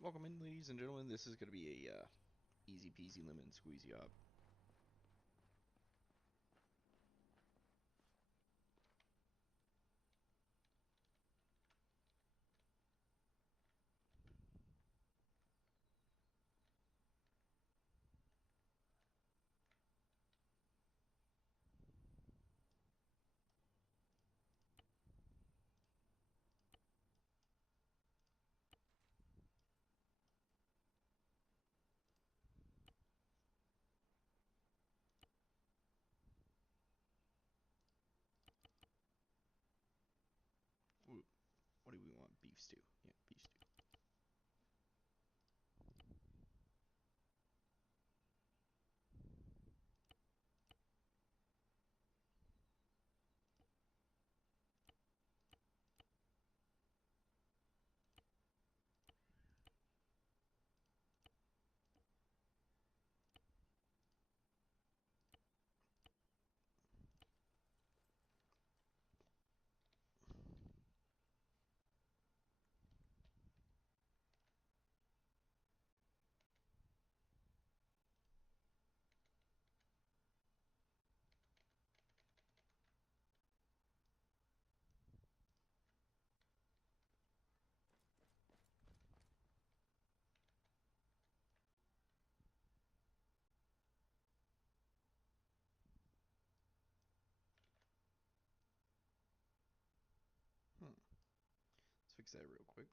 Welcome in, ladies and gentlemen. This is going to be a easy peasy lemon squeezy up. Ooh, what do we want? Beef stew. Yeah, beef stew. Let's fix that real quick.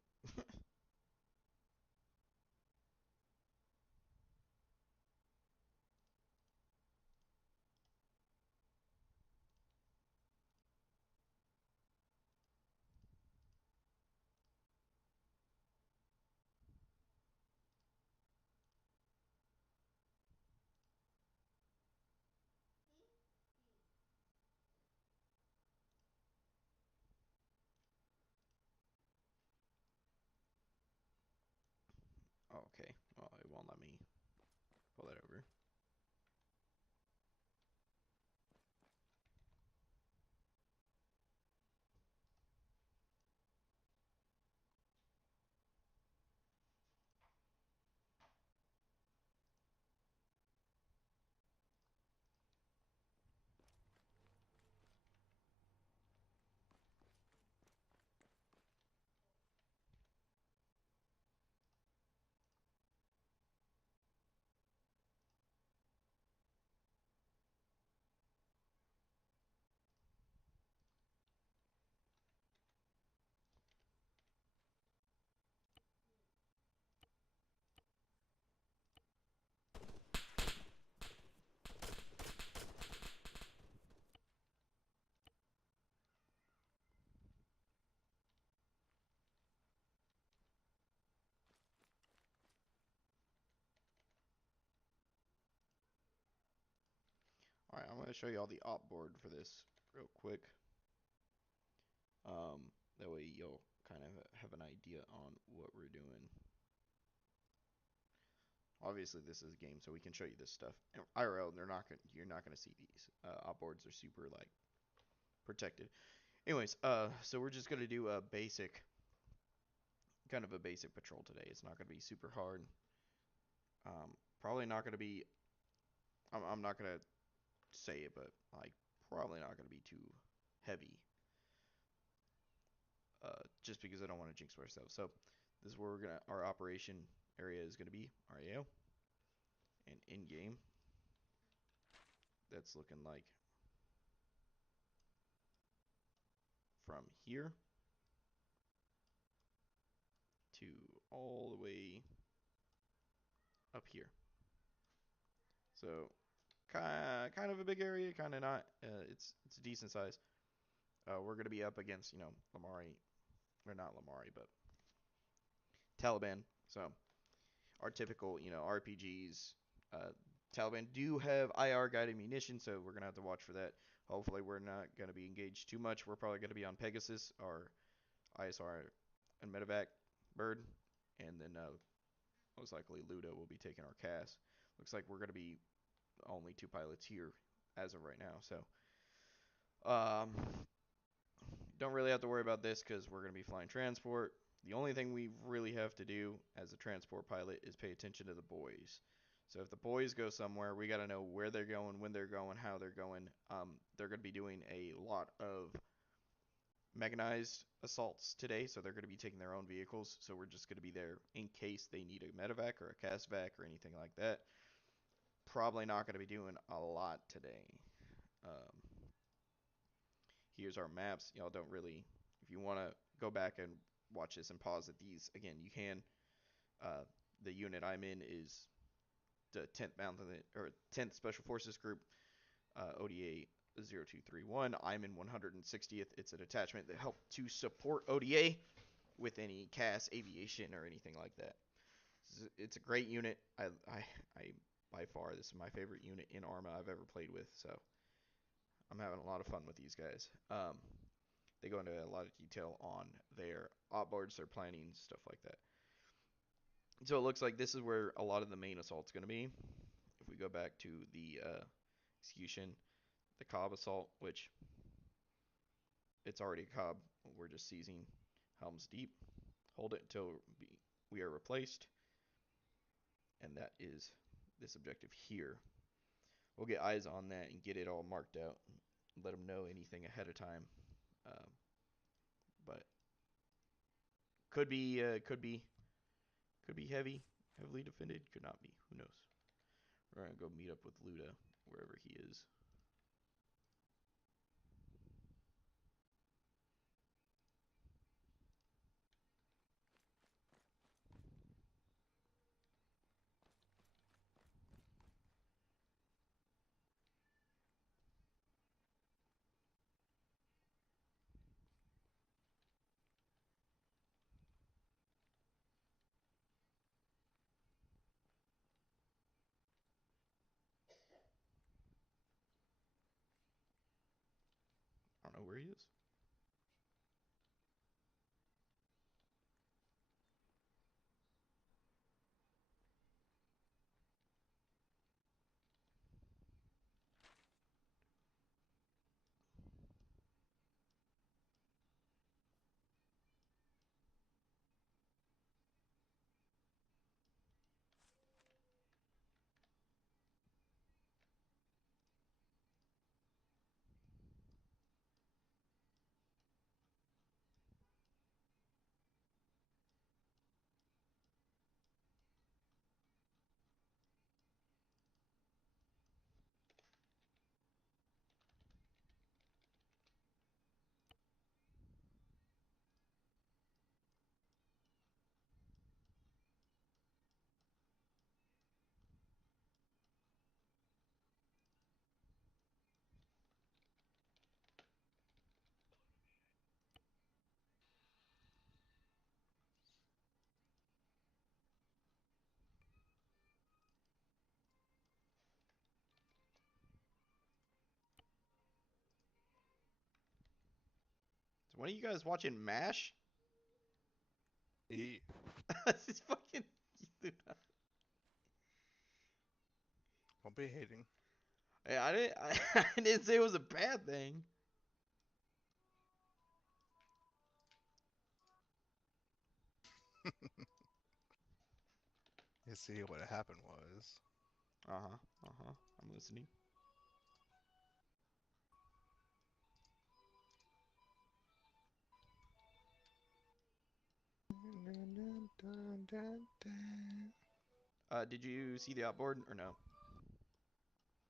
Oh, okay. Well, it won't let me pull that over. Alright, I'm going to show you all the op board for this real quick. That way you'll kind of have an idea on what we're doing. Obviously, this is a game, so we can show you this stuff. IRL, you're not gonna see these. Op boards are super like protected. Anyways, so we're just gonna do a basic, kind of a basic patrol today. It's not gonna be super hard. Probably not gonna be. I'm not gonna say it, but like probably not gonna be too heavy. Just because I don't want to jinx ourselves. So this is where our operation area is gonna be. Our AO. And in game, that's looking like from here to all the way up here. So kind of a big area, kind of not. It's a decent size. We're gonna be up against Lamari, or not Lamari, but Taliban. So our typical RPGs. Taliban do have IR guided munitions, so we're gonna have to watch for that. Hopefully, we're not gonna be engaged too much. We're probably gonna be on Pegasus, our ISR and medevac bird, and then most likely Luda will be taking our CAS. Looks like we're going to be only 2 pilots here as of right now, so um, don't really have to worry about this because we're going to be flying transport. The only thing we really have to do as a transport pilot is pay attention to the boys. So if the boys go somewhere, we got to know where they're going, when they're going, how they're going. They're going to be doing a lot of mechanized assaults today, so they're going to be taking their own vehicles. So we're just going to be there in case they need a medevac or a CASVAC or anything like that. Probably not going to be doing a lot today. Um, Here's our maps. Y'all don't really, if you want to go back and watch this and pause at these, again, you can. The unit I'm in is the 10th Mountain or 10th Special Forces Group, ODA 0231. I'm in 160th. It's a detachment that helped to support ODA with any CAS, aviation, or anything like that. It's a great unit. I by far, this is my favorite unit in ARMA I've ever played with, so I'm having a lot of fun with these guys. They go into a lot of detail on their op boards, their planning, stuff like that. So it looks like this is where a lot of the main assault's going to be. If we go back to the execution, the Cobb assault, which it's already a Cobb, we're just seizing Helms Deep. Hold it until we are replaced, and that is this objective here. We'll get eyes on that and get it all marked out. Let them know anything ahead of time. Um, but could be heavily defended. Could not be. Who knows? We're gonna go meet up with Luda wherever he is. I don't know where he is. One of you guys watching MASH? E. This is fucking. Don't be hating. Hey, I didn't say it was a bad thing. You see, what happened was. Uh huh. Uh huh. I'm listening. Did you see the outboard or no?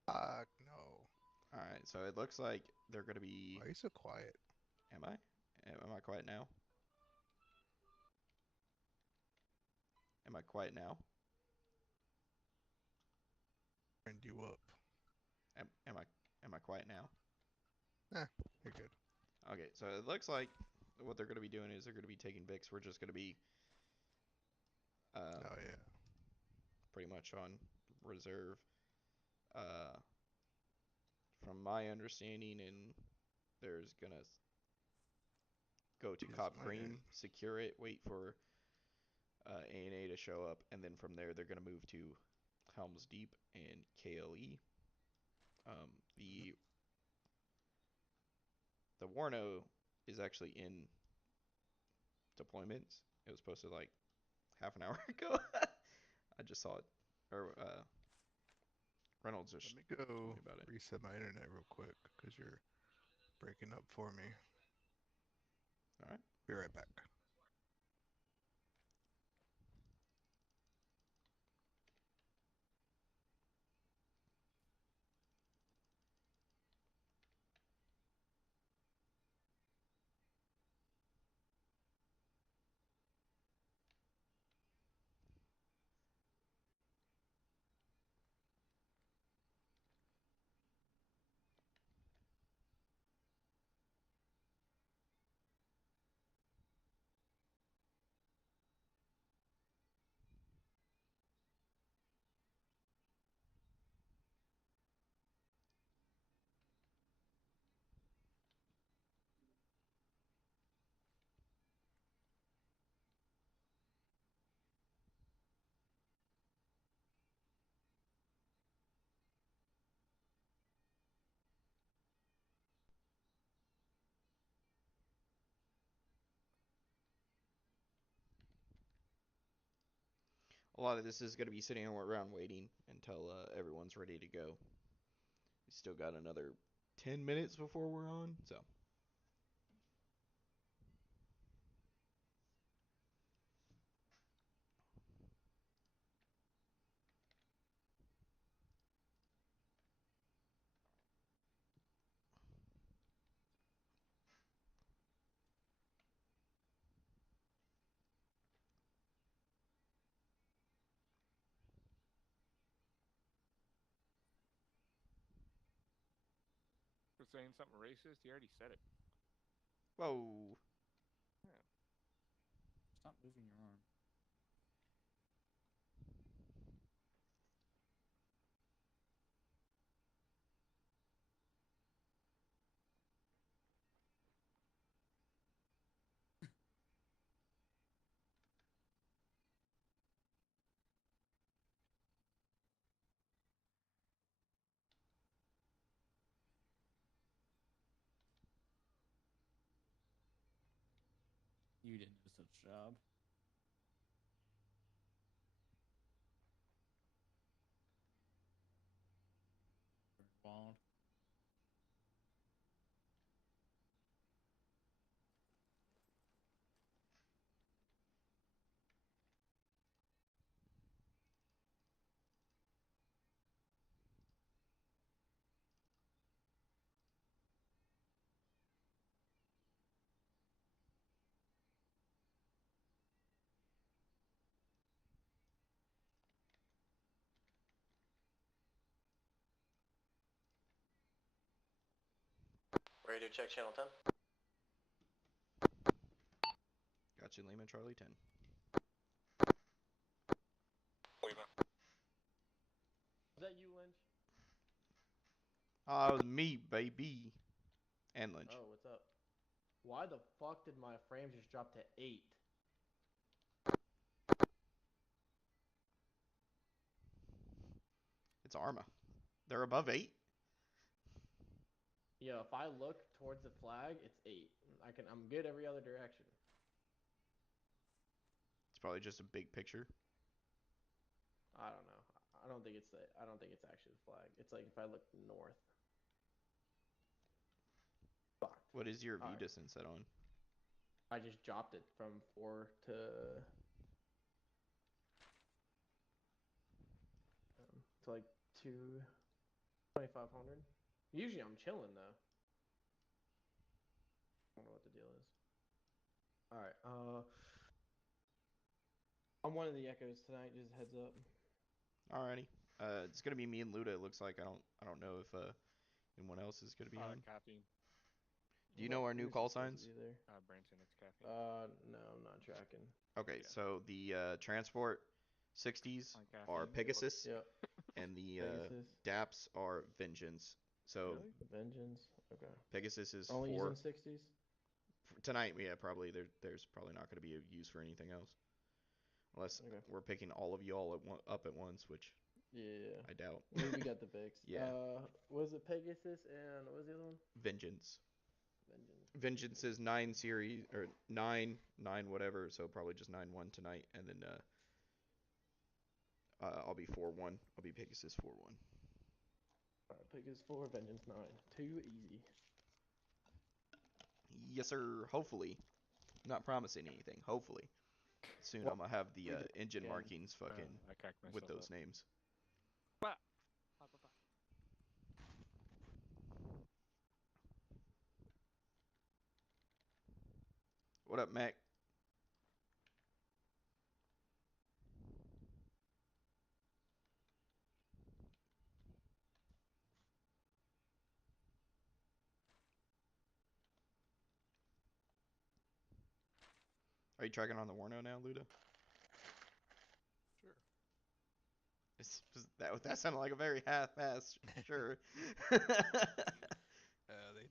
No. All right. So it looks like they're gonna be. Why are you so quiet? Am I? Am I quiet now? Am I quiet now? Turned you up. Am I? Am I quiet now? Eh, you're good. Okay. So it looks like what they're gonna be doing is they're gonna be taking Vicks. We're just gonna be Oh, yeah. pretty much on reserve. Uh, from my understanding, and there's gonna go to Jesus, Cop my internet. Cream, secure it, wait for A&A to show up, and then from there they're gonna move to Helms Deep and KLE. Mhm. The Warno is actually in deployments. It was posted like half an hour ago. I just saw it, or Reynolds Let just me told me go about it. reset my internet real quick because you're breaking up for me. All right. Be right back. A lot of this is gonna be sitting around waiting until everyone's ready to go. We still got another 10 minutes before we're on, so. For saying something racist? He already said it. Whoa. Yeah. Stop moving your arm. You didn't do such a job. Wild. Radio check channel 10. Got you, Lehman Charlie 10. Was that you, Lynch? Ah, it was me, baby. And Lynch. Oh, what's up? Why the fuck did my frame just drop to 8? It's arma. They're above 8. Yeah, if I look towards the flag, it's 8. I'm good every other direction. It's probably just a big picture. I don't know. I don't think it's actually the flag. It's like if I look north. Fucked. What is your V Alright. distance set on? I just dropped it from 4 to like 2,500. Usually I'm chilling though. I don't know what the deal is. Alright, I'm one of the echoes tonight, just heads up. Alrighty. It's gonna be me and Luda. It looks like I don't know if anyone else is gonna be on. Caffeine. Do you know our new Who's call supposed to signs? be there? Branson, it's caffeine. No, I'm not tracking. Okay, Yeah. so the transport 60s On are caffeine. Pegasus, Yep. and the Pegasus. DAPs are Vengeance. So Really? Vengeance. Okay. Pegasus is Only 4 using 60s? tonight. Yeah, probably there's probably not going to be a use for anything else, unless Okay. we're picking all of you all up at once, which Yeah. I doubt. We got the fix. Yeah. Was it Pegasus and what was the other one? Vengeance. Vengeance. Vengeance is 9 series or 9 whatever, so probably just 9-1 tonight, and then I'll be 4-1. I'll be Pegasus 4-1. Alright, Pegasus 4, Vengeance 9. Too easy. Yes, sir. Hopefully, not promising anything. Hopefully, soon Well, I'm gonna have the we did engine again. markings fucking I cracked myself with those up. names. Bah. What up, Mac? Are you tracking on the Warno now, Luda? Sure. That sounded like a very half-assed sure. They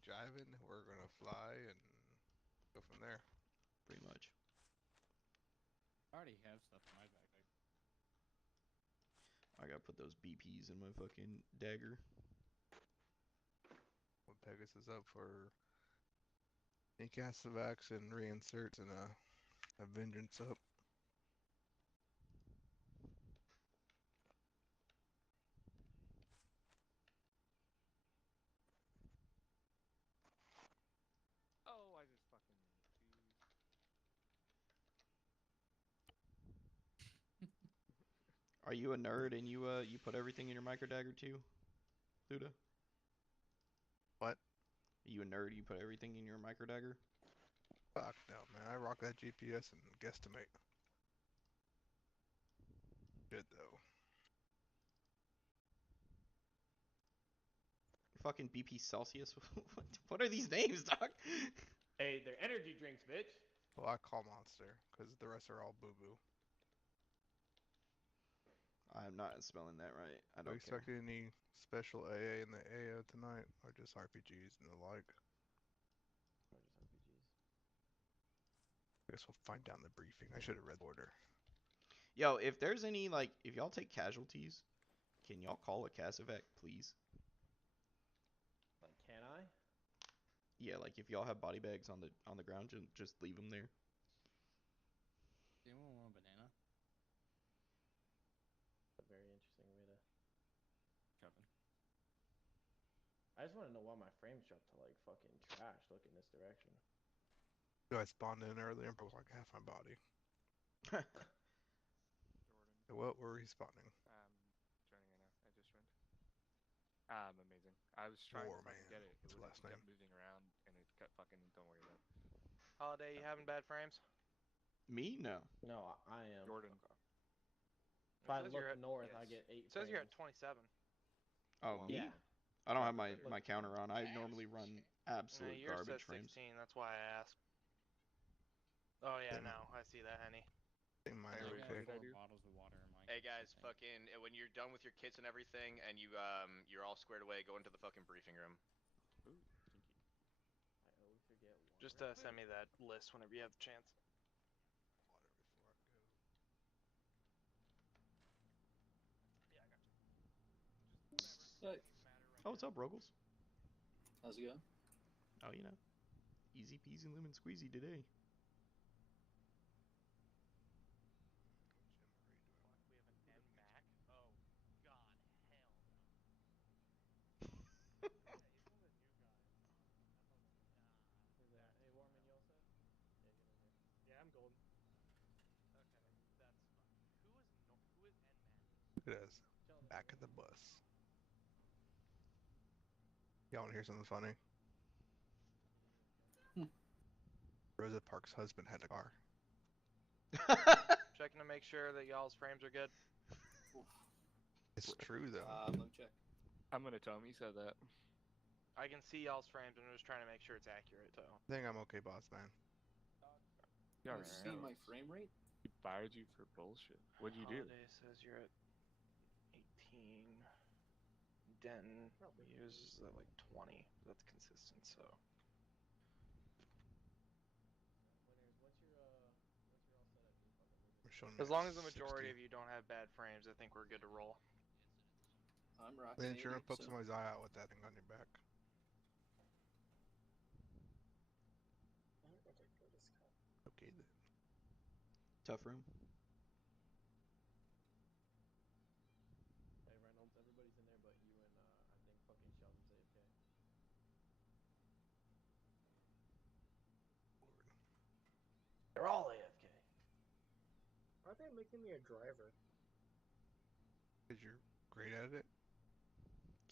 driving. We're gonna fly and go from there. Pretty much. I already have stuff in my backpack. I gotta put those BPs in my fucking dagger. When Pegasus up for Incasivax and reinserts and a Vengeance up. Oh, I just fucking. Are you a nerd and you put everything in your micro dagger too, Luda? What? Are you a nerd? You put everything in your micro dagger? Fuck no, man. I rock that GPS and guesstimate. Good though. Fucking BP Celsius. What are these names, dog? Hey, they're energy drinks, bitch. Well, I call Monster because the rest are all boo boo. I'm not spelling that right. I Do you don't care. expect any special AA in the AO tonight, or just RPGs and the like? Or just RPGs. I guess we'll find out in the briefing. I should have read the order. Yo, if there's any if y'all take casualties, can y'all call a Casevac, please? Like, can I? Yeah, like if y'all have body bags on the ground, just leave them there. Anyone want a banana? A very interesting way to. Coming. I just want to know why my frames dropped to like fucking trash. Look in this direction. So I spawned in earlier and broke like half my body. Jordan. What were we spawning? Joining in now. I just joined. Amazing. I was trying to fucking get it. It What's the was last kept name? moving around and it kept fucking. Don't worry about it. Holiday, you having bad frames? Me? No. No, I am. Jordan. If I It says you're look at- north, yes. I get 8 It says you're at frames. 27. Oh, Well, me? Yeah. I don't have Look. my counter on. I normally run No, absolute yours says garbage frames. 16. That's why I asked. Oh yeah, Same. no, I see that, honey. Mine Hey, are Luke, I what okay. did I got 4 do? bottles of water in my. Hey guys, thing. fucking when you're done with your kits and everything, and you're all squared away, go into the fucking briefing room. Ooh, thank you. I always forget one. Just send me that list whenever you have the chance. Hey, Oh, what's up, Rogals? how's it going? Oh, you know, easy peasy lemon squeezy today. We have an N-Mac. Oh, God, hell no. Yeah, he's one of the new guys. Who's that? Hey, Warman, you all set? Yeah, get in here. Yeah, I'm golden. Okay, that's fine. Who is N-Mac? Look at us. Sheldon, Back you of the in? bus. Y'all want to hear something funny? Rosa Parks' husband had a car. Checking to make sure that y'all's frames are good. It's true though. Let me check. I'm gonna tell him he said that. I can see y'all's frames, and I'm just trying to make sure it's accurate, so. I think I'm okay, boss man. You want to see my frame rate? He fired you for bullshit. What'd you do? Holiday says you're at 18. Denton uses at like 20. That's consistent, so. Winners, once you're all set up, just fucking leave We're it. showing As that long as the majority 60. of you don't have bad frames, I think we're good to roll. I'm rocking Then you're 80, gonna poke so- somebody's eye out with that thing on your back. Okay then. Tough room. Hey, Reynolds, everybody's in there but you and I think fucking Sheldon's AFK. They're all AFK. Why are they making me a driver? Cause you're great at it.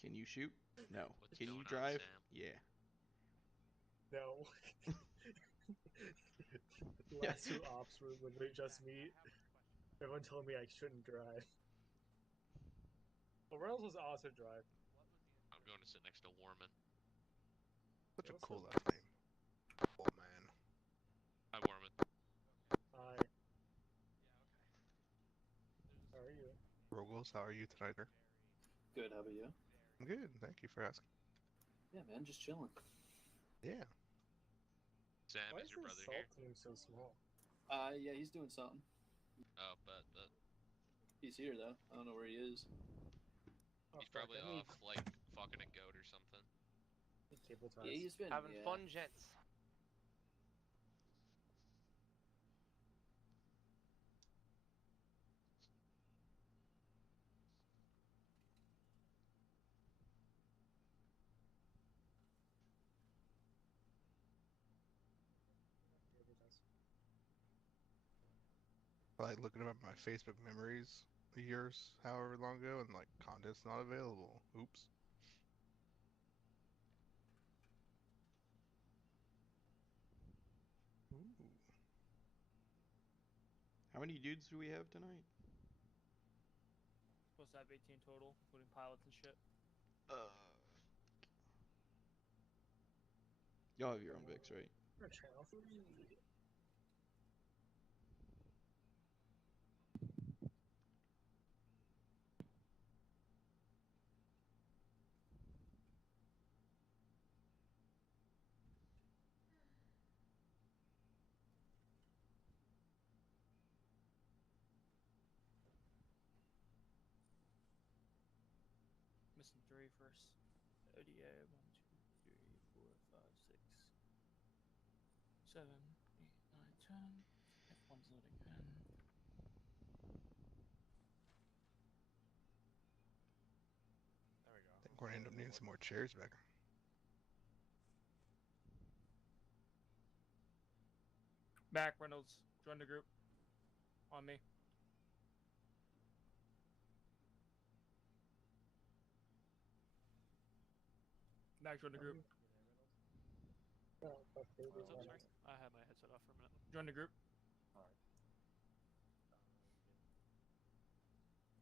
Can you shoot? No. What's Can going you on, drive? Sam? Yeah. No. The last two ops were literally just me. Everyone told me I shouldn't drive. But Reynolds was awesome to drive. I'm going to sit next to Warman. Such a What's cool up? last name. Oh man. Hi, Warman. Hi. How are you? Rogals, how are you tonight, sir? Good, how about you? I'm good. Thank you for asking. Yeah, man, just chilling. Yeah. Sam, Why is is your the brother salt here? team so small? Yeah, he's doing something. Oh, but He's here, though. I don't know where he is. Oh, he's fuck, probably I need off, like, fucking a goat or something. cable ties. Yeah, he's been Having yeah. fun, gents. Cable ties. I like looking at my Facebook memories years, however long ago, and like content's not available. Oops. Ooh. How many dudes do we have tonight? Supposed to have 18 total, including pilots and shit. Y'all have your own Vicks, right? Our channel 3. Missing 3 first. ODA 1, 2, 3, 4, 5, 6, 7, 8, 9, 10. F1's loading in. There we go. I think we're gonna end up needing some more chairs back. Back, Reynolds. Join the group. On me. Back, join the group. Oh, fuck, they What's up, did sorry? that. I had my headset off for a minute. Join the group. Alright.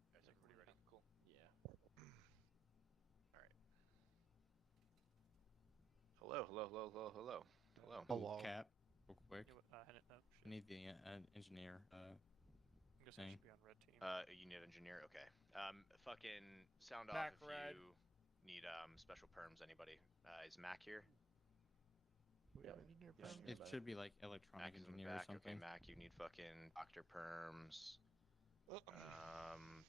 Guys, everybody ready? Cool. Yeah. Alright. Hello, hello, hello, hello, hello. Hello. Hello. Cap, real quick. Shit. I need the engineer. I guess I thing. should be on red team. You need engineer? Okay. Fucking sound off Back if red. you need, special perms, anybody. Is Mac here? We have engineer Yeah, perms? yeah. It should be like electronic Mac is in the engineer or back. Okay, something. Mac, you need fucking doctor perms.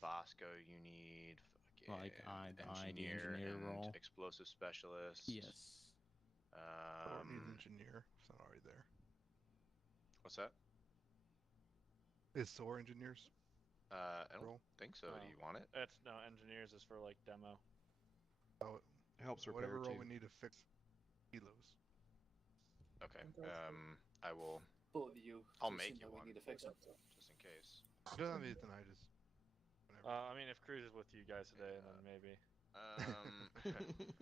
Bosco, you need fucking Like the ID engineer engineer and role. explosive specialist. Yes. Thor needs engineer. It's not already there. What's that? Is Thor engineers? I don't Role? think so. Do you want it? It's no engineers is for like demo. Oh, It helps repair whatever role too. we need to fix kilos. Okay. I will. Both of you. I'll just make seem you like one. we need to fix them. Just in case. It doesn't mean then I just. Whenever. I mean, if Cruz is with you guys today, then maybe.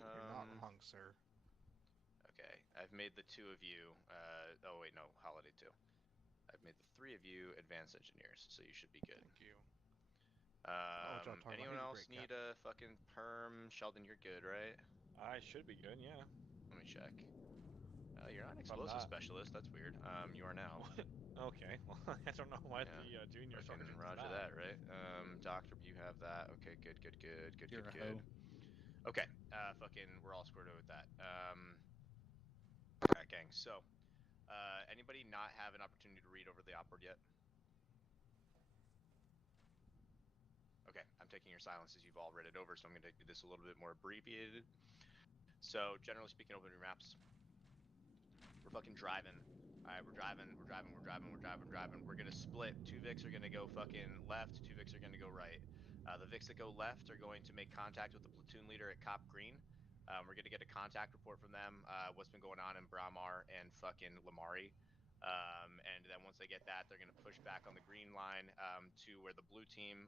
You're not wrong, sir. Okay, I've made the two of you. Oh wait, no, Holiday too. I've made the three of you advanced engineers, so you should be good. Thank you. what y'all talking Anyone about. else need a fucking perm? Sheldon, you're good, right? I should be good, yeah. Let me check. You're not an explosive specialist. That's weird. You are now. Okay, well, I don't know why the junior Fucking sergeant. roger that, right? Doctor, you have that. Okay, good. You're a Good. hoe. Okay, fucking, we're all squared away with that. Alright, gang. So, anybody not have an opportunity to read over the op board yet? Okay, I'm taking your silences. You've all read it over, so I'm going to do this a little bit more abbreviated. So, generally speaking, open your maps. We're fucking driving. Alright, we're driving. We're gonna split. Two Vics are gonna go fucking left, two Vics are gonna go right. The Vics that go left are going to make contact with the platoon leader at Cop Green. We're gonna get a contact report from them, what's been going on in Bramar and fucking Lamari. And then once they get that, they're gonna push back on the green line to where the blue team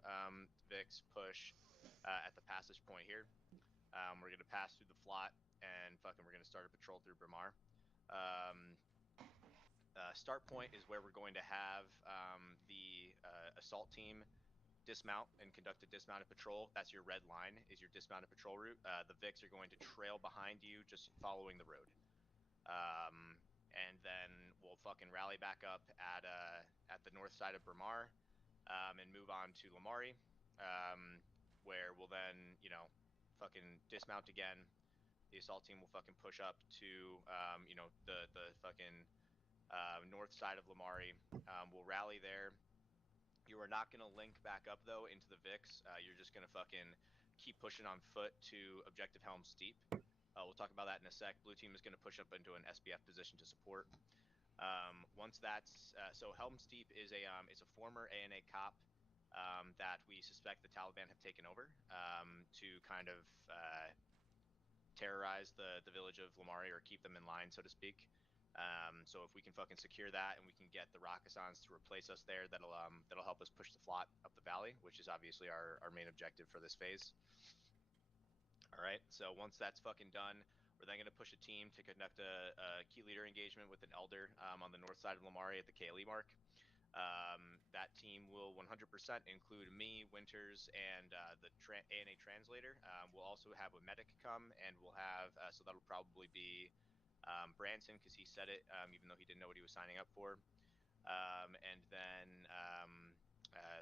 Vics push at the passage point here. We're gonna pass through the flot and fucking we're gonna start a patrol through Bramar. Start point is where we're going to have the assault team dismount and conduct a dismounted patrol. That's your red line, is your dismounted patrol route. The Vics are going to trail behind you, just following the road. And then we'll fucking rally back up at the north side of Bramar and move on to Lamari, where we'll then, you know, fucking dismount again. The assault team will fucking push up to, you know, the fucking north side of Lamari. We'll rally there. You are not going to link back up, though, into the Vix. You're just going to fucking keep pushing on foot to Objective Helm Steep. We'll talk about that in a sec. Blue team is going to push up into an SBF position to support. Once that's... so Helm Steep is it's a former ANA cop that we suspect the Taliban have taken over to kind of terrorize the village of Lamari, or keep them in line, so to speak. So if we can fucking secure that and we can get the Rakasans to replace us there, that'll help us push the flot up the valley, which is obviously our main objective for this phase. All right, so once that's fucking done, we're then going to push a team to conduct a key leader engagement with an elder on the north side of Lamari at the KLE mark. That team will 100% include me, Winters, and the ANA translator. We'll also have a medic come, and we'll have, so that'll probably be Branson, because he said it, even though he didn't know what he was signing up for. And then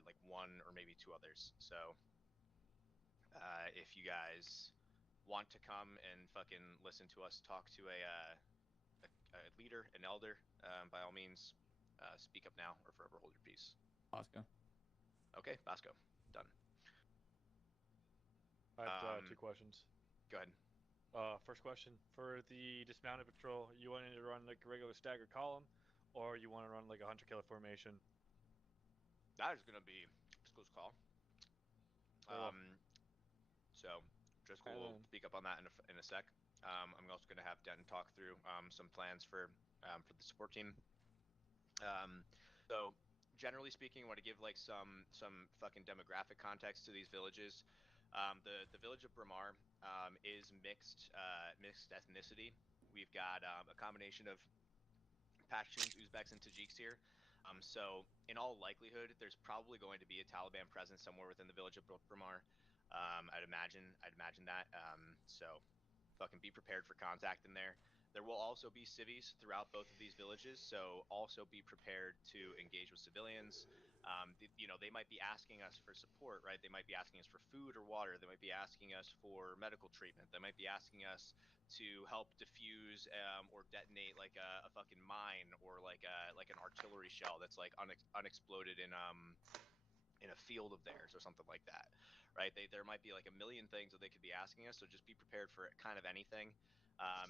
like one or maybe two others. So if you guys want to come and fucking listen to us talk to a leader, an elder, by all means, speak up now or forever hold your peace. Bosco. Okay, Bosco, done. I have two questions. Go ahead. First question, for the dismounted patrol, you wanting to run like a regular staggered column, or you want to run like a hunter-killer formation? That is going to be a close call. Cool. So, Driscoll will speak up on that in a sec. I'm also going to have Denton talk through some plans for the support team. So, generally speaking, I want to give like some fucking demographic context to these villages. The village of Bramar is mixed ethnicity. We've got a combination of Pashtuns, Uzbeks, and Tajiks here. So in all likelihood, there's probably going to be a Taliban presence somewhere within the village of Bramar. I'd imagine that. So fucking be prepared for contact in there. There will also be civies throughout both of these villages, so also be prepared to engage with civilians. They might be asking us for support, right? They might be asking us for food or water. They might be asking us for medical treatment. They might be asking us to help defuse or detonate like a fucking mine or like an artillery shell that's like unexploded in a field of theirs or something like that, right? There might be like a million things that they could be asking us, so just be prepared for kind of anything.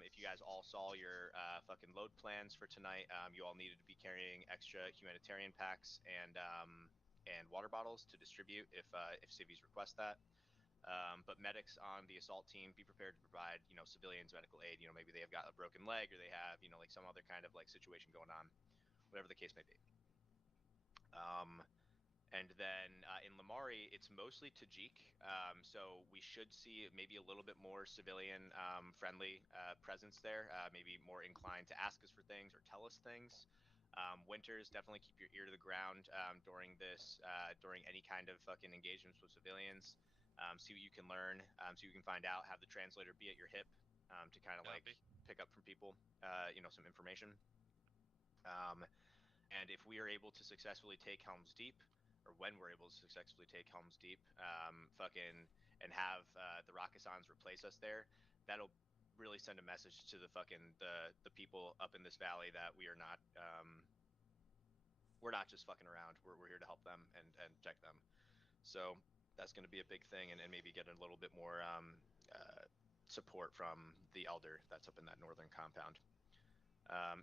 If you guys all saw your fucking load plans for tonight, you all needed to be carrying extra humanitarian packs and water bottles to distribute if civvies request that. But medics on the assault team, be prepared to provide, civilians medical aid. Maybe they have got a broken leg or they have, like some other kind of like situation going on, whatever the case may be. And then in Lamari, it's mostly Tajik, so we should see maybe a little bit more civilian friendly presence there, maybe more inclined to ask us for things or tell us things. Winters, definitely keep your ear to the ground during any kind of fucking engagements with civilians. See what you can learn, see what you can find out, have the translator be at your hip to kind of like pick up from people, some information. And if we are able to successfully take Helm's Deep, or when we're able to successfully take Helm's Deep, and have the Rakasans replace us there, that'll really send a message to the people up in this valley that we're not just fucking around. We're here to help them and protect them. So that's going to be a big thing, and maybe get a little bit more support from the elder that's up in that northern compound.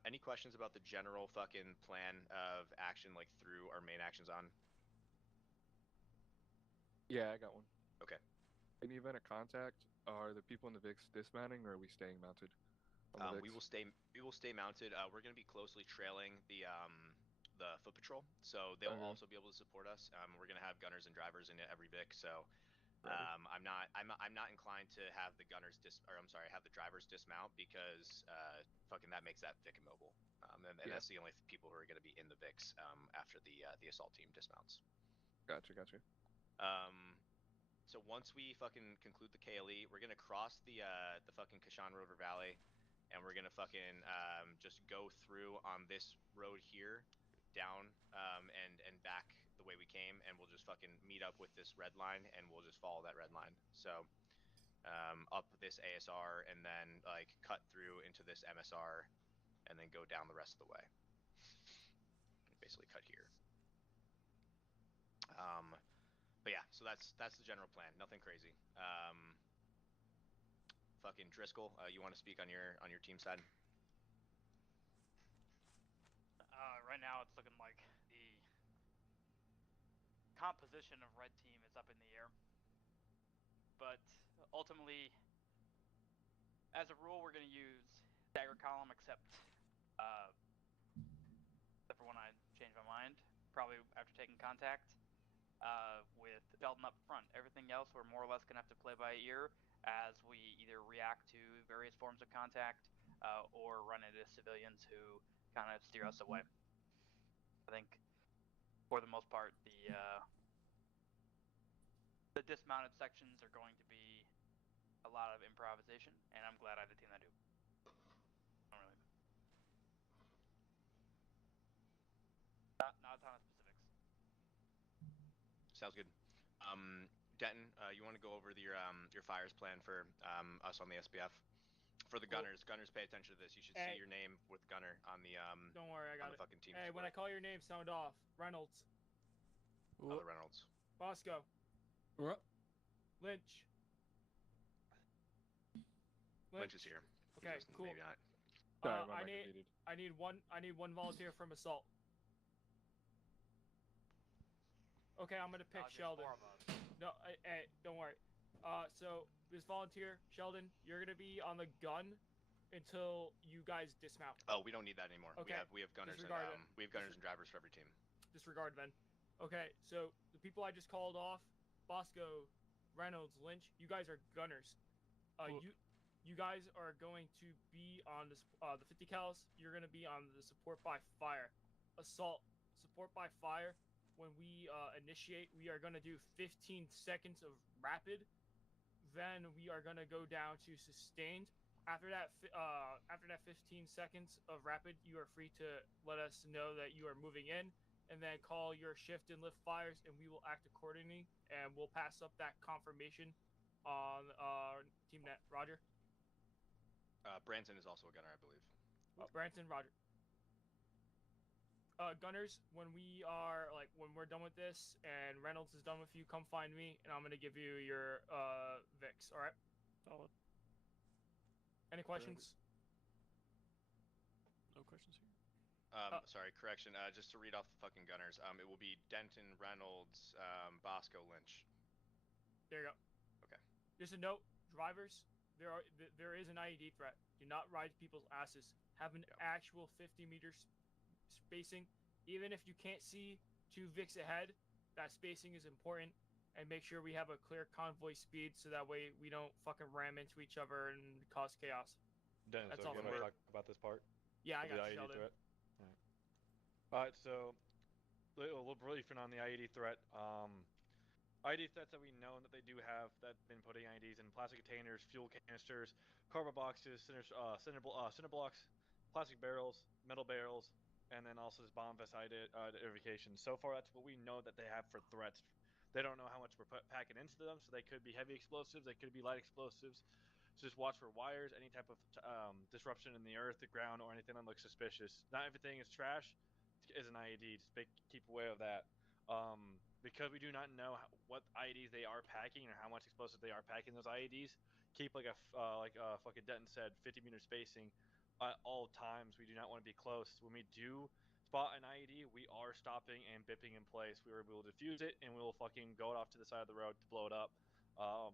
Any questions about the general fucking plan of action, like through our main action zone? Yeah, I got one. Okay. In the event of contact, are the people in the VIX dismounting, or are we staying mounted? We will stay mounted. We're going to be closely trailing the foot patrol, so they'll also be able to support us. We're going to have gunners and drivers in every VIC, so I'm not inclined to have the have the drivers dismount, because fucking that makes that VIC immobile, and that's the only people who are going to be in the VICs after the assault team dismounts. Gotcha. So once we fucking conclude the KLE, we're gonna cross the fucking Kashan River Valley, and we're gonna fucking just go through on this road here, down and back the way we came, and we'll just fucking meet up with this red line, and we'll just follow that red line. So up this ASR, and then like cut through into this MSR, and then go down the rest of the way. Basically cut here. But yeah, so that's the general plan. Nothing crazy. Fucking Driscoll, you want to speak on your team side? Right now, it's looking like the composition of red team is up in the air. But ultimately, as a rule, we're going to use stagger column, except for when I change my mind, probably after taking contact, with Sheldon up front. Everything else, we're more or less going to have to play by ear as we either react to various forms of contact or run into civilians who kind of steer us away. I think, for the most part, the dismounted sections are going to be a lot of improvisation, and I'm glad I have a team that do. Not a ton of specifics. Sounds good. Denton, you want to go over your fires plan for us on the SPF? For the gunners, pay attention to this. You should see your name with gunner on the Don't worry, I got it. Fucking team. Hey, when I call your name, sound off. Reynolds. Other Reynolds. Bosco. Lynch. Lynch is here. Okay, cool. Maybe not. I need one volunteer from assault. Okay, I'm gonna pick Sheldon. No, hey, don't worry. So this volunteer, Sheldon, you're gonna be on the gun until you guys dismount. Oh, we don't need that anymore. Okay. We have gunners and drivers for every team. Disregard then. Okay, so the people I just called off, Bosco, Reynolds, Lynch, you guys are gunners. You guys are going to be on the 50 cals. You're gonna be on the support by fire, assault, support by fire. When we initiate, we are gonna do 15 seconds of rapid. Then we are gonna go down to sustained. After that 15 seconds of rapid, you are free to let us know that you are moving in. and then call your shift and lift fires, and we will act accordingly, and we'll pass up that confirmation on team net. Roger. Branson is also a gunner, I believe. Branson, Roger. Gunners, when we're done with this and Reynolds is done with you, come find me, and I'm gonna give you your Vix. All right. Solid. Any questions? No questions here. Sorry, correction. Just to read off the fucking gunners. It will be Denton, Reynolds, Bosco, Lynch. There you go. Okay. Just a note, drivers. There is an IED threat. Do not ride people's asses. Have an actual 50 meters spacing. Even if you can't see 2 Vix ahead, that spacing is important. And make sure we have a clear convoy speed so that way we don't fucking ram into each other and cause chaos. Dennis, That's so all you for want to me. talk about this part? Yeah, I Of the got you, IED Sheldon. threat? Alright, so a little briefing on the IED threat. IED threats that we know that they do have that been putting IEDs in plastic containers, fuel canisters, cardboard boxes, cinder blocks, plastic barrels, metal barrels, and then also this bomb vest identification. So far, that's what we know that they have for threats. They don't know how much we're packing into them, so they could be heavy explosives, they could be light explosives. So just watch for wires, any type of disruption in the earth, the ground, or anything that looks suspicious. Not everything is trash is an IED. Just keep aware of that. Because we do not know what IEDs they are packing or how much explosive they are packing those IEDs, keep like fucking Denton said, 50-meter spacing at all times. We do not want to be close. When we do spot an IED, we are stopping and bipping in place. We will defuse it and we will fucking go off to the side of the road to blow it up.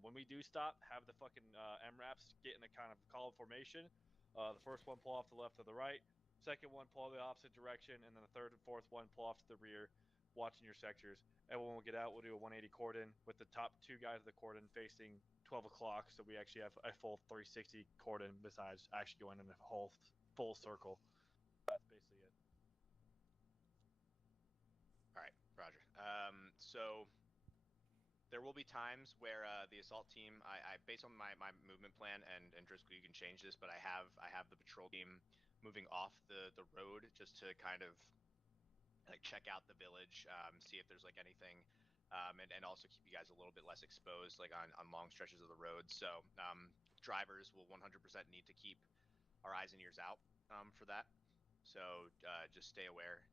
When we do stop, have the fucking MRAPs get in a kind of column formation. The first one pull off to the left or the right. Second one pull the opposite direction, and then the third and fourth one pull off to the rear, watching your sectors. Everyone will get out. We'll do a 180 cordon with the top 2 guys of the cordon facing 12 o'clock, so we actually have a full 360 cordon besides actually going in a whole full circle. That's basically it. All right, Roger. So there will be times where the assault team, I based on my movement plan, and Driscoll, you can change this, but I have the patrol team moving off the road just to kind of like check out the village, see if there's like anything, and also keep you guys a little bit less exposed like on long stretches of the road. So drivers will 100% need to keep our eyes and ears out for that. So just stay aware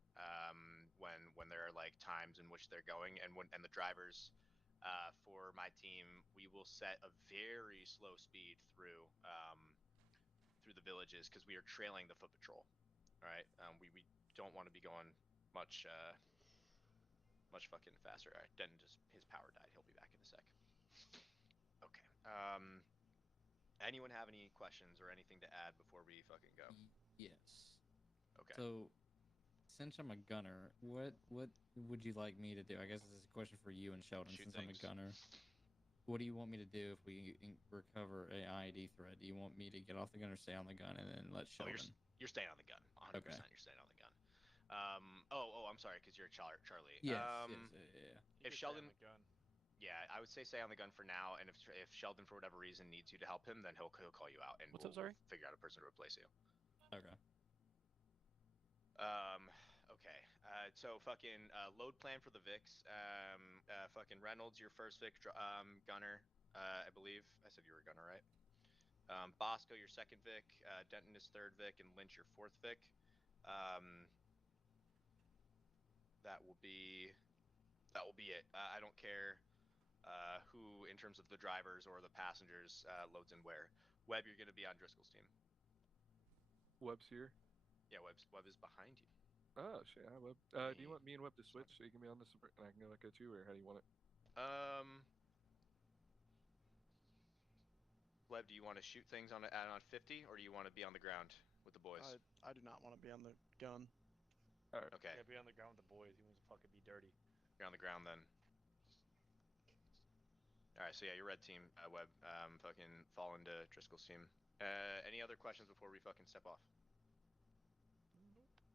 when there are like times in which they're going, and the drivers for my team, we will set a very slow speed through the villages because we are trailing the foot patrol. All right, we don't want to be going much fucking faster. All right, Denton his power died. He'll be back in a sec. Okay. Anyone have any questions or anything to add before we fucking go? Yes. Okay. So, since I'm a gunner, what would you like me to do? I guess this is a question for you and Sheldon. Shoot Since things. I'm a gunner, what do you want me to do if we recover a IED threat? Do you want me to get off the gun or stay on the gun and then let Sheldon? You're staying on the gun. 100%. Okay. You're staying on the gun. I'm sorry, because you're Charlie. Yes. Yeah. If Sheldon, on the gun. yeah, I would say stay on the gun for now. And if Sheldon for whatever reason needs you to help him, then he'll call you out, and What's we'll up, sorry? figure out a person to replace you. Okay. Okay. So fucking load plan for the Vix. Fucking Reynolds, your first Vic gunner, I believe. I said you were a gunner, right? Bosco, your second Vic. Denton is third Vic, and Lynch your fourth Vic. That will be it. I don't care who, in terms of the drivers or the passengers, loads in where. Webb, you're going to be on Driscoll's team. Webb's here. Yeah, Webb is behind you. Oh shit, hi Webb. Do you want me and Webb to switch so you can be on this and I can go too, or how do you want it? Webb, do you want to shoot things on 50, or do you want to be on the ground with the boys? I do not want to be on the gun. All right. Okay. Yeah, be on the ground with the boys. He wants to fucking be dirty. You're on the ground then. All right, so yeah, your red team, Webb, fucking fall into Driscoll's team. Any other questions before we fucking step off?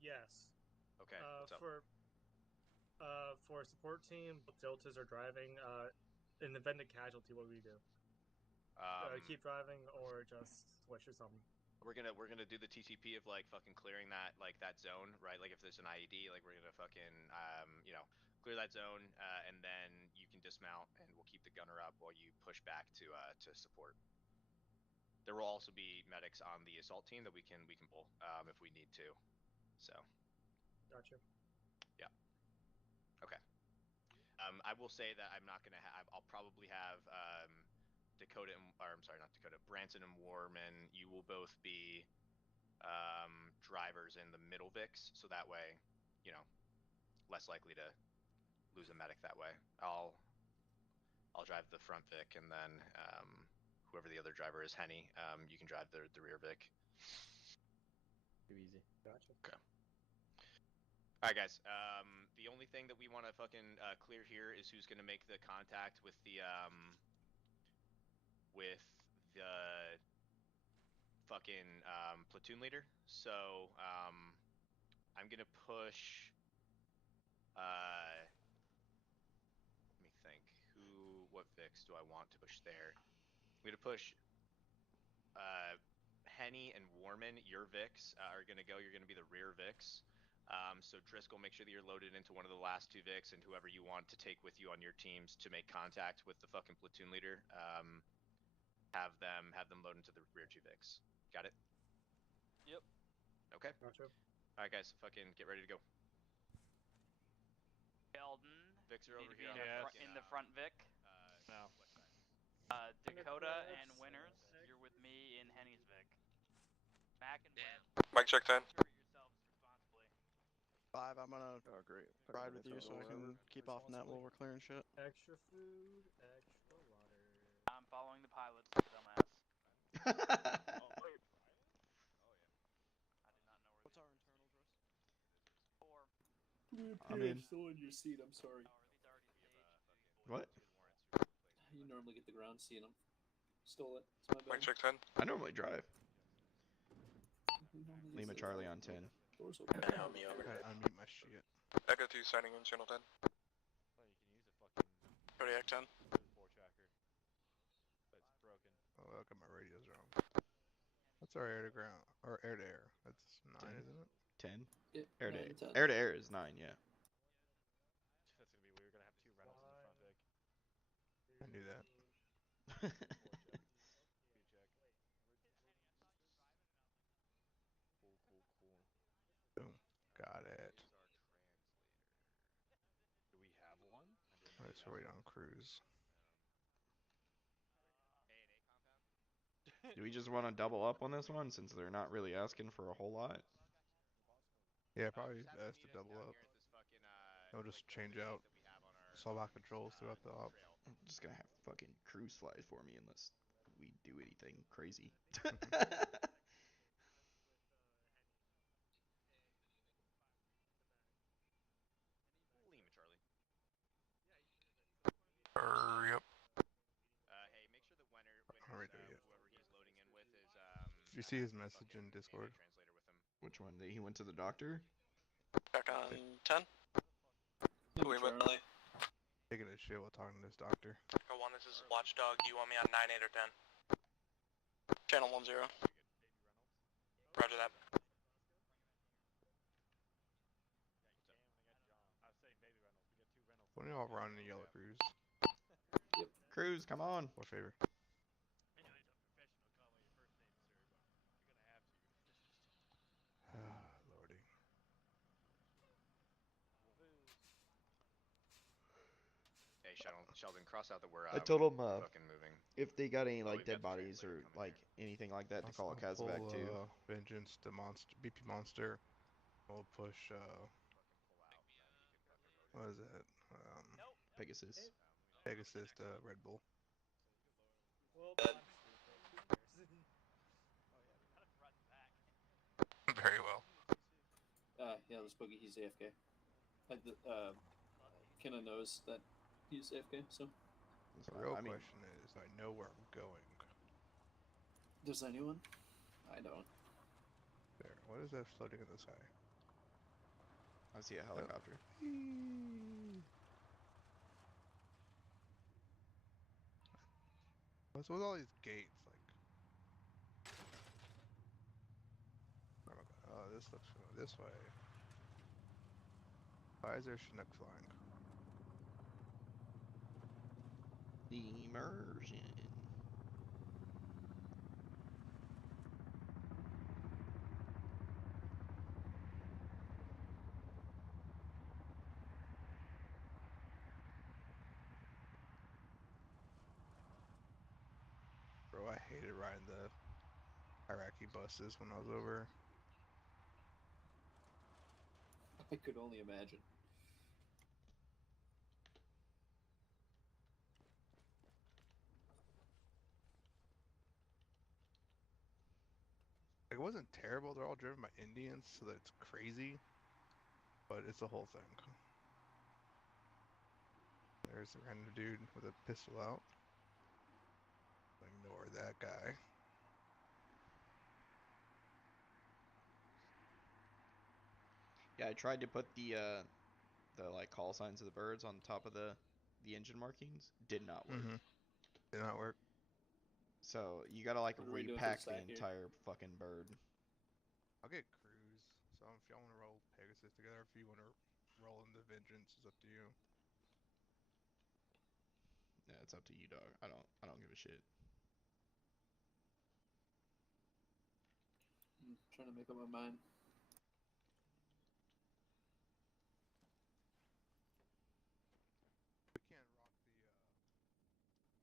Yes. Okay, what's up? For a support team, both deltas are driving. In the event of casualty, what do we do? Keep driving or just switch or something? we're gonna do the TTP of like fucking clearing that zone, right? Like if there's an IED, like we're gonna fucking clear that zone, and then you can dismount, and we'll keep the gunner up while you push back to support. There will also be medics on the assault team that we can pull if we need to. So. Gotcha. Yeah. Okay. I will say that I'm not gonna have. I'll probably have Dakota I'm sorry, not Dakota. Branson and Warman. You will both be drivers in the middle Vix, so that way, less likely to lose a medic that way. I'll drive the front Vic, and then whoever the other driver is, Henny, you can drive the rear Vic. Too easy. Gotcha. Okay. All right, guys. The only thing that we want to fucking clear here is who's gonna make the contact with the fucking platoon leader. So I'm gonna push. Let me think. What Vix do I want to push there? I'm gonna push Henny and Warman. Your Vix are gonna go. You're gonna be the rear Vix. So Driscoll, make sure that you're loaded into one of the last two Vix, and whoever you want to take with you on your teams to make contact with the fucking platoon leader, have them load into the rear two Vix. Got it? Yep. Okay. Gotcha. All right, guys, fucking get ready to go. Sheldon, Vix are you over need to be here. in the front Vic. No. Dakota and Winners, you're with me in Henny's Vic. Mac and Webb. Mic check 10. Yourselves responsibly. 5, I'm gonna great. ride with you so I can keep off net while we're clearing shit. Extra food, extra water. I'm following the pilots, dumbass. Oh, wait. I did not know where. What's our internal, Driss? 4. I'm in. Still in your seat. I'm sorry. What? You normally get the ground seat. I stole it. It's my bad. Mic check 10. I normally drive. Who normally gets Lima the Charlie ground? on 10. Doors open. Help me over. I unmute my shit. Echo 2 signing in channel 10. Well, you can use a fucking Kodiak 10. 4 tracker, but it's broken. Oh, look at my radio's wrong. What's our air to ground or air to air? That's 9, 10. isn't it? 10. Yeah, Air to 9, air. 10. Air to air is 9. Yeah. That's gonna be weird. We're gonna have 2 Reynolds in the front Vic. I knew that. 4 check. 2 check. Cool. Boom. Got it. Do we have one? Alright, so wait on cruise. Do we just want to double up on this one since they're not really asking for a whole lot? Yeah, probably best to double up. I'll just change out swap controls throughout the op. I'm just gonna have fucking cruise fly for me unless we do anything crazy. Lima Charlie. Yep. Hey, make sure that Alright, there you go. whoever he's loading in with is Did you see his message in Discord? translator with him. Which one? He went to the doctor? Check on 10. Lima Charlie. Taking a shit while talking to this doctor. Echo 1, this is Watchdog. Do you want me on 9, 8, or 10? Channel 10. Roger that. When y'all run in the yellow cruise? Yep. Cruise, come on. What favor? Lordy. Hey, Sheldon, cross out that we're I told him fucking moving. if they got any Oh, like we've got dead the bodies translator or coming like anything like that to call a I'll Kazvac pull, too. Vengeance, the monster, BP monster. We'll push. What is it? Pegasus. Pegasus to Red Bull. Well, I'm stupid. Very well. Yeah, this boogie, he's AFK. Like Kenna knows that he's AFK, so. The real question is, I know where I'm going. Does anyone? I don't. There. What is that floating in the sky? I see a helicopter. What's with all these gates? Like, this looks to go this way. Why is there Chinook flying? The immersion. Bro, I hated riding the Iraqi buses when I was over. I could only imagine. Like, it wasn't terrible. They're all driven by Indians, so that it's crazy. But it's a whole thing. There's a random dude with a pistol out. Ignore that guy. Yeah, I tried to put the like call signs of the birds on top of the engine markings. Did not work. Did not work. So you gotta like What are we doing for repack the the sack here? entire fucking bird. I'll get Cruise. So if y'all want to roll Pegasus together, if you want to roll into Vengeance, it's up to you. Yeah, it's up to you, dog. I don't give a shit. I'm trying to make up my mind. We can't rock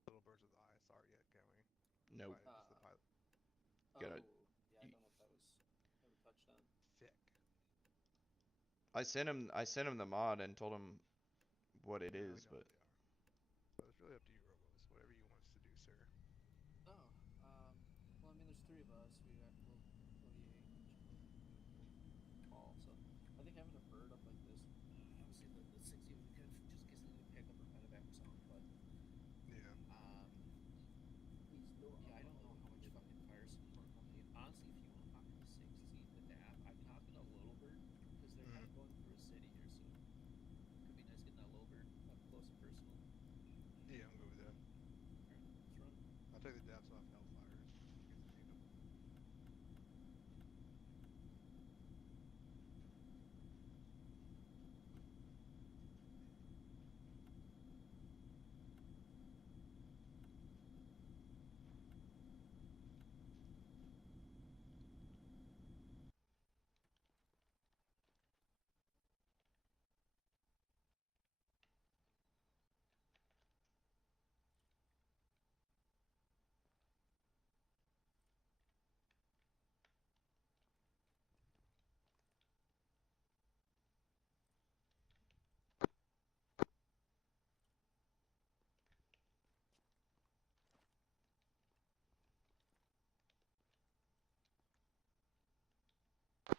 the Little Birds of the ISR yet, can we? Nope. Why, just the pilot. Gotta- yeah, I don't know if that was ever touched on. Thick. I sent him the mod and told him what it Yeah, is, we know but what they are. So it's really up to you, Robos. Whatever you want us to do, sir. Oh, well, I mean, there's three of us. We got Olivier, Paul. So I think having a bird up like this, obviously the 60 would be good just in case they need to pick up or medevac or something. But yeah, yeah, I don't know how much fucking fire support we'll need. Honestly, if you want to hop in the 60, the DAF, I can hop in a little bird because they're kind of going through a city here, so it could be nice getting that little bird up close and personal. Yeah, I'm good with that. Alright, let's run. I'll take the Daps off Hellfires in case I need them.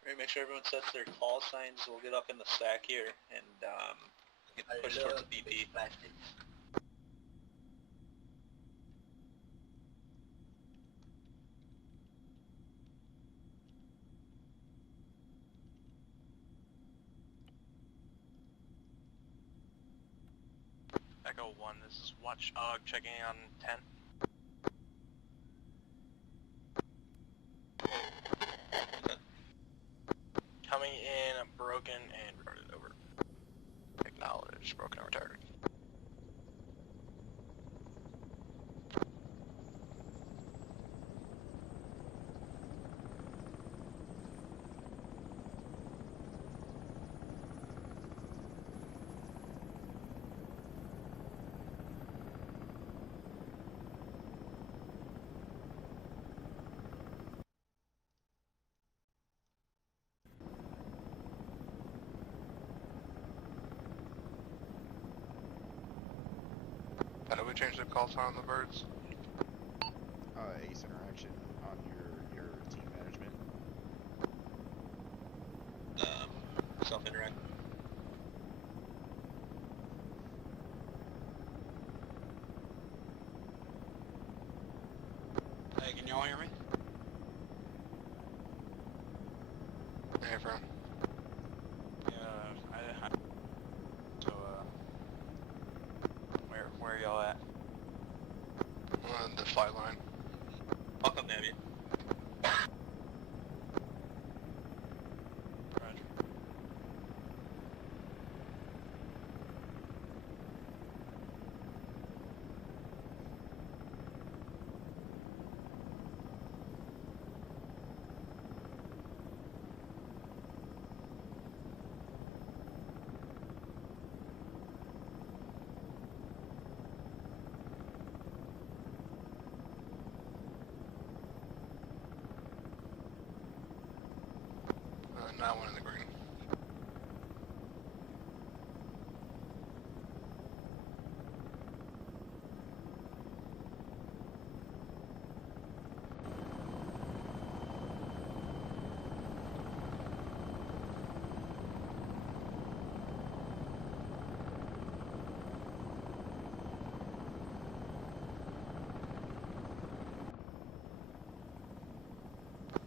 Alright, make sure everyone sets their call signs. We'll get up in the stack here and get pushed towards the BP. Echo 1, this is Watchdog checking on 10. Coming in, broken and retarded, over. Acknowledged, broken and retarded. How do we change the call sign on the birds? Ace interaction on your team management. Self-interact. Hey, can y'all hear me? Hey, bro. Yeah, so, where are y'all at? On the flight line. I'll come nab you. that one in the green.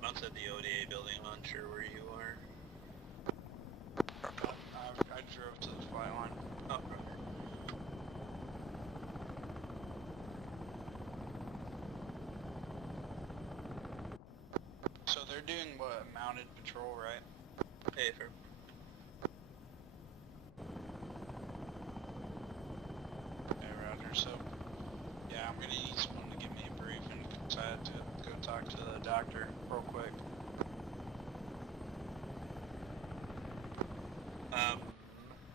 Outside the ODA building, I'm unsure where you are. I drove to the fly line. Oh, okay. So they're doing what, mounted patrol, right? Hey, for. Hey, Roger. So, yeah, I'm gonna need someone to give me a briefing because I had to go talk to the doctor real quick.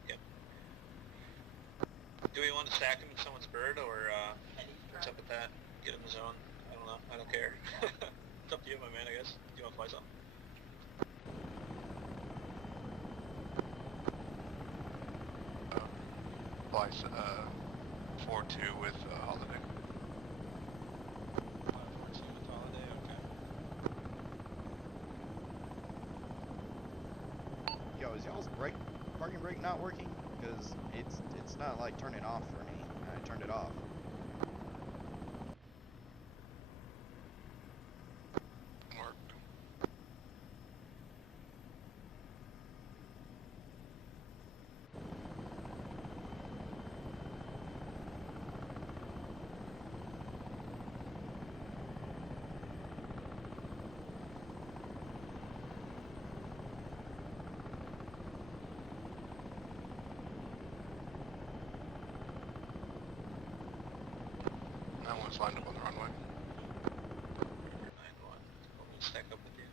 Yep. Do we want to stack him in someone's bird, or what's up with that? Get in the zone? I don't know. I don't care. It's up to you, my man, I guess. Do you want to fly something? Fly 4-2 with Holiday. 4-2 with Holiday, okay. Yo, is y'all's parking brake not working? Because it's not like turning off for me. I turned it off. Worked. That one's lined up on the runway. 9-1. Let me stack up with you.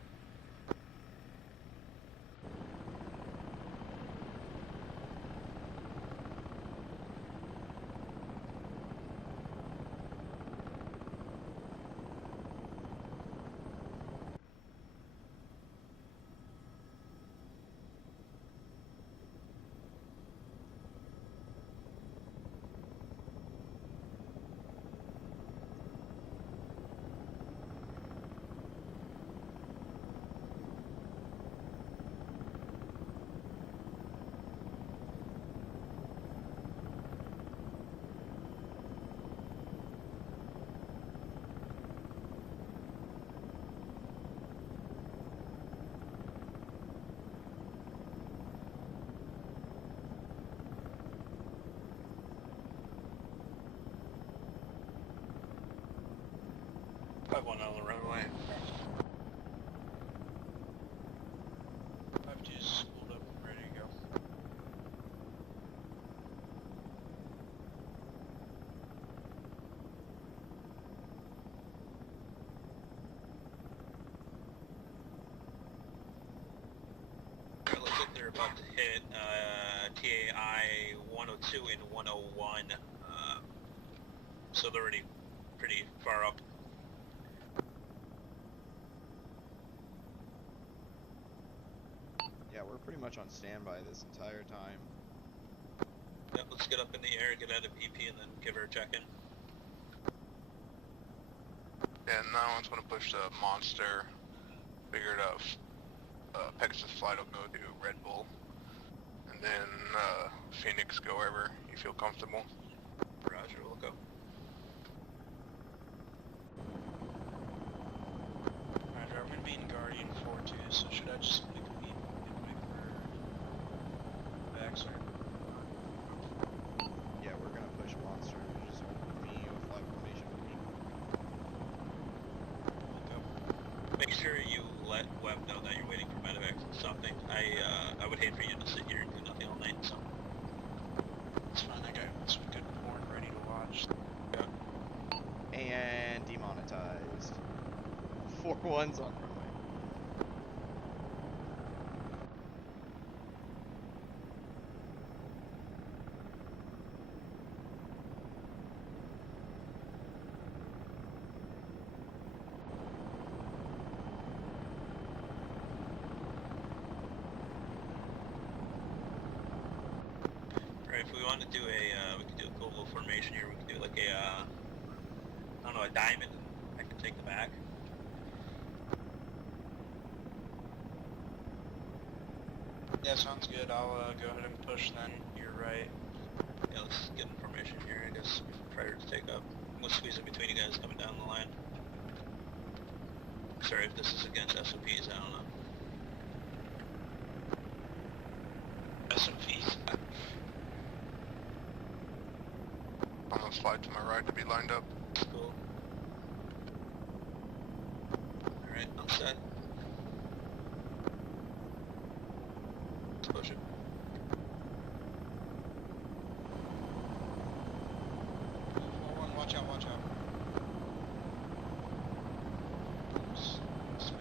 One on the runway. 5-2 spooled up and ready to go. It looks like they're about to hit TAI 102 and 101, so they're already pretty far up. Yeah, we're pretty much on standby this entire time. Yep, let's get up in the air, get out of BP, and then give her a check-in. And that one's gonna push the Monster. Figured out Pegasus flight will go to Red Bull. And then Phoenix, go wherever you feel comfortable. Roger, we'll go. Roger, I'm gonna be in Guardian 4-2, so should I just pick a beat and wait for Baxter? Yeah, we're gonna push Monster. Just hold with me with flight formation with me. We'll go. Make sure you let Webb know that you're waiting for medevac or something. I would hate for you to sit here and do nothing all night, so. It's fine, I got some good porn ready to watch. Yeah. And demonetized. 4-1's on runway. if we want to do a, we could do a global formation here. We could do like a, I don't know, a diamond. I can take the back. Yeah, sounds good. I'll go ahead and push then. You're right. Yeah, let's get in formation here. I guess prior to take up. We'll squeeze in between you guys coming down the line. Sorry if this is against SOPs, I don't know. SOPs. I'm gonna slide to my right to be lined up. Cool. Alright, I'm set. Let's push it. Watch out, watch out. Oops. Smack.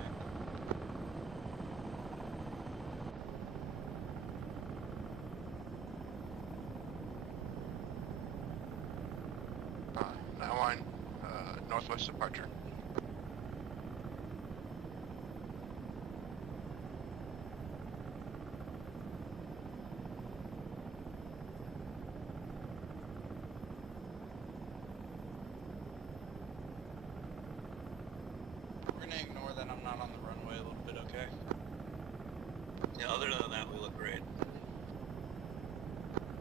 Now line, northwest departure. We're gonna ignore that I'm not on the runway a little bit, okay? Yeah, other than that, we look great.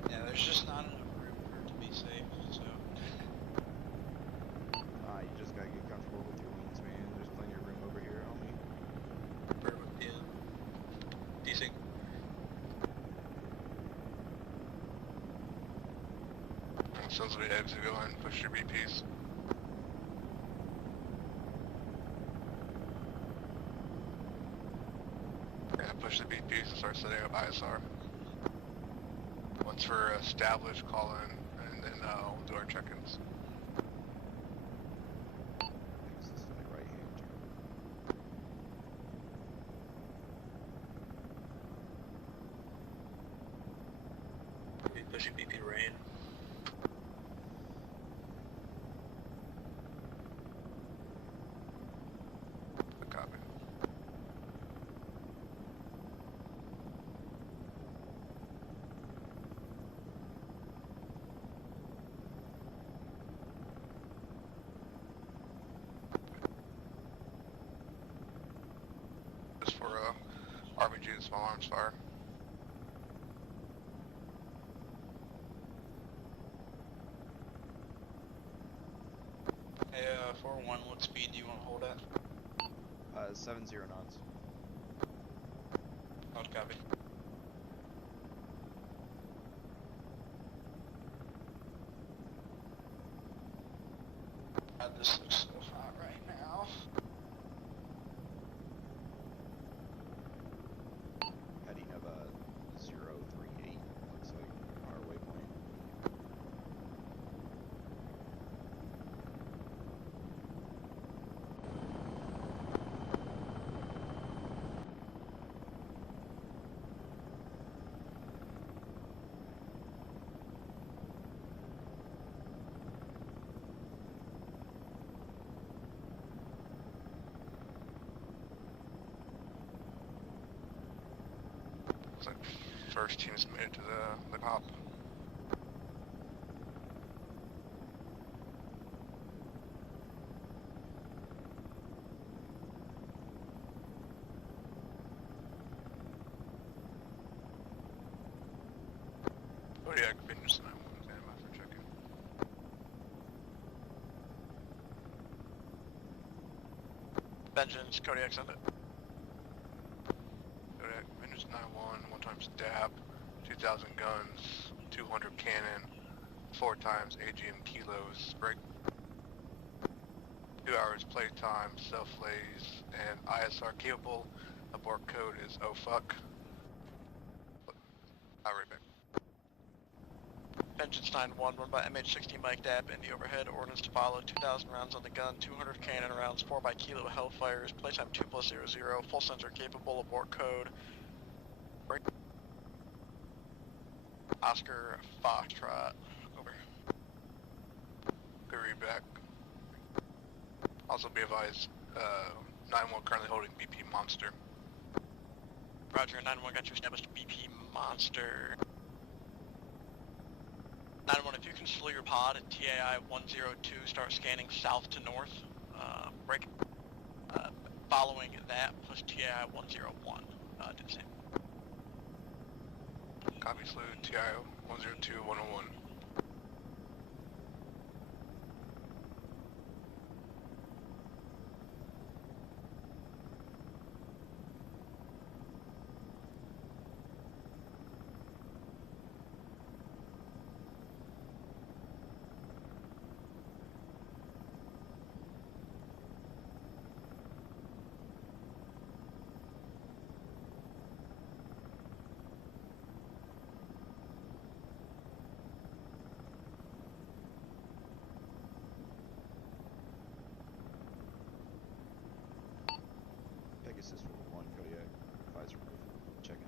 Yeah, there's just not enough room for it to be safe, so. You just gotta get comfortable with your wings, man. There's plenty of room over here, homie. Perfect, yeah. Decent. As soon as we exit, go ahead and push your BPs. Yeah, push the BPs and start setting up ISR. Once we're established, call in, and then we'll do our check-ins. This is my right hand turn. We pushing BP rain. Copy. Just for RPG and small arms fire. Hey, 4-1, what speed do you want to hold at? 70 knots. Hard copy. God, this looks so hot right now. Heading of a 038, looks like our waypoint. Looks like first team's made it to the hop. Kodiak, finish 9-1, stand by for check-in. Vengeance, Kodiak, send it. Kodiak, finish 9-1, 1 times stab, 2,000 guns, 200 cannon, 4 times AGM kilos, break. 2 hours playtime, self-lays, and ISR capable. Abort code is oh fuck. I'll right back. Vengeance 9-1, run by MH-60 Mike Dab in the overhead, ordnance to follow, 2,000 rounds on the gun, 200 cannon rounds, 4 by kilo Hellfires, playtime 2+00, full sensor capable, abort code. Break. Oscar Foxtrot, over. Good read back. Also be advised, 9-1 currently holding BP Monster. Roger, 9-1 got you established BP Monster. level your pod at TAI 102, start scanning south to north. Break. Following that, push TAI 101. Do the same. Copy, salute, TAI 102, 101. Pegasus for 1, Kodiak. Advise remove. Check in.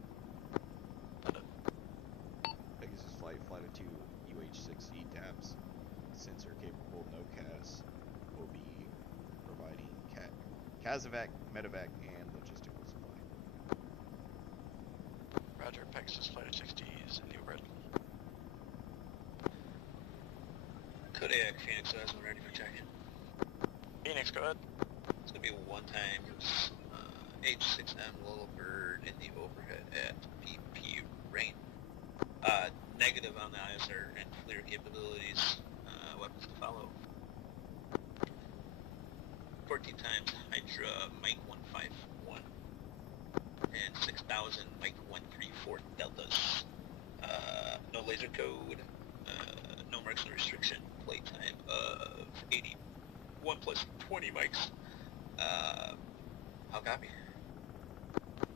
Pegasus flight of 2, UH-6E taps. Sensor capable, no CAS. Will be providing CASEVAC, medevac, and logistical supply. Roger, Pegasus flight of 60 is in the overhead. Kodiak, Phoenix has one ready for check-in. Phoenix, go ahead. It's gonna be one time H6M Lillibird in the overhead at BP Rain. Negative on the ISR and clear capabilities. Weapons to follow. 14 times Hydra Mike 151 and 6,000 Mike 134 Deltas. No laser code. No marks, no restriction. Playtime of 81 plus 20 mics. How copy?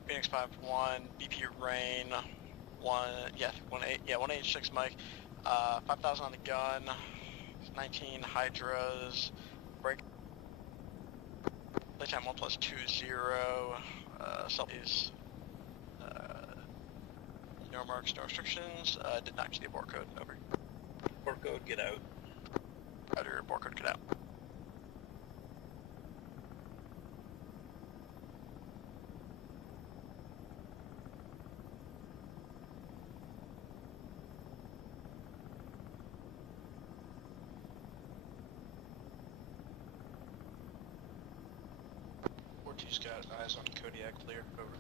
Phoenix 5-1, BP Rain, 186 Mike, 5,000 on the gun, 19 Hydras, break, playtime 1 plus 2, 0, selfies, no marks, no restrictions, did not get the abort code, over. Abort code, get out. Roger, abort code, get out. Ortiz got eyes on Kodiak, clear, over.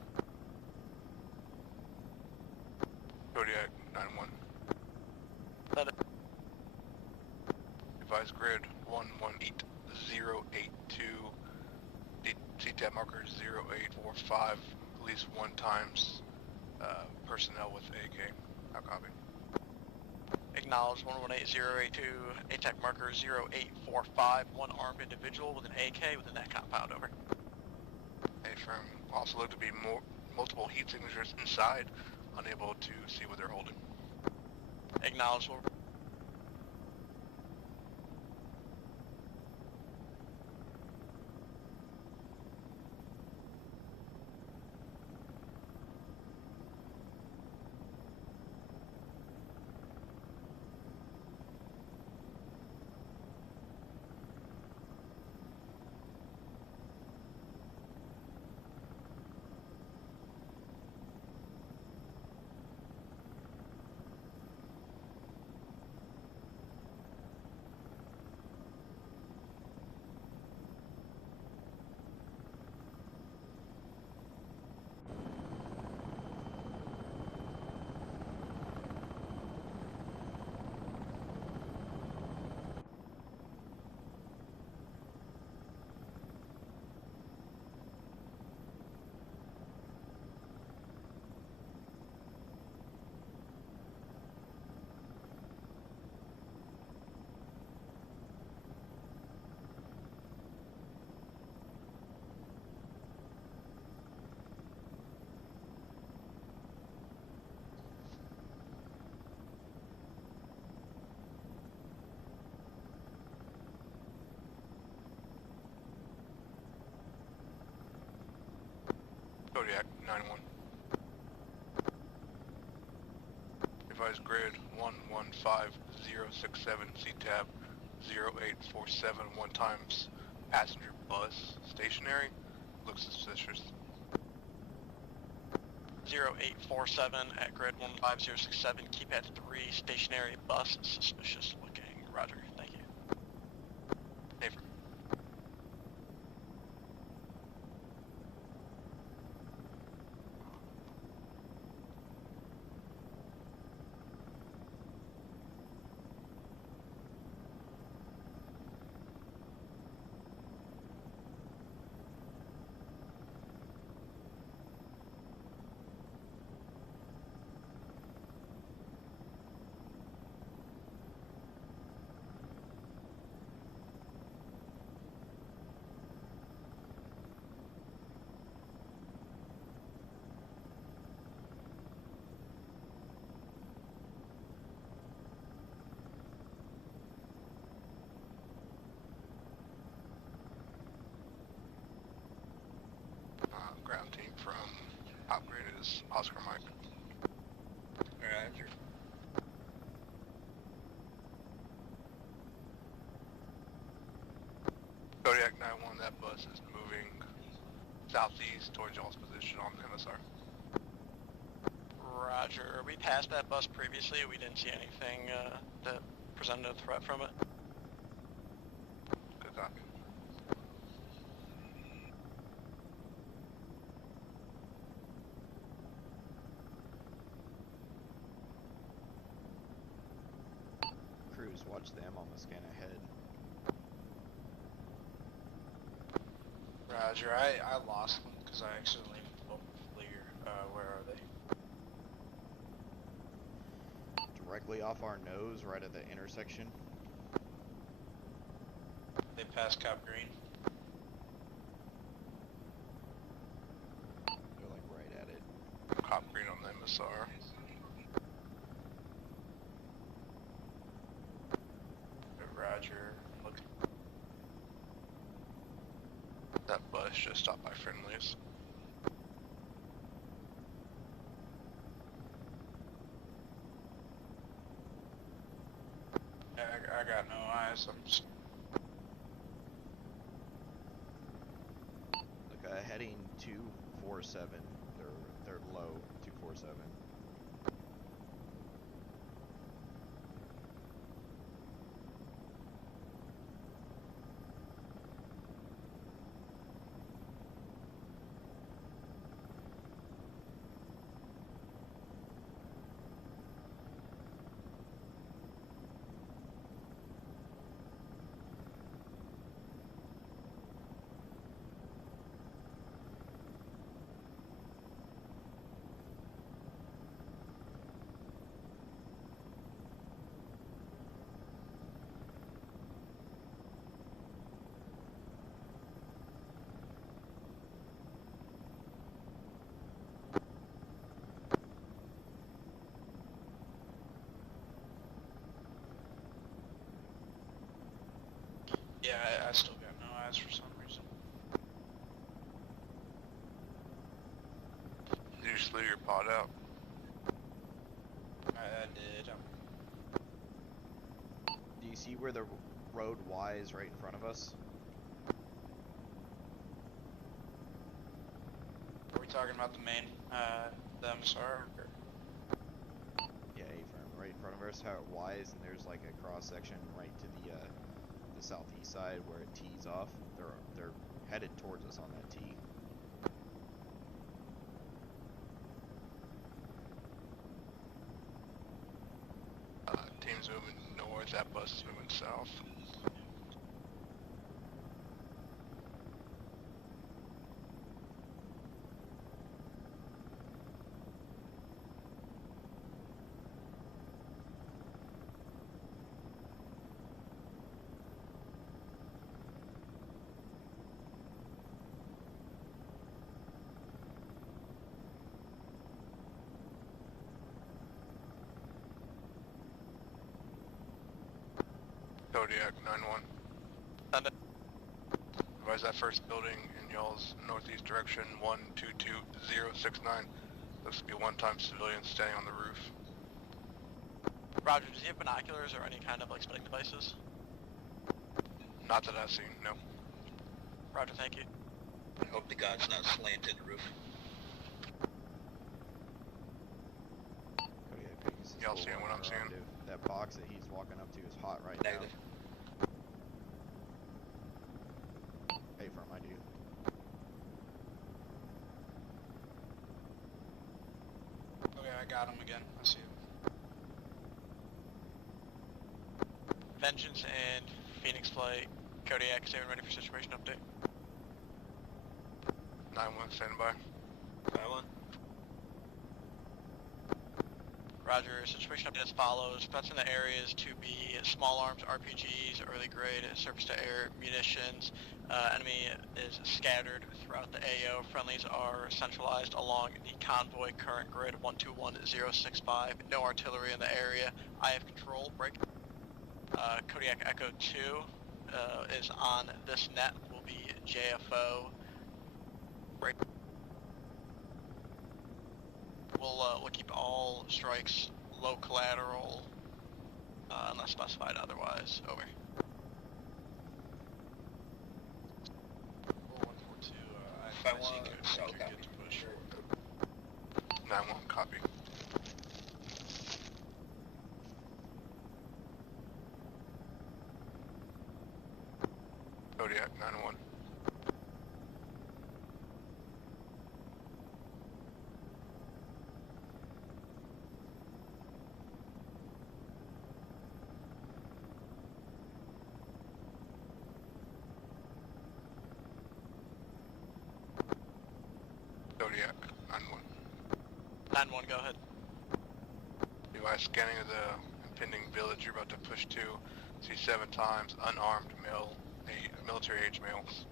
Kodiak, 9-1. Advise grid 118082. CTAP marker 0845. At least 1 times personnel with AK. How copy? Acknowledge 118082, ATAC marker 0845, 1 armed individual with an AK within that compound, over. A-firm. Also look to be multiple heat signatures inside, unable to see what they're holding. Acknowledge. Kodiak, 9-1. Advise grid 115067, CTAB 0847, 1 times passenger bus, stationary, looks suspicious. 0847 at grid 15067, keep at 3, stationary bus, suspicious looking. Roger, thank you. Affirm. Ground team from Upgrade is Oscar Mike. Roger. Kodiak 9-1, that bus is moving southeast towards y'all's position on the MSR. Roger. We passed that bus previously. We didn't see anything that presented a threat from it. Good copy. Crews, watch the ammo scan ahead. Roger. I lost them because I accidentally pulled clear. Where are they? Directly off our nose, right at the intersection. They passed Cop Green. They're like right at it. Cop Green on the MSR. Roger. Look. That bus just stopped by friendlies. I got no eyes. I'm just... Look, heading 247. They're low. 247. Yeah, I still got no eyes for some reason. You just blew your pod out. I did. Do you see where the road Y is right in front of us? Are we talking about the main, the MSR? Or... Yeah, A-firm, right in front of us, how it Y's, and there's like a cross section right to the southeast side where it tees off. They're headed towards us on that tee. Team's moving north, that bus is moving south. Kodiak 9-1. Advise that first building in y'all's northeast direction, 122069. Looks to be one-time civilians standing on the roof. Roger, does he have binoculars or any kind of like spotting devices? Not that I've seen, no. Roger, thank you. I hope the god's not slanted roof. Kodiak Pegasus Y'all full seeing what I'm runner seeing? onto that box that he's walking up to is hot right Negative. now. Hey, firm, I do. Okay, I got him again. I see him. Vengeance and Phoenix Flight. Kodiak, is everyone ready for situation update? 9-1, standing by. 5-1. Roger, situation update as follows. Threats in the areas to be small arms, RPGs, early grade, surface-to-air munitions. Enemy is scattered throughout the AO. Friendlies are centralized along the convoy current grid 121065. No artillery in the area. I have control. Break. Kodiak Echo 2 is on this net. Will be JFO. Break. We'll keep all strikes low collateral unless specified otherwise. Over. 4142, I want see good. solid You're copy. good to push. 9-1, copy. Kodiak, 9-1. Kodiak, 9-1. 9-1, go ahead. UI scanning of the impending village you're about to push to. See 7 times unarmed military age males.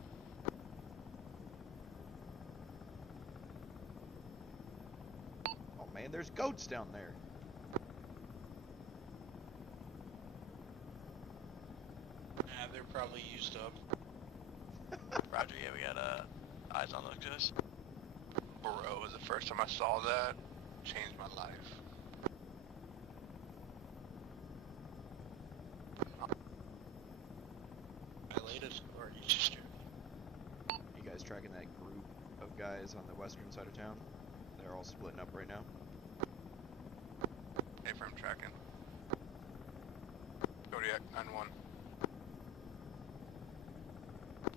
Oh man, there's goats down there. Yeah, they're probably used up. Roger, yeah, we got eyes on those guys. Bro, the first time I saw that, changed my life. Dilated, or you just You guys tracking that group of guys on the western side of town? They're all splitting up right now. A-frame tracking. Kodiak, 9-1.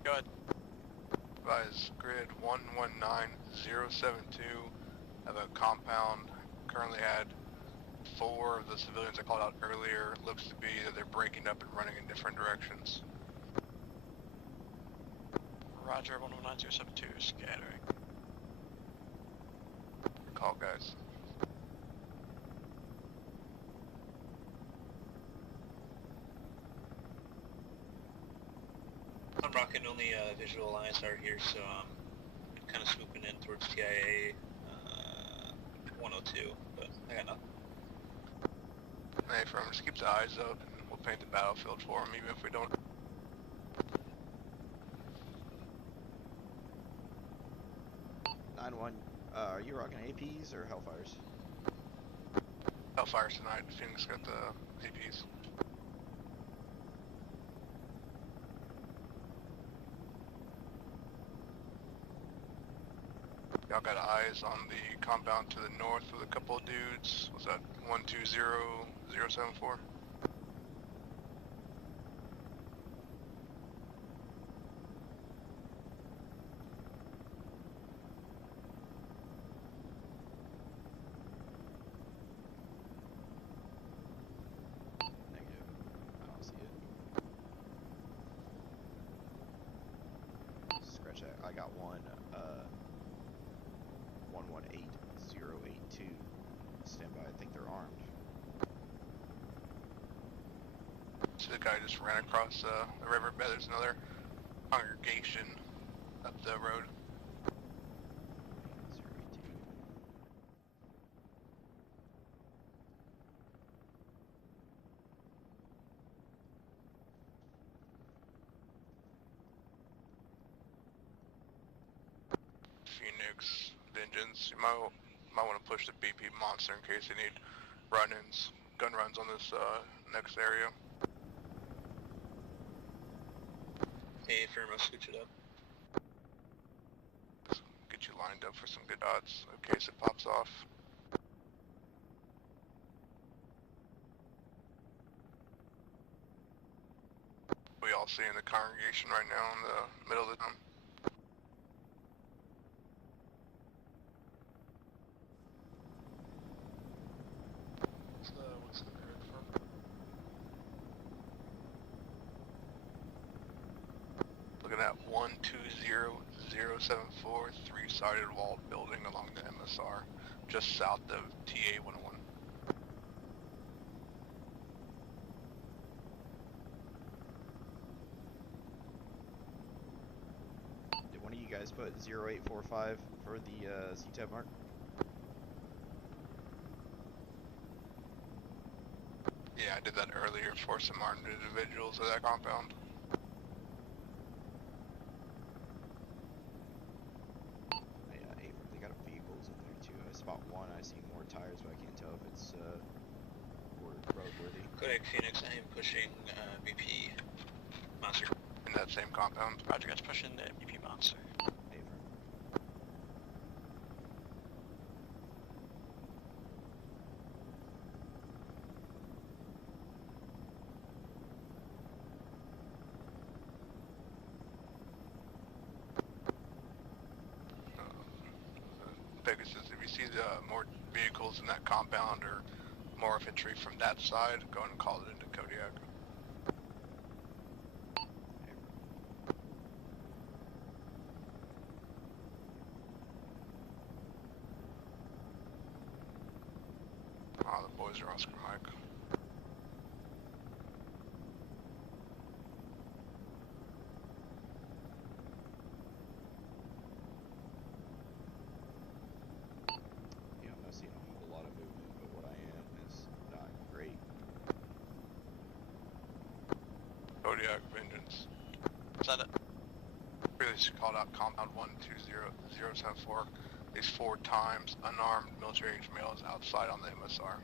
Go ahead. Advise grid 119072. Have a compound. Currently had 4 of the civilians I called out earlier. Looks to be that they're breaking up and running in different directions. Roger, 119072, scattering. Call, guys. I'm rocking only Visual Alliance are here, so I'm kind of swooping in towards TIA 102, but I got nothing. Hey, firm, just keep the eyes up and we'll paint the battlefield for them, even if we don't. Are you rocking APs or Hellfires? Hellfire tonight. Phoenix got the APs. Y'all got eyes on the compound to the north with a couple of dudes. Was that 120074? Negative. I don't see it. Scratch that. I got one. 118082. Stand by. I think they're armed. So the guy just ran across the riverbed. There's another congregation up the road. 082. Phoenix, Vengeance. You might want to push the BP monster in case you need run-ins, gun runs on this next area. Hey, firm, I'll switch it up. Get you lined up for some good odds in case it pops off. all seeing the congregation right now in the middle of the town. What's the grid for? Looking at 120074, three-sided walled building along the MSR, just south of TA 101. Did one of you guys put 0845 for the CTEP mark? Yeah, I did that earlier for some armed individuals at that compound. Yeah, they got vehicles in there too. I spot one. I see more tires, but I can't tell if it's roadworthy. Kodak Phoenix, I am pushing BP Monster. In that same compound. Roger, guys, pushing the BP Monster. Pegasus, if you see more vehicles in that compound or more infantry from that side, go ahead and call it into Kodiak. Oh, the boys are Oscar Mike. Yeah, I'm not seeing a whole lot of movement, but what I am is not great. Kodiak Vengeance. Send it. Really just called out compound 120074. These 4 times unarmed military-age males outside on the MSR.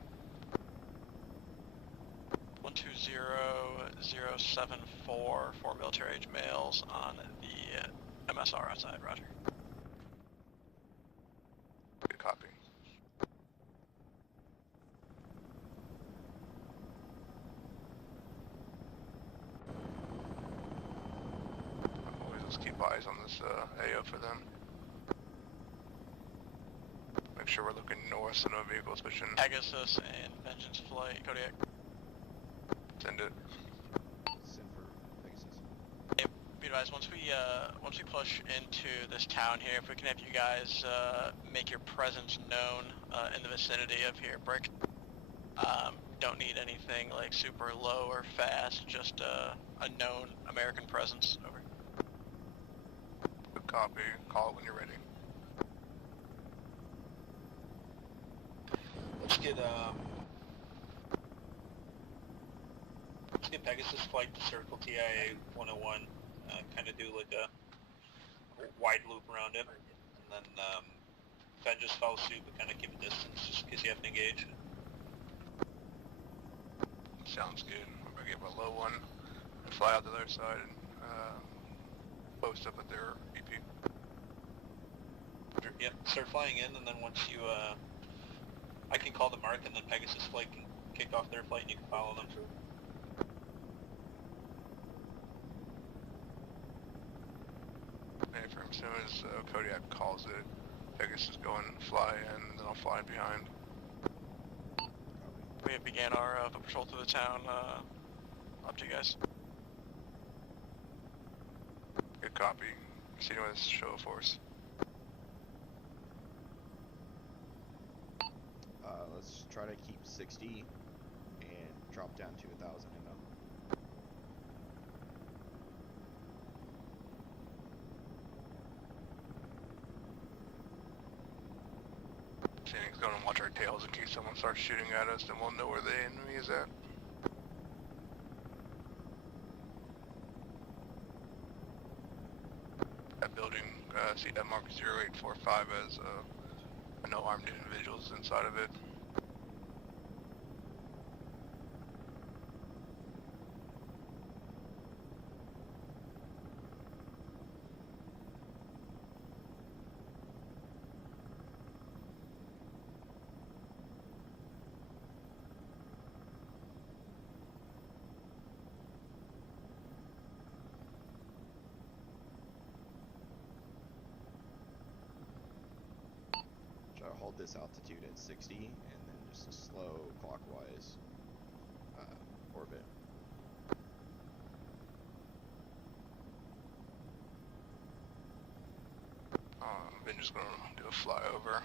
120074, 4 military-age males on the MSR outside, roger. Good copy. Always let's keep eyes on this AO for them. Make sure we're looking north so no vehicles pushing. Pegasus and Vengeance Flight, Kodiak. Send it. Send for Pegasus. Hey, be advised, once we push into this town here, if we can have you guys make your presence known in the vicinity of here, Brick. Don't need anything like super low or fast, just a known American presence. Over. Good copy. Call it when you're ready. Let's get Pegasus Flight to circle TIA 101, kind of do like a wide loop around him, and then Fed just follow suit, but kind of keep a distance just in case you have to engage. Sounds good. I'm gonna give a low one and fly out to their side and post up at their BP. Yep, start flying in, and then once you, I can call the mark, and then Pegasus Flight can kick off their flight, and you can follow them. And as soon as Kodiak calls it, Pegasus go in and fly in, and then I'll fly behind. We began our patrol through the town. Up to you guys. Good copy. Proceeding with show of force. Let's try to keep 60 and drop down to 1,000 ammo. Phoenix, go and watch our tails in case someone starts shooting at us, then we'll know where the enemy is at. That building, see that mark 0845 as no armed individuals inside of it. hold this altitude at 60, and then just a slow clockwise orbit. I'm just gonna do a flyover.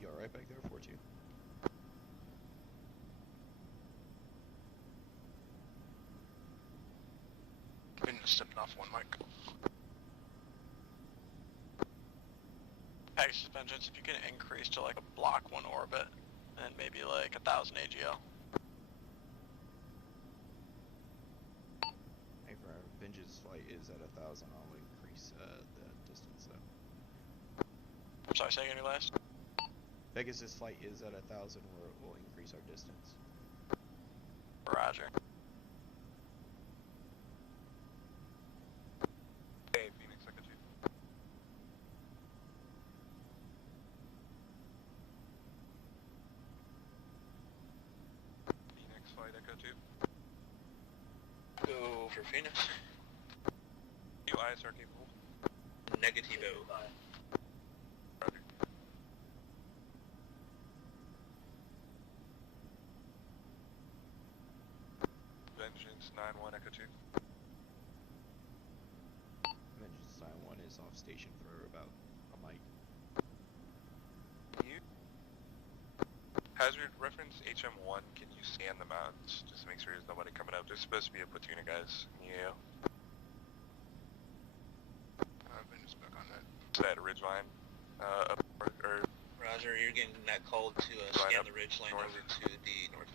You all right back there, 4-2? Been just stepping off one mic. Pegasus Vengeance, if you can increase to like a block 1 orbit, and maybe like 1,000 AGL. Hey, for our Vengeance flight is at 1,000. I'll increase the distance though. I'm sorry, say again your last? Pegasus flight is at 1,000. We'll increase our distance. Roger. Hey, Phoenix, I got you. Phoenix flight, Echo 2. Go for Phoenix. You ISR capable? Negativo. Roger. Vengeance 9-1, Echo 2. Vengeance 9-1 is off station for about a mic. You? Hazard reference HM1, can you scan them out? Just to make sure there's nobody coming up. There's supposed to be a platoon of guys in the AO. I've been just back on that. To that ridgeline, up north, or Roger, you're getting that call to scan the ridgeline north. over to the north.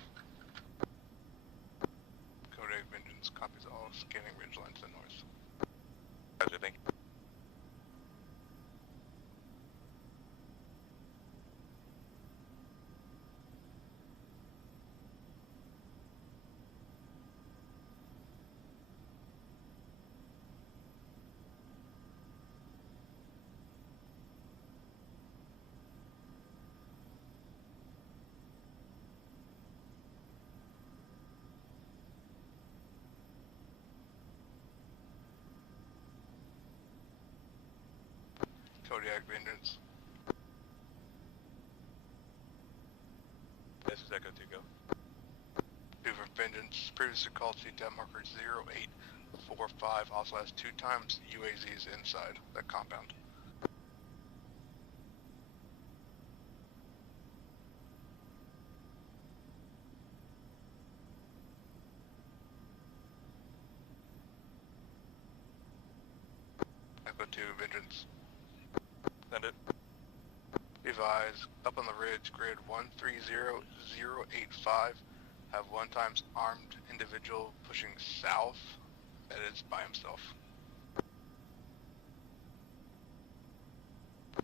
Kodak Vengeance copies all, scanning ridgeline to the north. Roger, thank you. Kodiak Vengeance. This is Echo 2 go. Hoover Vengeance, previously called CTAP marker 0845, also has 2 times UAZs inside that compound. Echo 2 Vengeance. Send it. Advise, up on the ridge, grid 130085, have 1 times armed individual pushing south, that is by himself.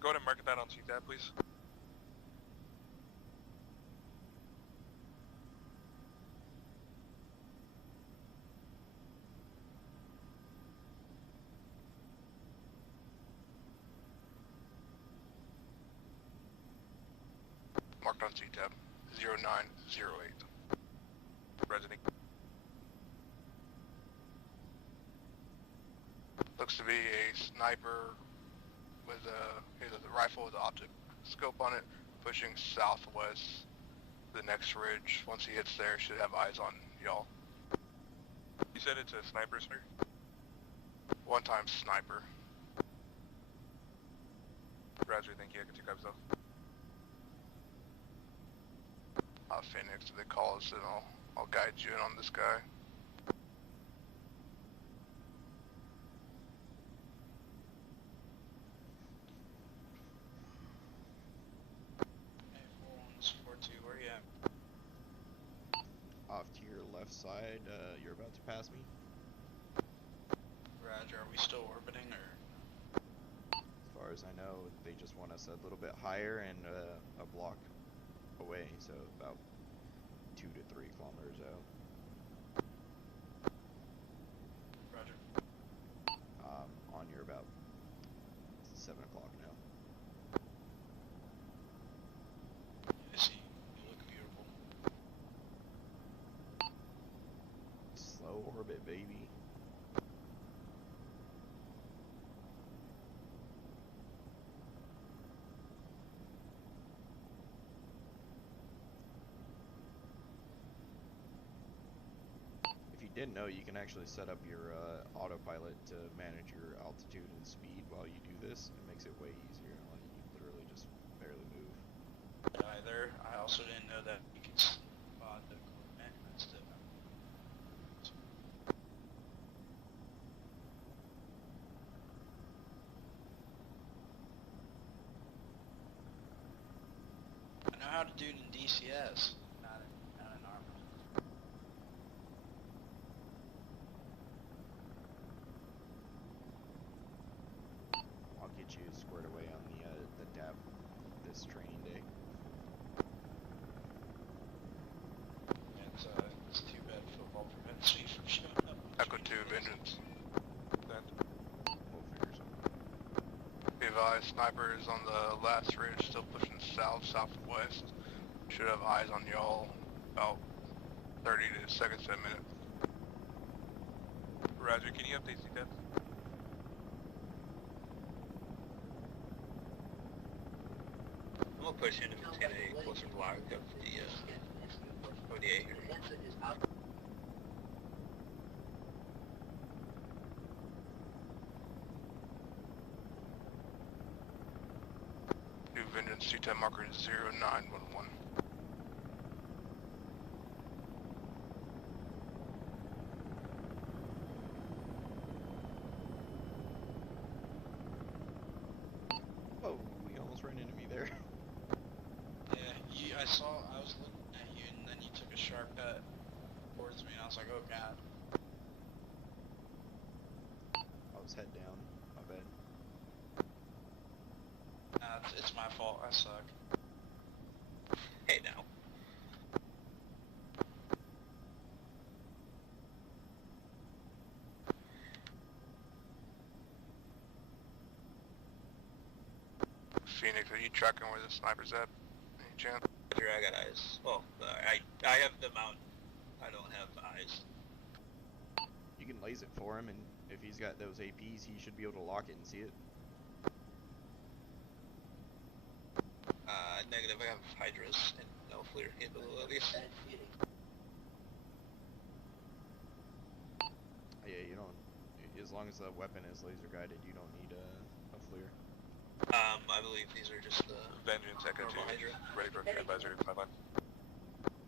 Go ahead and mark that on CTAB, please. Marked on CTAB, 0908. Resident. Looks to be a sniper with a rifle with an optic scope on it, pushing southwest. The next ridge. Once he hits there, should have eyes on y'all. You said it's a sniper, sir? One-time sniper. Roger, thank you. I can take copies off. Phoenix, they call us, and I'll guide you in on this guy. Hey, 4142, where you at? Off to your left side, you're about to pass me. Roger, are we still orbiting, or? As far as I know, they just want us a little bit higher and a block away, so about 2 to 3 kilometers out. Roger. On your about 7 o'clock now. I see. You look beautiful. Slow orbit, baby. Didn't know you can actually set up your autopilot to manage your altitude and speed while you do this. It makes it way easier. Like, you literally just barely move. Either. I also didn't know that you could spot the coordinates. I know how to do it in DCS, not in arma. I'll get you squared away on the DAP this training day. It's too bad football prevents me from showing up. Echo 2, Vengeance. Then. We'll figure something. Be advised, sniper is on the last ridge, still pushing southwest. Should have eyes on y'all about 30 seconds to a minute. Roger, can you update CTAP? I'm gonna push in if it's gonna get closer to lock up the ODA. New Vengeance, CTAP marker 0911. Oh, you almost ran into me there. Yeah, I was looking at you and then you took a sharp cut towards me and I was like, oh god. I was head down. My bad. Nah, it's my fault, I suck. Hey now. Phoenix, are you tracking where the sniper's at? Any chance? I got eyes. Well, I have the mount. I don't have eyes. You can laze it for him, and if he's got those APs, he should be able to lock it and see it. Negative, I have Hydras and no FLIR capabilities. Yeah, you don't. As long as the weapon is laser guided, you don't need a FLIR. I believe these are just the Vengeance, Echo 2, Hydra. ready for advisory 5 line.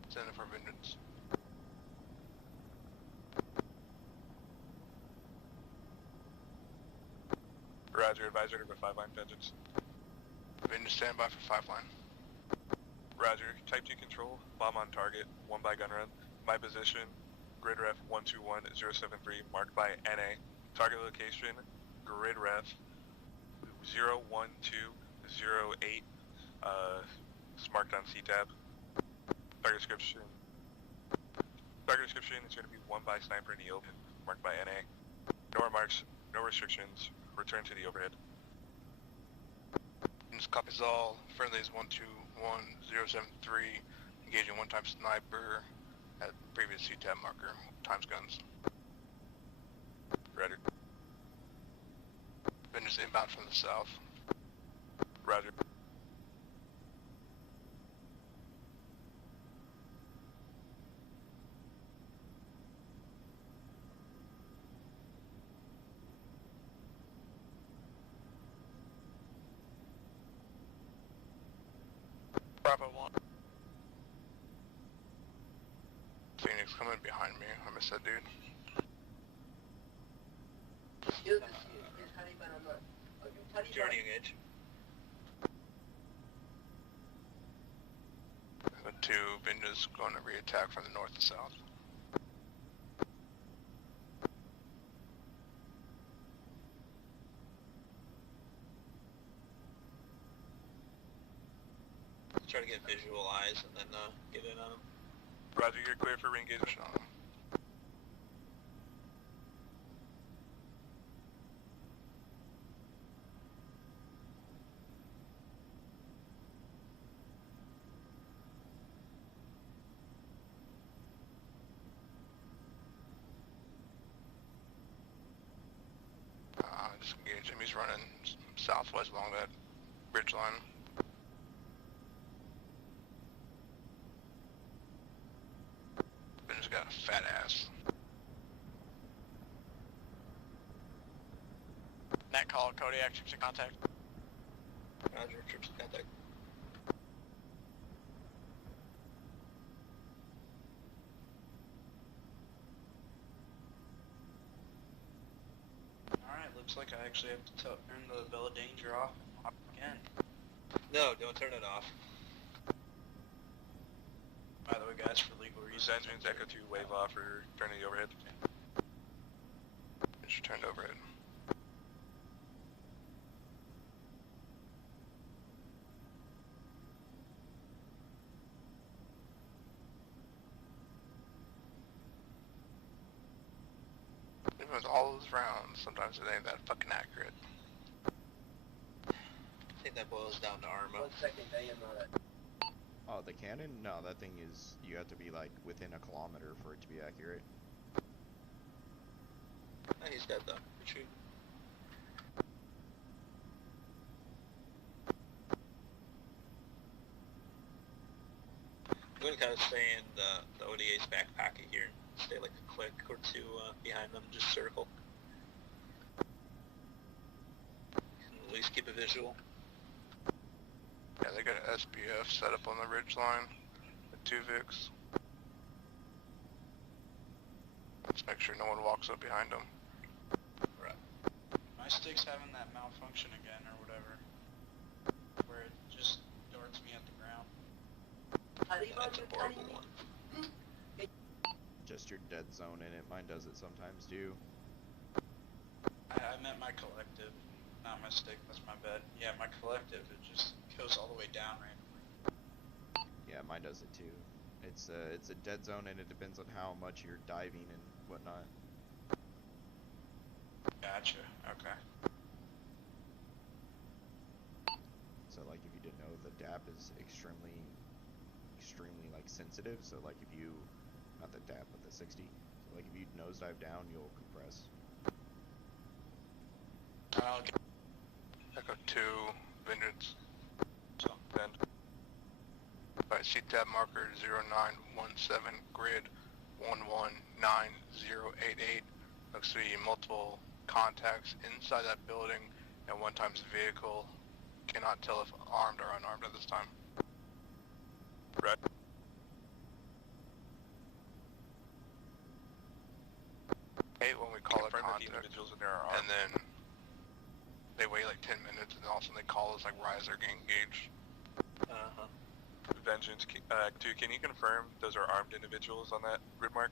Send it for Vengeance. Roger, advisory for 5 line, Vengeance. Vengeance, stand by for 5 line. Roger, Type 2 control, bomb on target, 1 by gun run. My position, grid ref 121073, marked by NA. Target location, grid ref 01208, it's marked on CTAB. Target description is going to be 1 by sniper in the open, marked by NA. No remarks, no restrictions, return to the overhead. Vengeance copies all. Friendly is 121073. Engaging one-time sniper at previous CTAB marker. Times guns. Ready. Vengeance inbound from the south. Roger. Bravo 1. Phoenix coming behind me. I missed that dude. Journey engage. The two Vengeance going to re-attack from the north and south. Try to get visual eyes and then get in on them. Roger, you're clear for re-engagement. Disengage him. He's running southwest along that ridge line. Ben's got a fat ass. Net call, Kodiak, troops in contact. Roger, troops in contact. Alright, looks like I actually have to turn the bell of danger off again. No, don't turn it off. By the way, guys, for legal reasons. Engines Echo 2 wave off or turning the overhead. It's turned overhead. Even with all those rounds, sometimes it ain't that fucking accurate. I think that boils down to arma. Oh, the cannon? No, that thing is, you have to be like within a kilometer for it to be accurate. Oh, he's dead though. Retreat. I'm going to kind of stay in the ODA's back pocket here. Stay like a click or two behind them, just circle. At least keep a visual. Yeah, they got an SBF set up on the ridge line with 2 Vics. Let's make sure no one walks up behind them. Right. My stick's having that malfunction again or whatever. Where it just darts me at the ground. That's a horrible one. Just your dead zone in it. Mine does it sometimes too. I meant my collective, not my stick, that's my bad. Yeah, my collective, it just goes all the way down randomly. Yeah, mine does it too. It's a dead zone and it depends on how much you're diving and whatnot. Gotcha, okay. So like if you didn't know, the DAP is extremely like sensitive. So like if you, not the DAP but the 60, so like if you nosedive down, you'll compress. Echo 2, Vengeance. So, then. Alright, CTAB marker 0917, grid 119088. Looks to be multiple contacts inside that building at one time's vehicle. Cannot tell if armed or unarmed at this time. Right. Hate when we call it Confirm that the contact, individuals in there are armed. and then they wait like 10 minutes, and then all of a sudden they call us like, "Rise, they're getting engaged." Uh-huh. Vengeance 2, can you confirm those are armed individuals on that grid mark?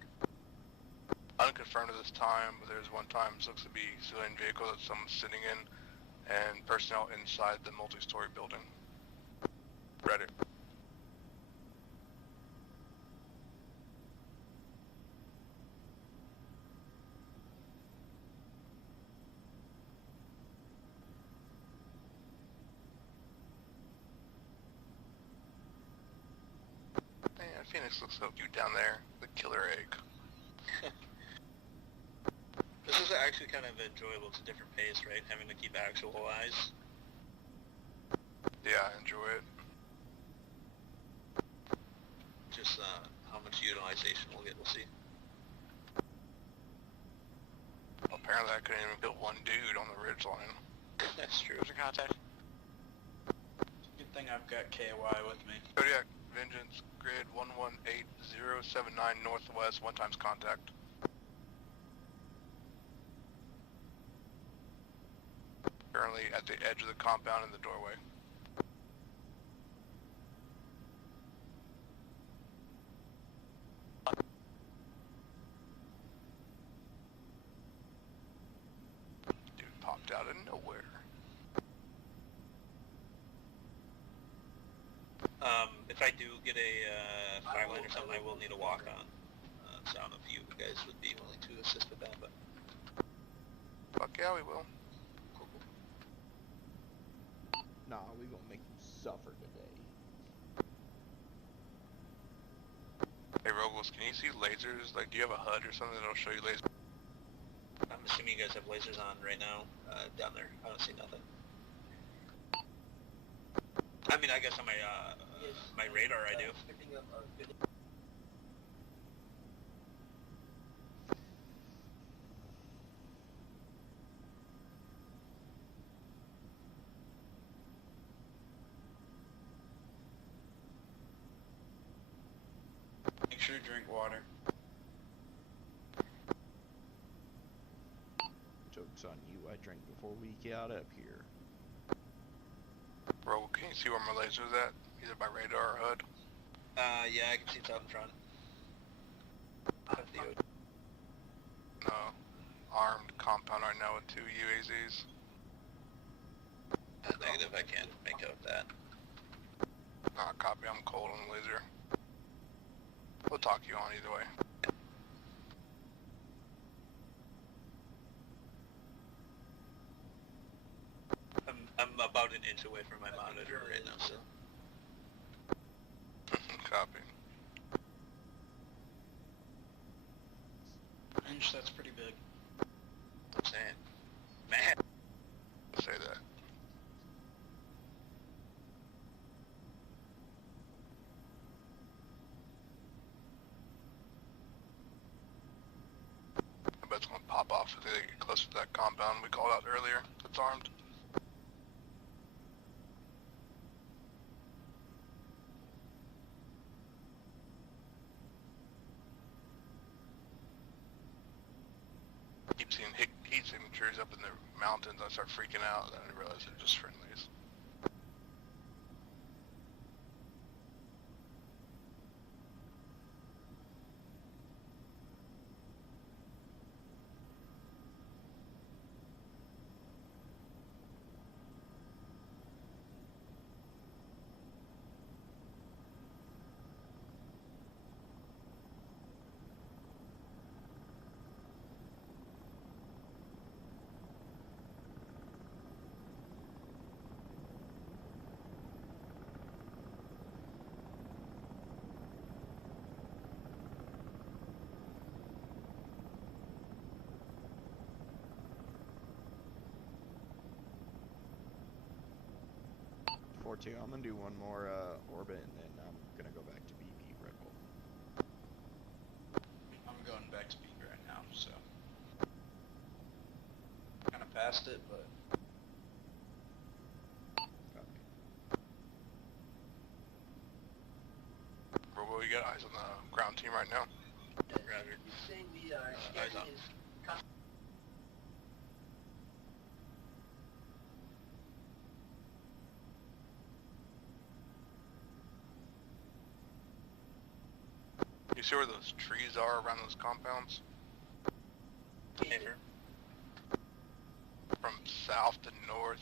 Unconfirmed at this time, but there's one time it looks to be civilian vehicle that someone's sitting in, and personnel inside the multi-story building. Ready. Man, Phoenix looks so cute down there. The killer egg. This is actually kind of enjoyable. It's a different pace, right? Having to keep actual eyes. Yeah, I enjoy it. Just how much utilization we'll get, we'll see. Well, apparently I couldn't even kill one dude on the ridge line. That's true. Troops in contact. Get think I've got KY with me. Kodiak, Vengeance, grid 118079 northwest, 1 times contact. Currently at the edge of the compound in the doorway. Dude popped out of nowhere. If I do get a fire line or something, I will need a walk on. So I don't know if you guys would be willing to assist with that, but. Fuck yeah, we will. Cool. Nah, we gonna make you suffer today. Hey Robles, can you see lasers? Like, do you have a HUD or something that'll show you lasers? I'm assuming you guys have lasers on right now, down there. I don't see nothing. I mean, I guess on my radar I do. Make sure to drink water. Joke's on you, I drank before we got up here. Bro, can you see where my laser's at? Either by radar or HUD? Yeah, I can see it's out in front. No. Armed compound right now with 2 UAZs. Negative, I can't make out that. Nah, copy, I'm cold on the laser. We'll talk you on either way. I'm about an inch away from my monitor right now, so. Copy. Inch, that's pretty big. I'm saying. Man. Say that. I bet it's gonna pop off if they get closer to that compound we called out earlier. That's armed. Keep seeing heat signatures up in the mountains. I start freaking out, then I realize they're just friendlies. I'm gonna do one more orbit and then I'm gonna go back to BP Red Bull. I'm going back to peak right now, so. Kinda past it, but. Robo, you got eyes on the ground team right now? Roger. Eyes on. You see where those trees are around those compounds? Here. From south to north,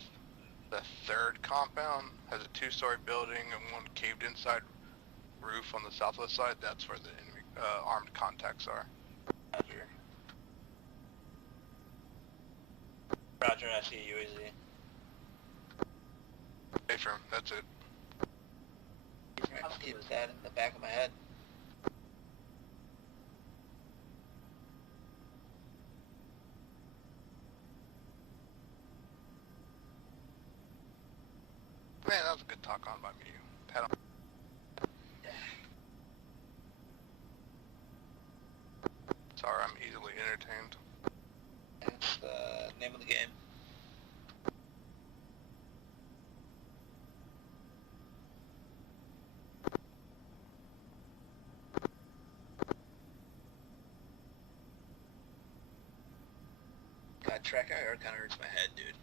the 3rd compound has a 2-story building and one caved inside roof on the southwest side. That's where the enemy, armed contacts are. Roger. Roger, I see a UAZ. Hey, firm, that's it. I'll keep that in the back of my head. Man, that was a good talk on by me. Pat on. Sorry, I'm easily entertained. That's the name of the game. track IR kind of hurts my head, dude.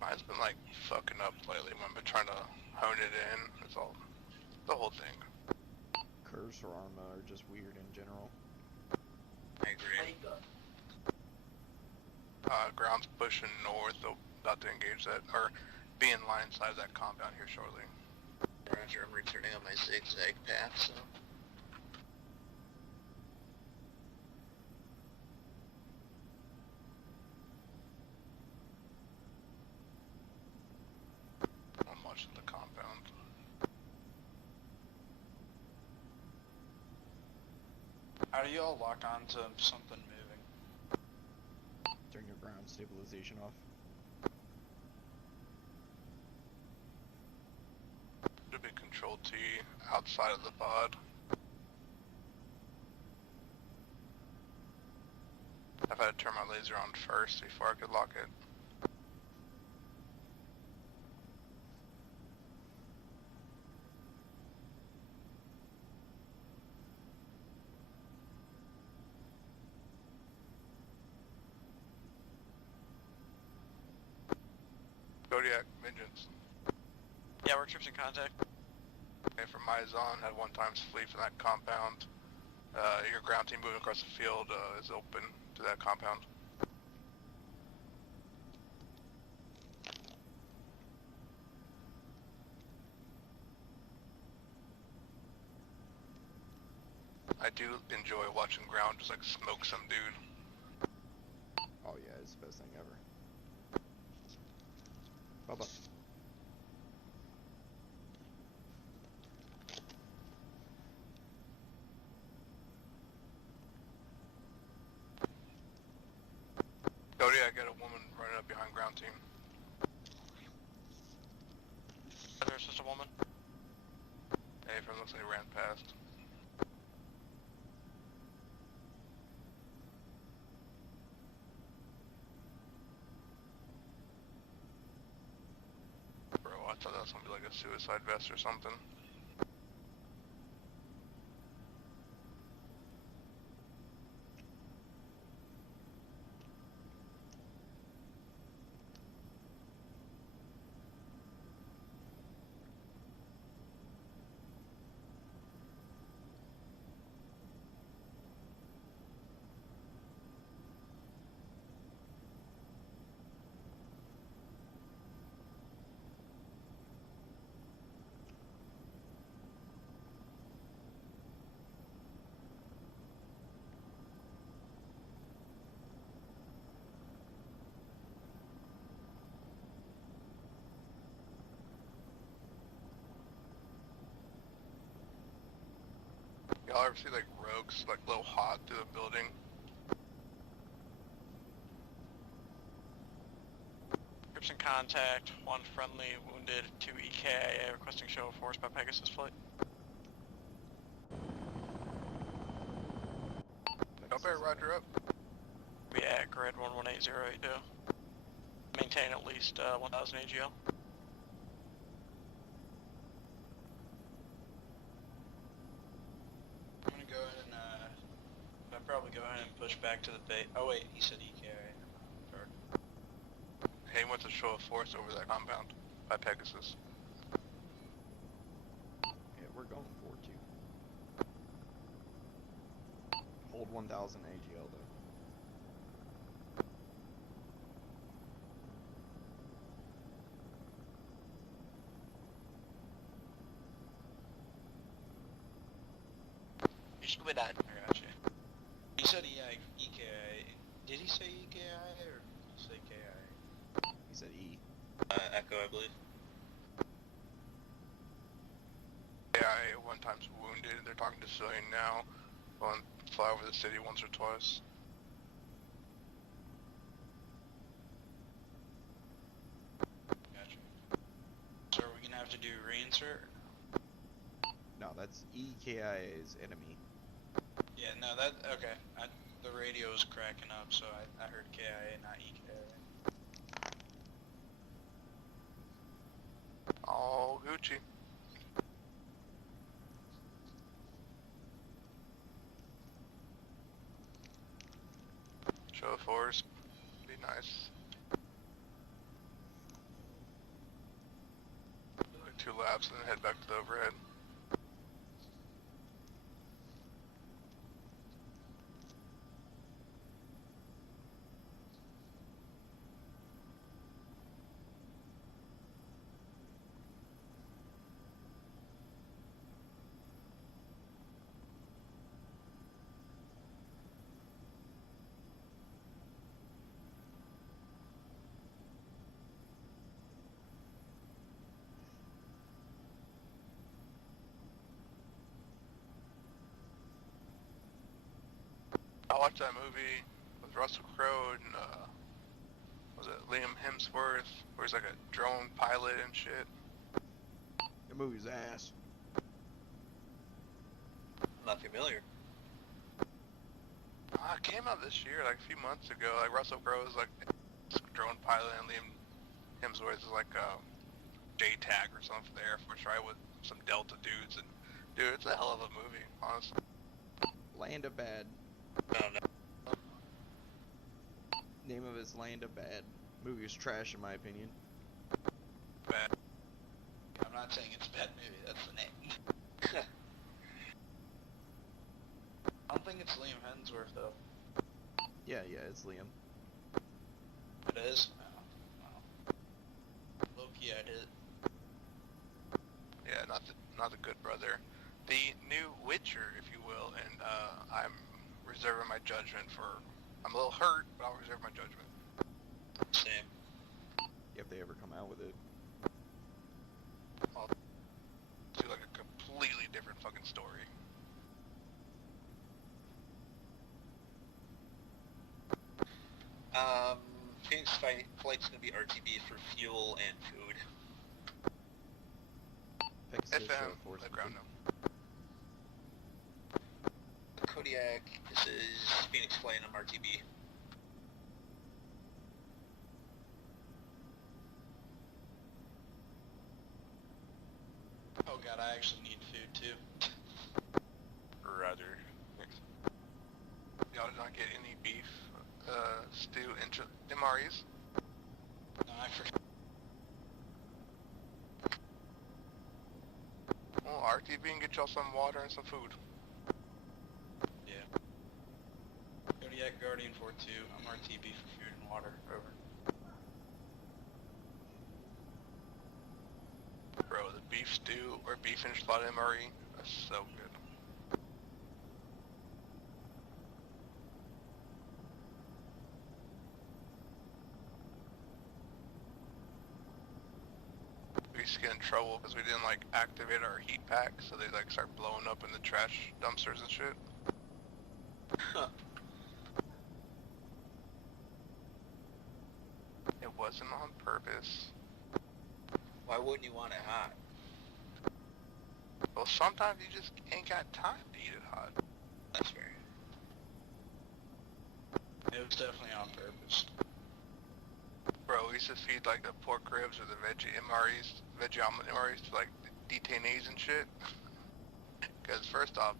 Mine's been like fucking up lately when I've been trying to hone it in. It's all the whole thing. Curves for arma are just weird in general. I agree. Ground's pushing north, though, about to engage that, or be in line side of that compound here shortly. Roger, I'm returning on my zigzag path, so. Not much in the compound. How do you all lock onto something moving? Turn your ground stabilization off. Should be Control T outside of the pod. I've had to turn my laser on first before I could lock it. Zodiac, Vengeance. Yeah, we're troops in contact. Okay, from my zone, had one times flee from that compound. Your ground team moving across the field is open to that compound. I do enjoy watching ground just like smoke some dude. Oh yeah, it's the best thing ever. Bubba. Cody, I got a woman running up behind ground team. There's just a woman. Hey, from looks like he ran past. Bro, I thought that was gonna be like a suicide vest or something. Y'all ever see like rogues like low hot through the building? Troops in contact. One friendly wounded. 2 EKIA requesting show of force by Pegasus flight. Bear, roger up. Be at grid 118082. Maintain at least 1000 AGL. I'm gonna go ahead and, I'll probably go ahead and push back to the base. Oh wait, he said EKI. Hey, wants a show of force over that compound by Pegasus. Yeah, we're going for it too. Hold 1000 AGL though. You should be done. I got you. He said EKI. Did he say EKI or did he say KI? He said E. Echo, I believe. Yeah, one time's wounded. They're talking to civilian now. Going to fly over the city once or twice. Gotcha. So are we gonna have to do reinsert? No, that's EKIA's enemy. Yeah, no, that, okay. The radio was cracking up, so I heard KIA, not EKIA. All Gucci. Show of force. Be nice. Like 2 laps and then head back to the overhead. I watched that movie with Russell Crowe and was it Liam Hemsworth, where he's like a drone pilot and shit. The movie's ass. Not familiar. It came out this year, like a few months ago. Like Russell Crowe is like a drone pilot, and Liam Hemsworth is like a JTAG or something for the Air Force, right, with some Delta dudes. And dude, it's a hell of a movie, honestly. Land of Bad. No. Name of it's Land of Bad. Movie is trash in my opinion. Bad. I'm not saying it's a bad movie, that's the name. I don't think it's Liam Hemsworth though. Yeah, it's Liam. It is? Oh. Low-key, I did. Yeah, not the good brother. The new Witcher, if you will, and I'm reserving my judgment for. I'm a little hurt, but I'll reserve my judgment. Same. If they ever come out with it. I'll do like a completely different fucking story. Phoenix Flight's gonna be RTB for fuel and food. FM, the ground now. Kodiak, this is Phoenix Flight and I'm RTB. Oh god, I actually need food too. Roger. Thanks. Y'all did not get any beef, stew, MREs? No, I forgot. Well, RTB and get y'all some water and some food. Yeah. Kodiak Guardian 4-2, I'm RTB for food and water, over. Bro, the beef stew or beef and spot MRE, that's so good. We used to get in trouble because we didn't like activate our heat pack, so they like start blowing up in the trash dumpsters and shit. It wasn't on purpose. Why wouldn't you want it hot? Well, sometimes you just ain't got time to eat it hot. That's fair. It was definitely on purpose. Bro, we used to feed like the pork ribs or the veggie MREs, veggie omelet MREs to like detainees and shit. Because first off,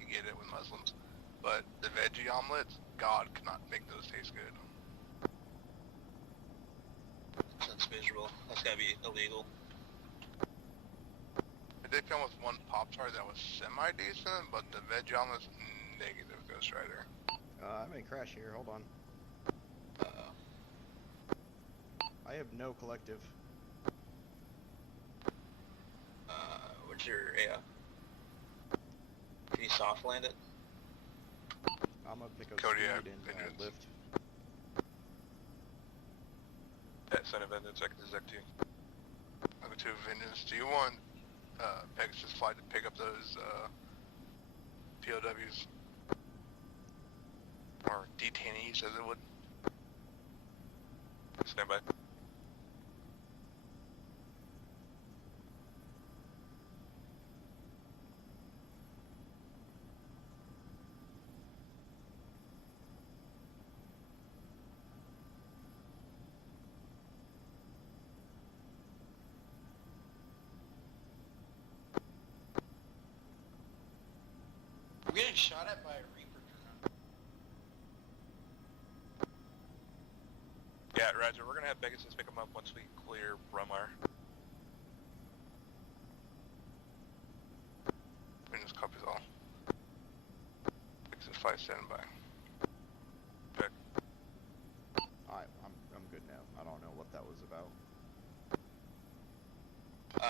you get it with Muslims, but the veggie omelets, God cannot make those taste good. That's miserable. That's gotta be illegal. It did come with one Pop-Tart that was semi-decent, but the veggie omelet's negative, Ghost Rider. I may crash here, hold on. I have no collective. What's your AF? Can you soft land it? I'm gonna pick up Kodiak, speed and lift. At Son of Vengeance, I can Zec to you. I'll go to Vengeance. Do you want Pegasus Flight to pick up those POWs? Or detainees, as it would? Stand by. I'm getting shot at by a Reaper drone. Yeah, Roger. We're gonna have Pegasus pick them up once we clear Brumar. Vengeance copies all. Pegasus 5 standing by. Check. Alright, I'm good now. I don't know what that was about.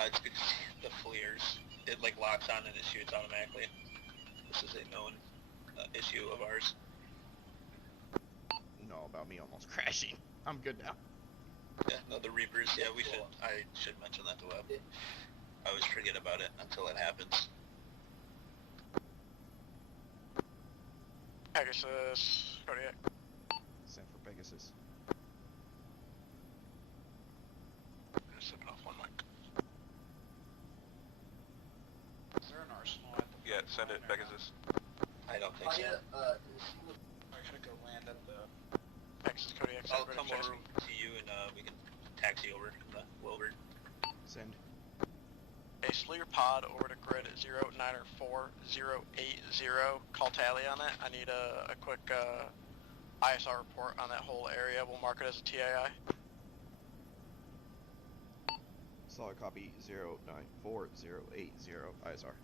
It's because the fleers, it like locks on and it shoots automatically. This is a known issue of ours. No, about me almost crashing. I'm good now. Yeah, no, the Reapers, yeah, I should mention that to Web. I always forget about it until it happens. Pegasus, Kodiak. Send for Pegasus. I'm just slipping off one mic. Is there an arsenal at the Yeah, send it, Pegasus. I don't think so. I gotta go land at the... Pegasus, Kodiak, I'll come over to you and we can taxi over in the Wilbur. Send. A Sleer pod over to grid 094080. Call tally on it. I need a quick ISR report on that whole area. We'll mark it as a TAI. Solid copy 094080 ISR.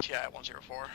TI 104.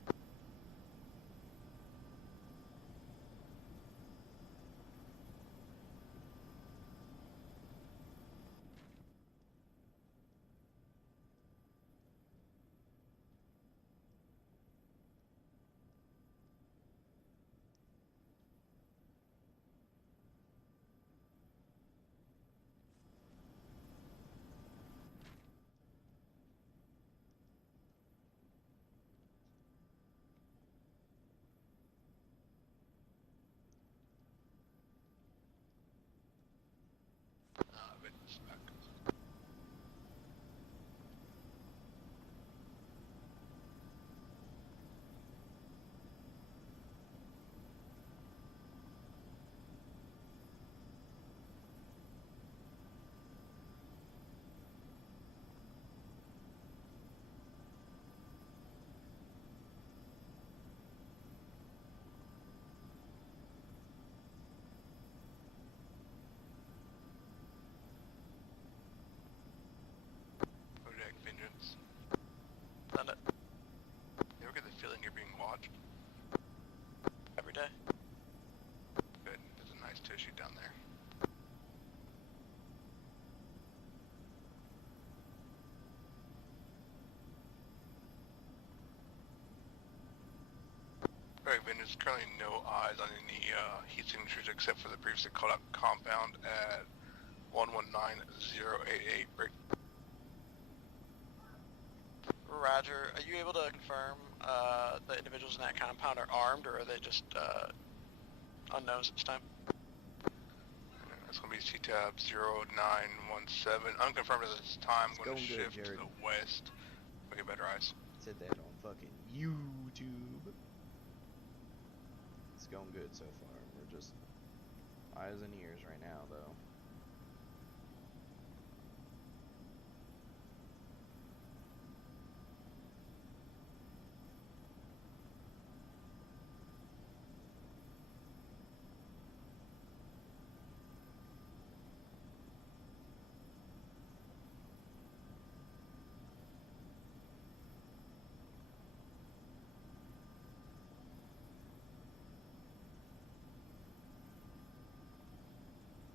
Kodiak Vengeance. Send it. You ever get the feeling you're being watched? Every day. Good. There's a nice tissue down there. Alright, Vengeance, currently no eyes on any heat signatures except for the previously called out compound at 119088. Break. Roger. Are you able to confirm the individuals in that compound are armed, or are they just unknowns at this time? That's going to be C-Tab 0917. Unconfirmed at this time. I'm going to going good, shift to Jared. the west. We get better eyes. Said that on fucking YouTube. It's going good so far. We're just eyes and ears right now, though.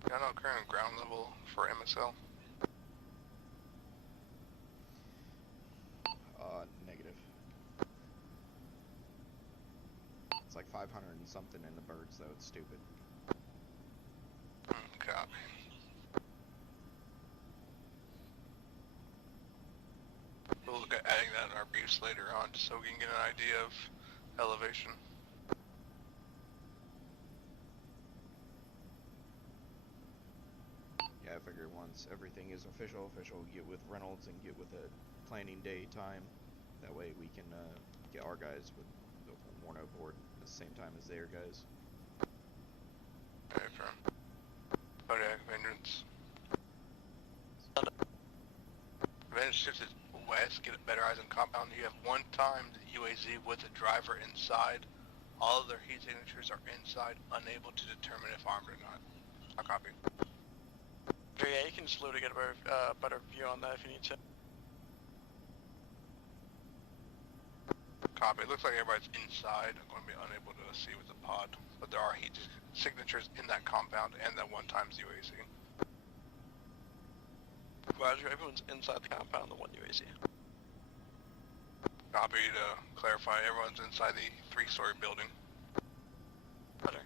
Yeah, no current ground level for MSL. Negative. It's like 500 and something in the birds, though. It's stupid. Copy. We'll look at adding that in our briefs later on, just so we can get an idea of elevation. Yeah, I figure once everything is official, get with Reynolds and get with a planning day time. That way we can get our guys with the Warno board at the same time as their guys. Okay, firm. Kodiak Vengeance. Vengeance shifted west, get better eyes on compound. You have one time the UAZ with a driver inside. All of their heat signatures are inside, unable to determine if armed or not. I copy. Yeah, you can slow to get a better view on that if you need to. Copy. It looks like everybody's inside. I'm going to be unable to see with the pod, but there are heat signatures in that compound and that 1x UAC. Roger, everyone's inside the compound, the 1 UAC. Copy. To clarify, everyone's inside the 3-story building. Roger.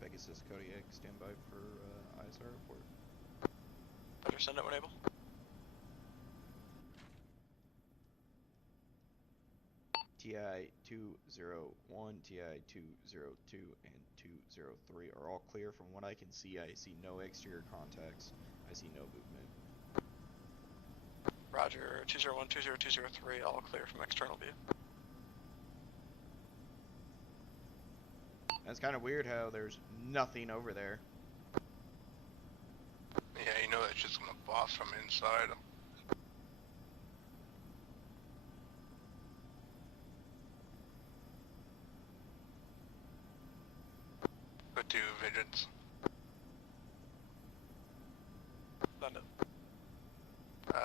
Pegasus Kodiak, stand by for ISR report. Roger, send it when able. TI 201, TI 202, and 203 are all clear from what I can see. I see no exterior contacts. I see no movement. Roger, 201, 202, 203, all clear from external view. That's kind of weird how there's nothing over there. Yeah, you know that's just going to boss from inside. Go to Vengeance. London.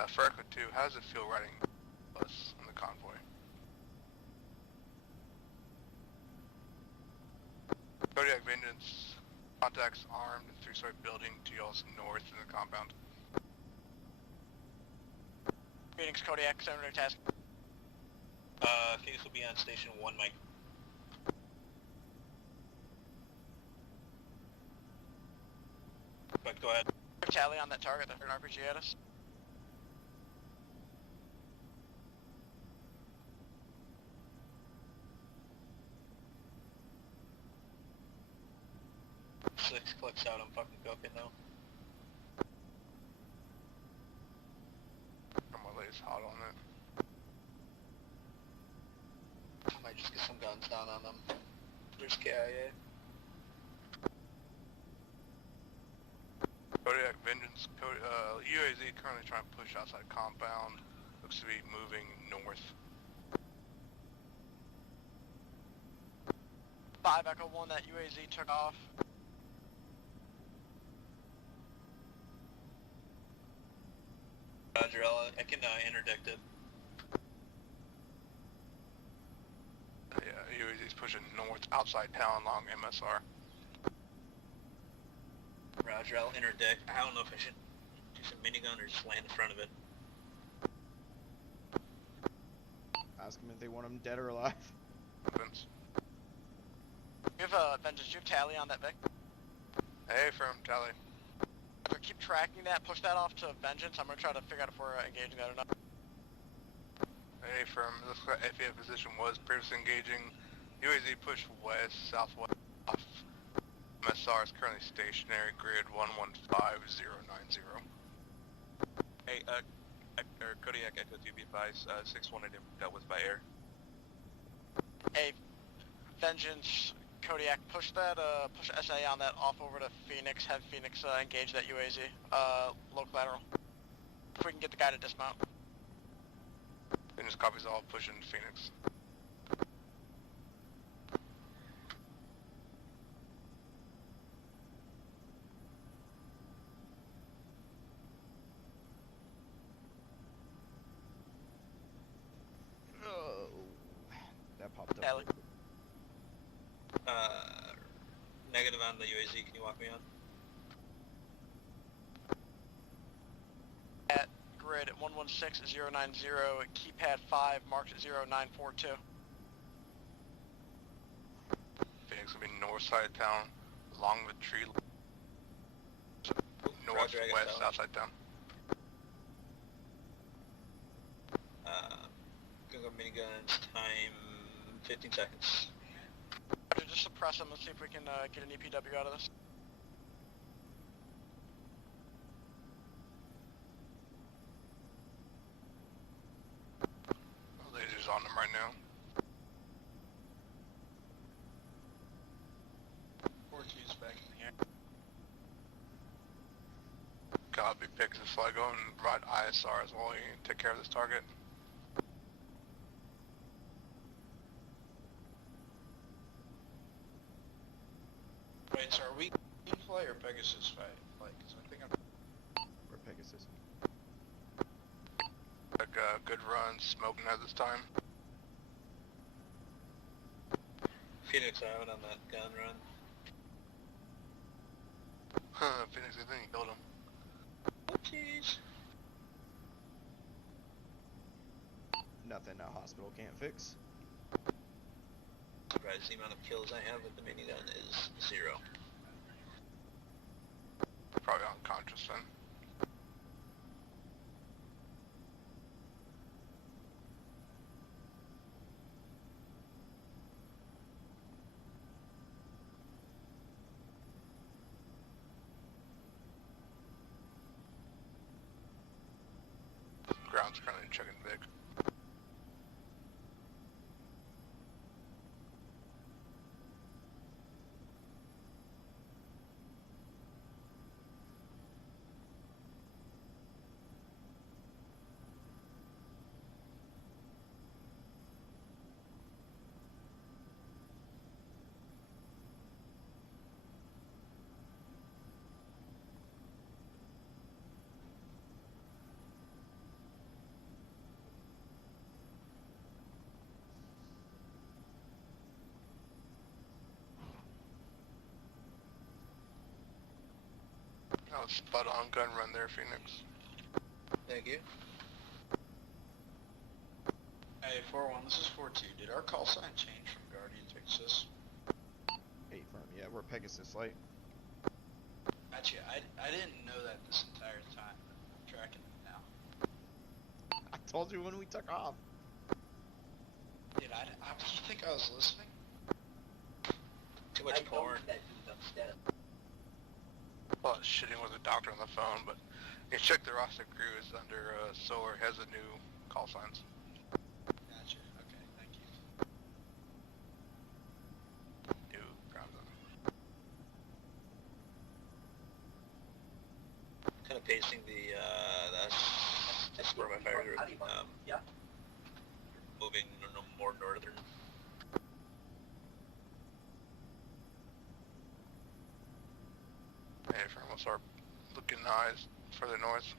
Farragut 2, how does it feel riding us on the convoy? Kodiak Vengeance, contacts armed, 3-story building to y'all's north in the compound. Phoenix Kodiak, center task. Phoenix will be on station 1, Mike. But go ahead. Tally on that target that an RPG at us. Six clicks out, I'm fucking cooking though. My latest hot on it. I might just get some guns down on them. There's KIA. Kodiak Vengeance, UAZ currently trying to push outside compound. Looks to be moving north. 5 Echo 1, that UAZ took off. Roger, I can interdict it. Yeah, UAZ's pushing north outside town along MSR. Roger, I'll interdict. I don't know if I should do some minigun or just land in front of it. Ask them if they want them dead or alive. Vince. You have Vengeance, do you have tally on that Vic? Hey, firm, tally. Keep tracking that, push that off to Vengeance. I'm gonna try to figure out if we're engaging that or not. Hey, firm, looks like FAF position was previously engaging. UAZ push west, southwest off. MSR is currently stationary, grid 115090. Hey, Kodiak Echo 2 be advised, 6-1 dealt with by air. Hey, Vengeance, Kodiak, push that, push SA on that off over to Phoenix, have Phoenix engage that UAZ, low collateral. If we can get the guy to dismount. Vengeance copies all, pushing Phoenix. Oh, that popped up. Tally. Negative on the UAZ, can you walk me on? At grid 116090, keypad 5, marked 0942. Phoenix will be north side of town, along the tree. Northwest, outside town. Gonna go miniguns, time 15 seconds. Roger, just suppress him, let's see if we can get an EPW out of this. Lasers on them right now. 4Q's back in here. Copy, Pegasus fly, go and provide ISR as well. You can take care of this target. Alright, so are we Greenfly or Pegasus fight? Like, 'cause I think I'm... We're Pegasus. Like a good run, smoking at this time. Phoenix out on that gun run. Phoenix, I think you killed him. Oh, jeez. Nothing a hospital can't fix. Surprised the amount of kills I have with the minigun is 0. Probably unconscious then. Ground's currently checking Vic. That was spot on gun run there, Phoenix. Thank you. Hey, 4-1, this is 4-2. Did our call sign change from Guardian to Pegasus? 8 firm. Yeah, we're Pegasus Light. Gotcha. I didn't know that this entire time. I'm tracking it now. I told you when we took off. Dude, you think I was listening? Too much porn. Well, shitting with a doctor on the phone, but you check the roster crew is under Solar, has a new call signs. Gotcha. Okay, thank you. New ground zone. Kind of pacing that's where my fires are. Moving more northern. Hey, for almost our looking eyes further north.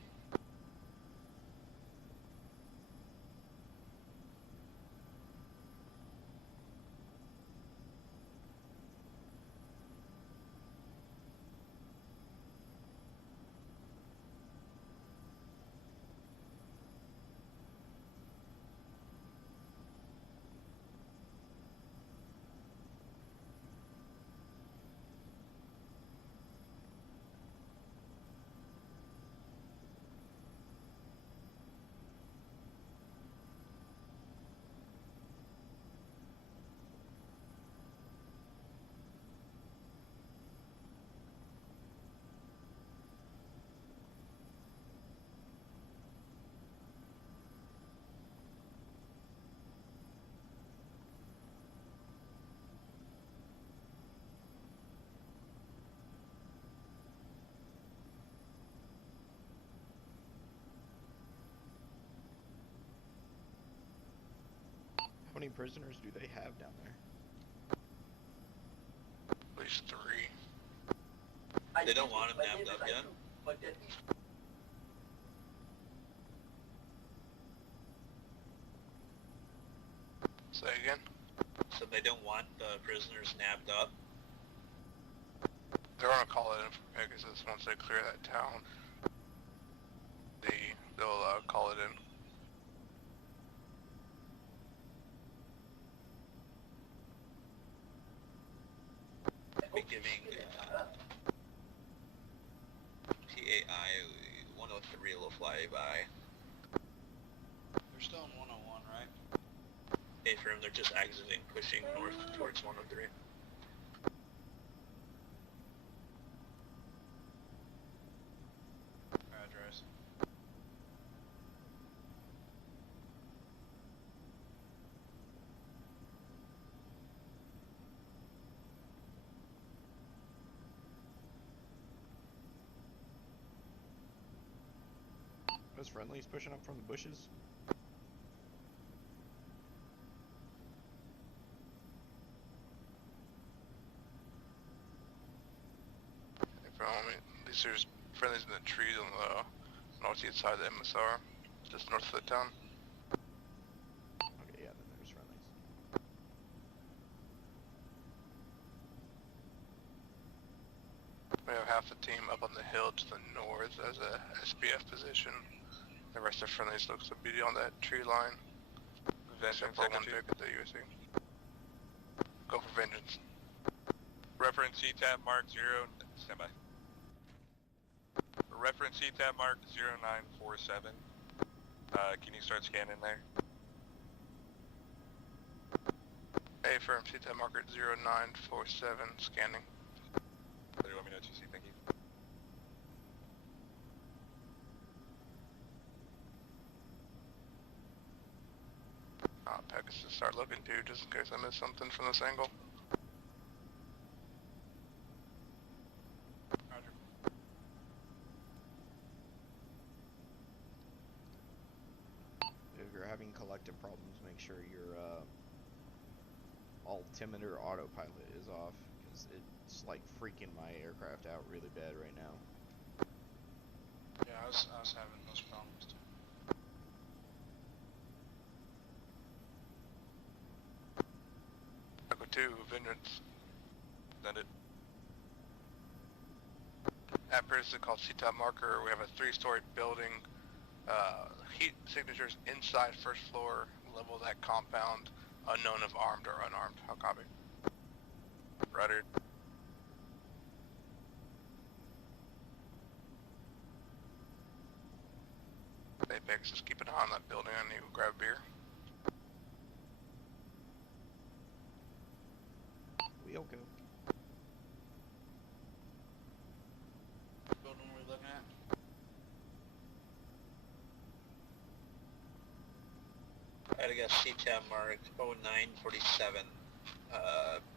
How many prisoners do they have down there? At least 3. They don't want him nabbed up yet. Say again? So they don't want the prisoners nabbed up? They're gonna call it in for Pegasus once they clear that town. They'll call it in. Be giving PAI 103 will fly by. They're still in 101, right? A firm, they're just exiting, pushing north towards 103. Address. Those friendlies pushing up from the bushes. least there's friendlies in the trees on the northeast side of the MSR, just north of the town. Okay, yeah, then there's friendlies. We have half the team up on the hill to the north as a SPF position. The rest of friendlies looks to be on that tree line. Except for one pick at the USC. Go for vengeance. Reference CTAB mark 0, standby. Reference CTAB mark 0947. Can you start scanning there? A firm CTAB marker 0947, scanning. Let me know what you see, thank you. Pegasus start looking too, just in case I missed something from this angle. Roger. If you're having collective problems, make sure your altimeter autopilot is off, because it's like freaking my aircraft out really bad right now. Yeah, I was having those problems too. Echo 2, vengeance. Send it. At previously called CTAB marker, we have a 3-story building. Heat signatures inside first floor, level of that compound, unknown if armed or unarmed. How copy? Roger. Apex, just keep an eye on that building. I need to grab beer. We'll go. Building we're looking at. I got CTAB mark 0947,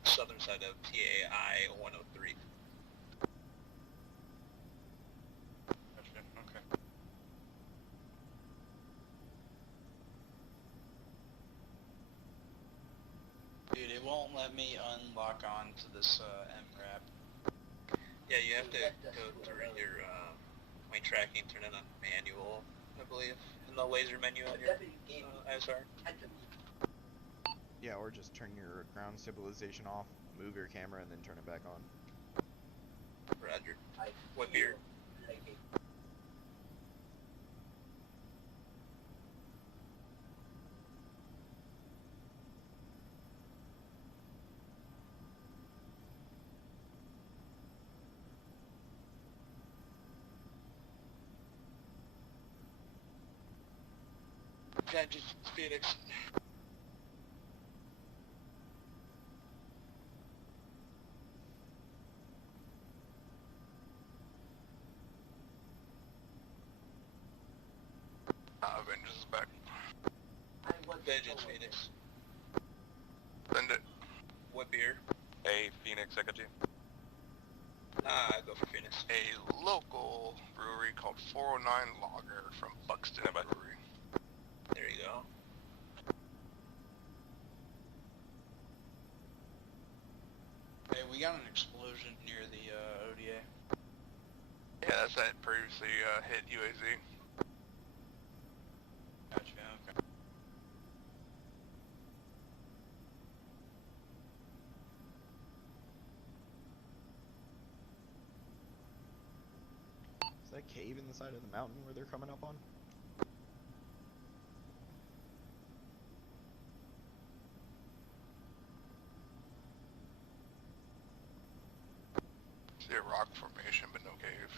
southern side of TAI 103. Gotcha, okay. Dude, it won't let me unlock onto this MRAP. Yeah, you have to go through your my tracking, turn it on manual, I believe, in the laser menu on your ISR. Yeah, or just turn your ground stabilization off, move your camera, and then turn it back on. Roger. What beer? Vengeance, Phoenix. Vengeance is back. Vengeance, Phoenix. Send it. What beer? Hey, Phoenix, Echo 2. Go for Phoenix. A local brewery called 409 Lager from Buxton Brewery. There you go. Hey, we got an explosion near the ODA. Yeah, that's that previously hit UAZ. Gotcha, okay. Is that cave in the side of the mountain where they're coming up on? See a rock formation, but no cave.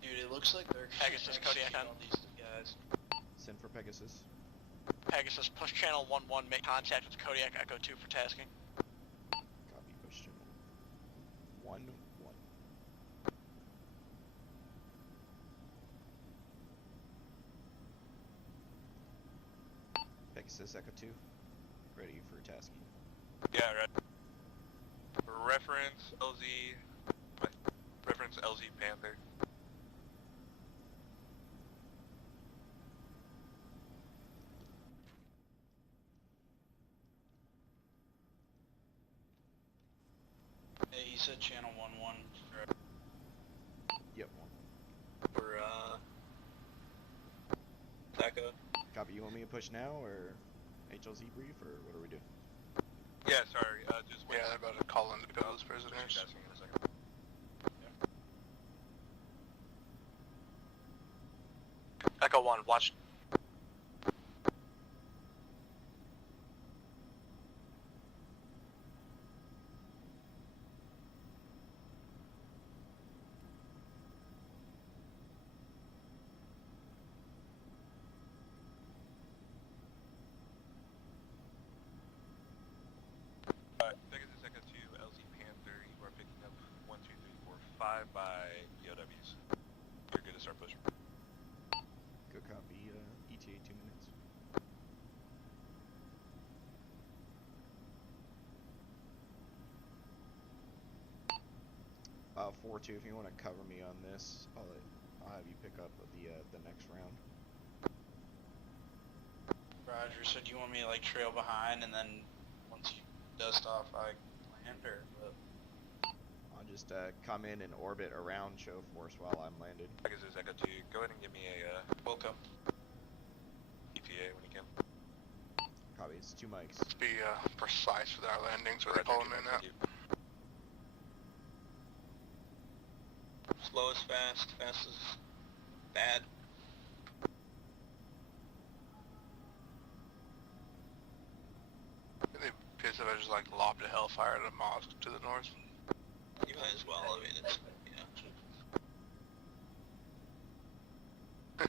Dude, it looks like they're Pegasus, Kodiak on. all these guys. Send for Pegasus. Pegasus, push channel 1-1, make contact with Kodiak Echo 2 for tasking. Copy, push channel 1-1. Pegasus Echo 2, ready for tasking. Yeah, right. Reference LZ. What? Reference LZ Panther. you said channel 1-1 for Yep. for Echo. Copy. You want me to push now or HLZ brief or what are we doing? Yeah, sorry. Just wait. Yeah, they're about to call in to pick up those prisoners. Asking in a second. Echo 1, watch. Pegasus Echo 2, LZ Panther, you are picking up 1, 2, 3, 4, 5 by POWs. You're good to start pushing. Good copy. ETA 2 minutes. Uh, 4-2. If you want to cover me on this, I'll have you pick up the next round. Roger, so do you want me to like trail behind and then once you dust off I land or what? I'll just come in and orbit around show force while I'm landed. Pegasus Echo 2, go ahead and give me a welcome ETA when you can. Copy. It's 2 mics. Let's be precise with our landings, so they call them in that. Slow is fast, fast is bad. They pissed if I just like lobbed a hellfire at a mosque to the north. You might as well, I mean it's,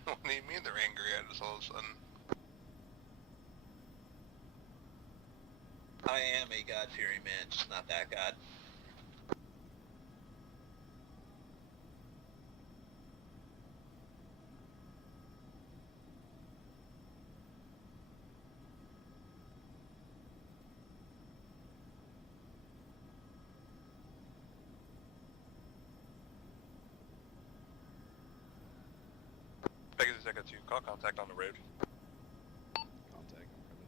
What do you mean they're angry at us all of a sudden? I am a God-fearing man, just not that God. Pegasus Echo 2, call contact on the road. Contact. I'm coming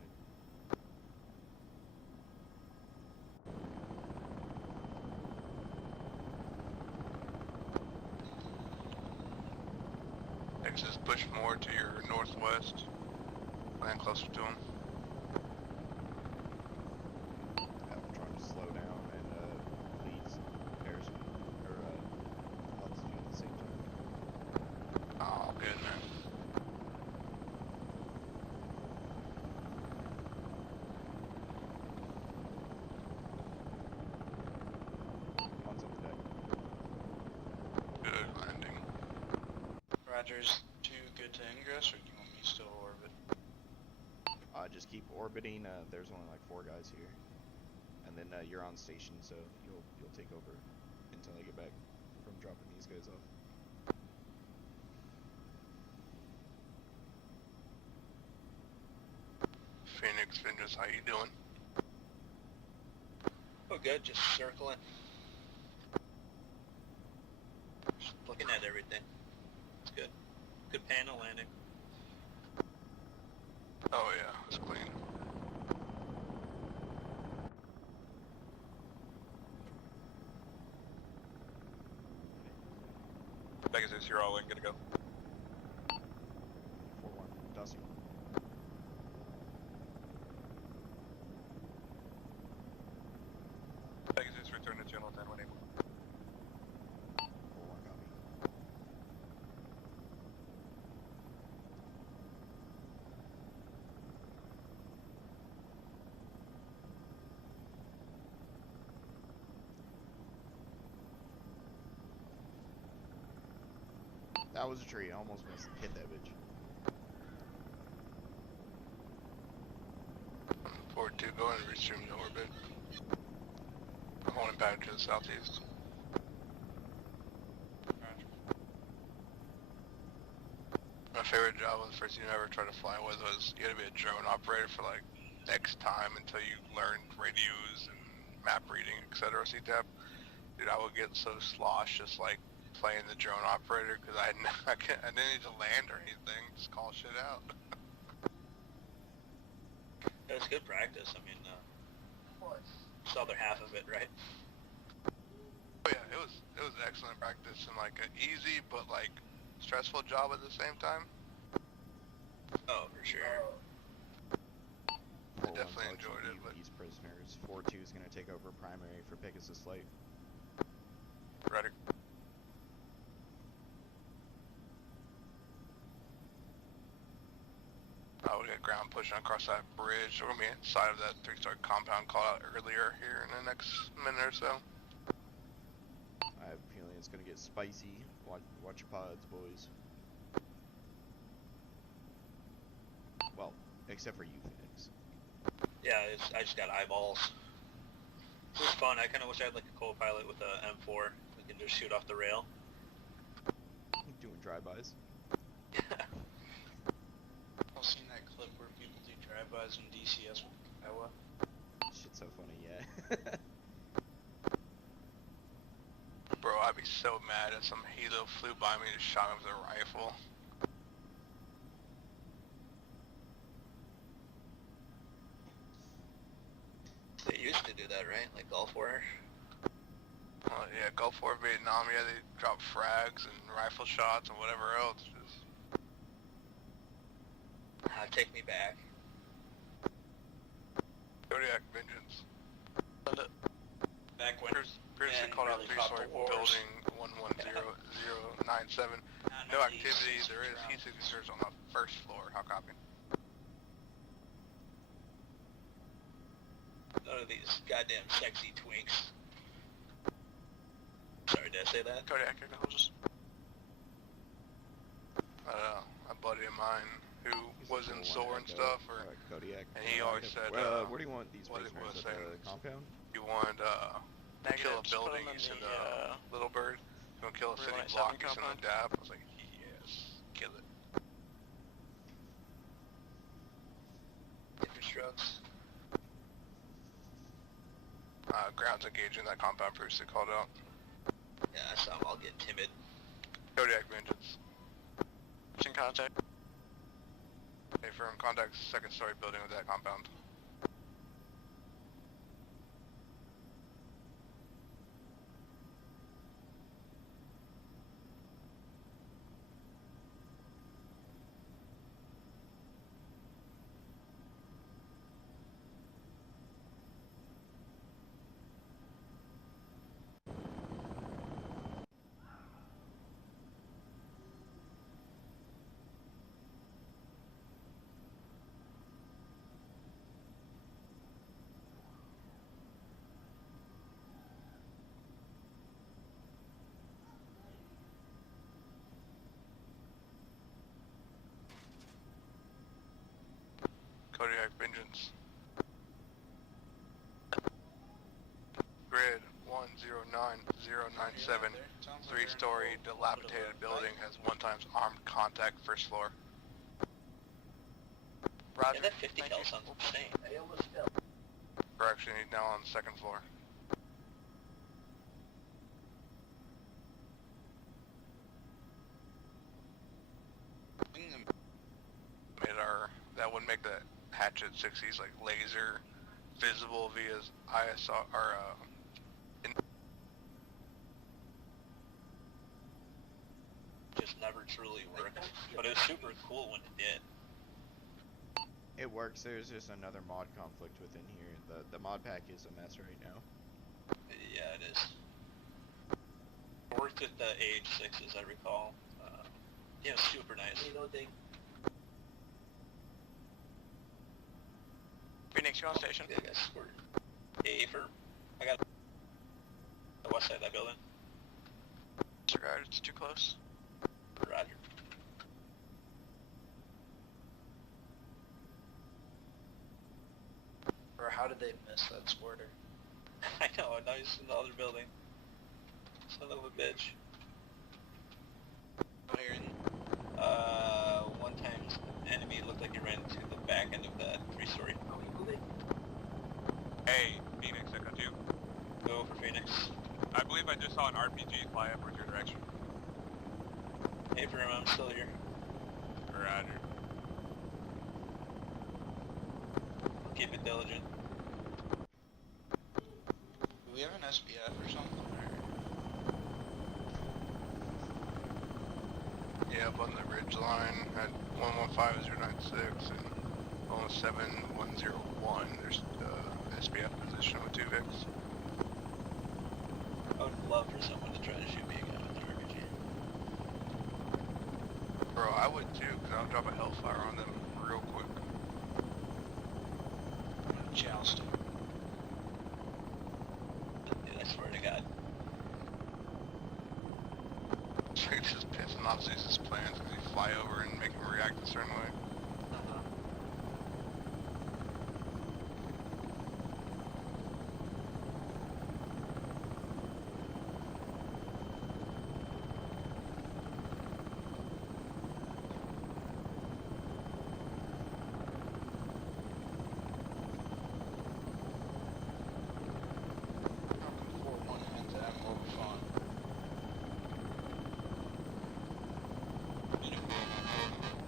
in. Pegasus, push more to your northwest. Land closer to them. I'm trying to slow down and lead Harrison or altitude at the same time. Oh, good man. One's on the deck. Good landing. Roger's too good to ingress, or do you want me to still orbit? Just keep orbiting. There's only like 4 guys here, and then you're on station, so you'll take over until I get back from dropping these guys off. Phoenix, Vengeance, how you doing? Oh good, just circling. Just looking at everything. It's good. Good panel landing. Oh yeah, it's clean. Pegasus, you're all in, good to go. 4-1. Dusty. Pegasus, return to channel 10 when able. 4-1 copy. That was a tree. I almost missed hit that bitch. 4-2, go ahead and resume the orbit. I'm holding back to the southeast. My favorite job was the first thing you ever tried to fly with was you had to be a drone operator for like X time until you learned radios and map reading, etc. CTAP. Dude, I would get so sloshed just like playing the drone operator because I didn't need to land or anything, just call shit out. It was good practice, I mean, it's the other half of it, right? like an easy but like stressful job at the same time. Oh, for sure. I definitely enjoyed it, but these prisoners. 4-2 is gonna take over primary for Pegasus Flight. ready. We got ground pushing across that bridge. We're gonna be inside of that 3-story compound called out earlier here in the next minute or so. I have a feeling it's gonna get spicy. Watch your pods, boys. Well, except for you, Phoenix. Yeah, I just got eyeballs. It was fun. I kind of wish I had like a co-pilot with a M4. We can just shoot off the rail. Doing drive-bys. I've seen that clip where people do drive-bys in DCS with Iowa. Shit's so funny, yeah. Bro, I'd be so mad if some helo flew by me and shot me with a rifle. They used to do that, right? Like Gulf War. Yeah, Gulf War, Vietnam, yeah, they drop frags and rifle shots and whatever else. Just Take me back. Zodiac Vengeance. Back when. Previously called out 3-story building 110097. No activity. There is heat signatures on the first floor. How copy? None of these goddamn sexy twinks. Sorry, did I say that? Kodiak acknowledges. I don't know. A buddy of mine who was in SOAR and stuff, Kodiak. and he always said, where do you want these what prisoners was at saying, the compound? you want kill a Just put building them in using the, the Little Bird. You want to kill a city block using the DAP? I was like, yes, kill it. Infrastructs. Ground's engaging that compound previously called out. Yeah, I saw them all get timid. Kodiak Vengeance. In contact. Hey, firm, contact 2nd story building with that compound. Kodiak Vengeance. Grid 109097. 3-story dilapidated building has 1x armed contact first floor. Roger. Yeah, that 50 cal sounds insane. Correction, he's now on the 2nd floor. That would make the hatchet 60s like laser visible via ISR or just never truly worked, but it was super cool when it did. It works. There's just another mod conflict within here. The mod pack is a mess right now. Yeah, it is. It worked with the AH6, as I recall. Yeah, it was super nice. Phoenix, you on station? Yeah, guys, we're A for. I got the west side of that building. Disregard, it's too close. Roger. Or how did they miss that squirter? I know, now he's in the other building. Son of a bitch. One time enemy looked like he ran to the back end of that 3-story. Hey, Phoenix, I got you. Go for Phoenix. I believe I just saw an RPG fly upwards your direction. Hey, Brim, I'm still here. Roger. Keep it diligent. Do we have an SBF or something? Yeah, up on the ridge line at 115096 and 17101. There's SPF position with 2 Vics. I would love for someone to try to shoot me again with an RPG. Bro, I would too, because I'll drop a hellfire on them real quick. I'm gonna joust him. Dude, I swear to God. It's just pissing off Zeus's plans because he fly over and make him react a certain way.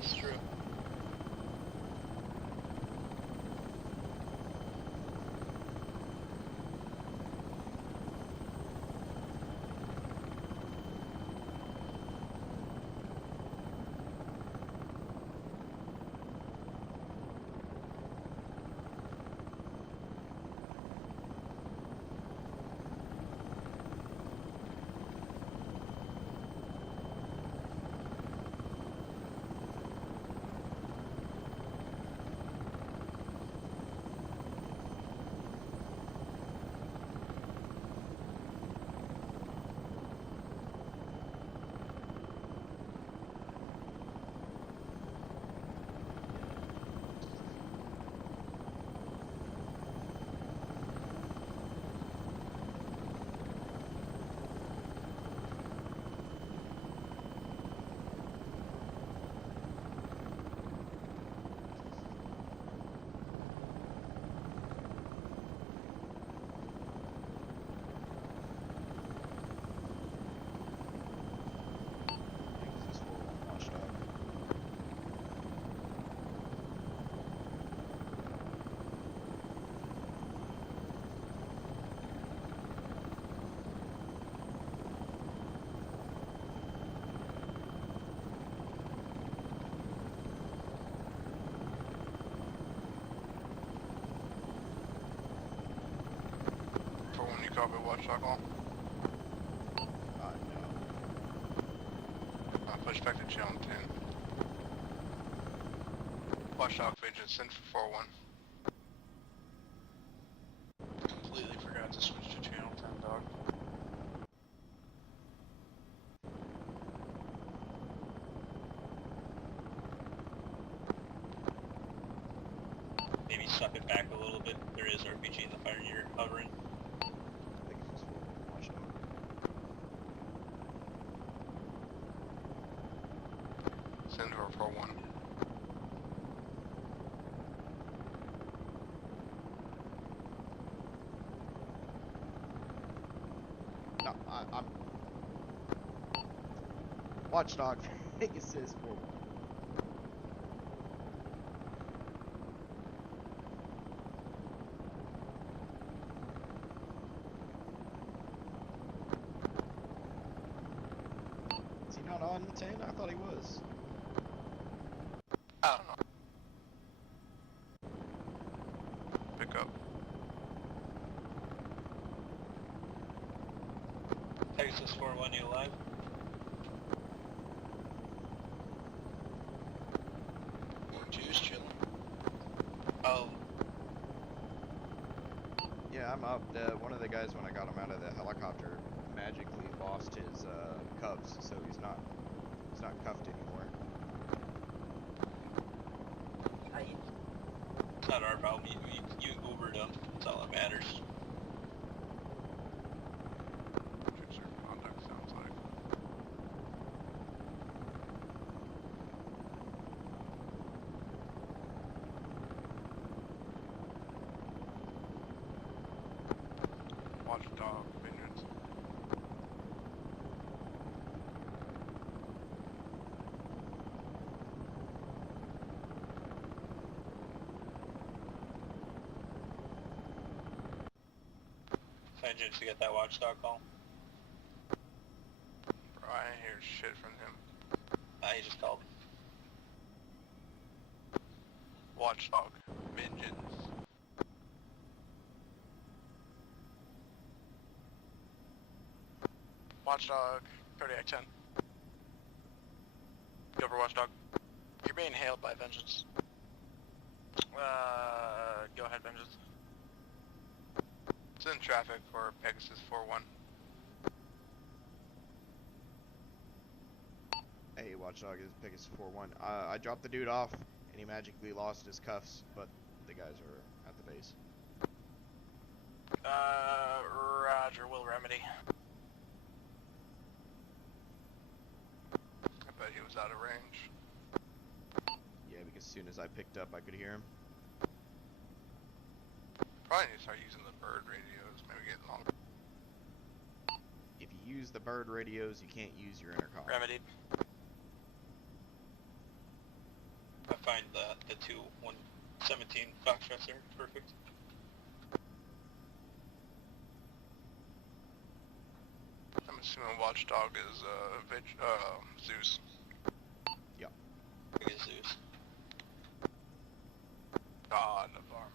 It's true. When you copy watchdog on? No. Push back to channel 10. Watchdog Vengeance, send for 4-1. Completely forgot to switch to channel 10, dog. Maybe suck it back a little bit. There is RPG in the fire you're hovering. Send her for 1. No, I'm... Watchdog Vegas says 4-1. Is he not on 10? I thought he was. I don't know. Pick up. Texas 4-1, you alive? Or 2's chilling. Oh. Yeah, I'm up. One of the guys, when I got him out of the helicopter, magically lost his cuffs, so he's not cuffed anymore. It's not our problem. You Ubered them. That's all that matters. Your conduct sounds like. Watchdog Vengeance. Vengeance to get that watchdog call. Bro, I ain't hear shit from him. I He just called. Watchdog. Vengeance. Watchdog, Kodiak 10. Go for Watchdog. You're being hailed by Vengeance. Go ahead, Vengeance. It's in traffic for Pegasus 4-1. Hey, Watchdog is Pegasus 4-1. I dropped the dude off, and he magically lost his cuffs, but the guys are at the base. Roger, will remedy. I bet he was out of range. Yeah, because as soon as I picked up, I could hear him. Probably need to start using the bird radios, maybe get longer. If you use the bird radios, you can't use your intercom. Remedied. I find the 2-117 Foxtrots there perfect. I'm assuming Watchdog is Zeus. Yep. I guess Zeus. God of arma.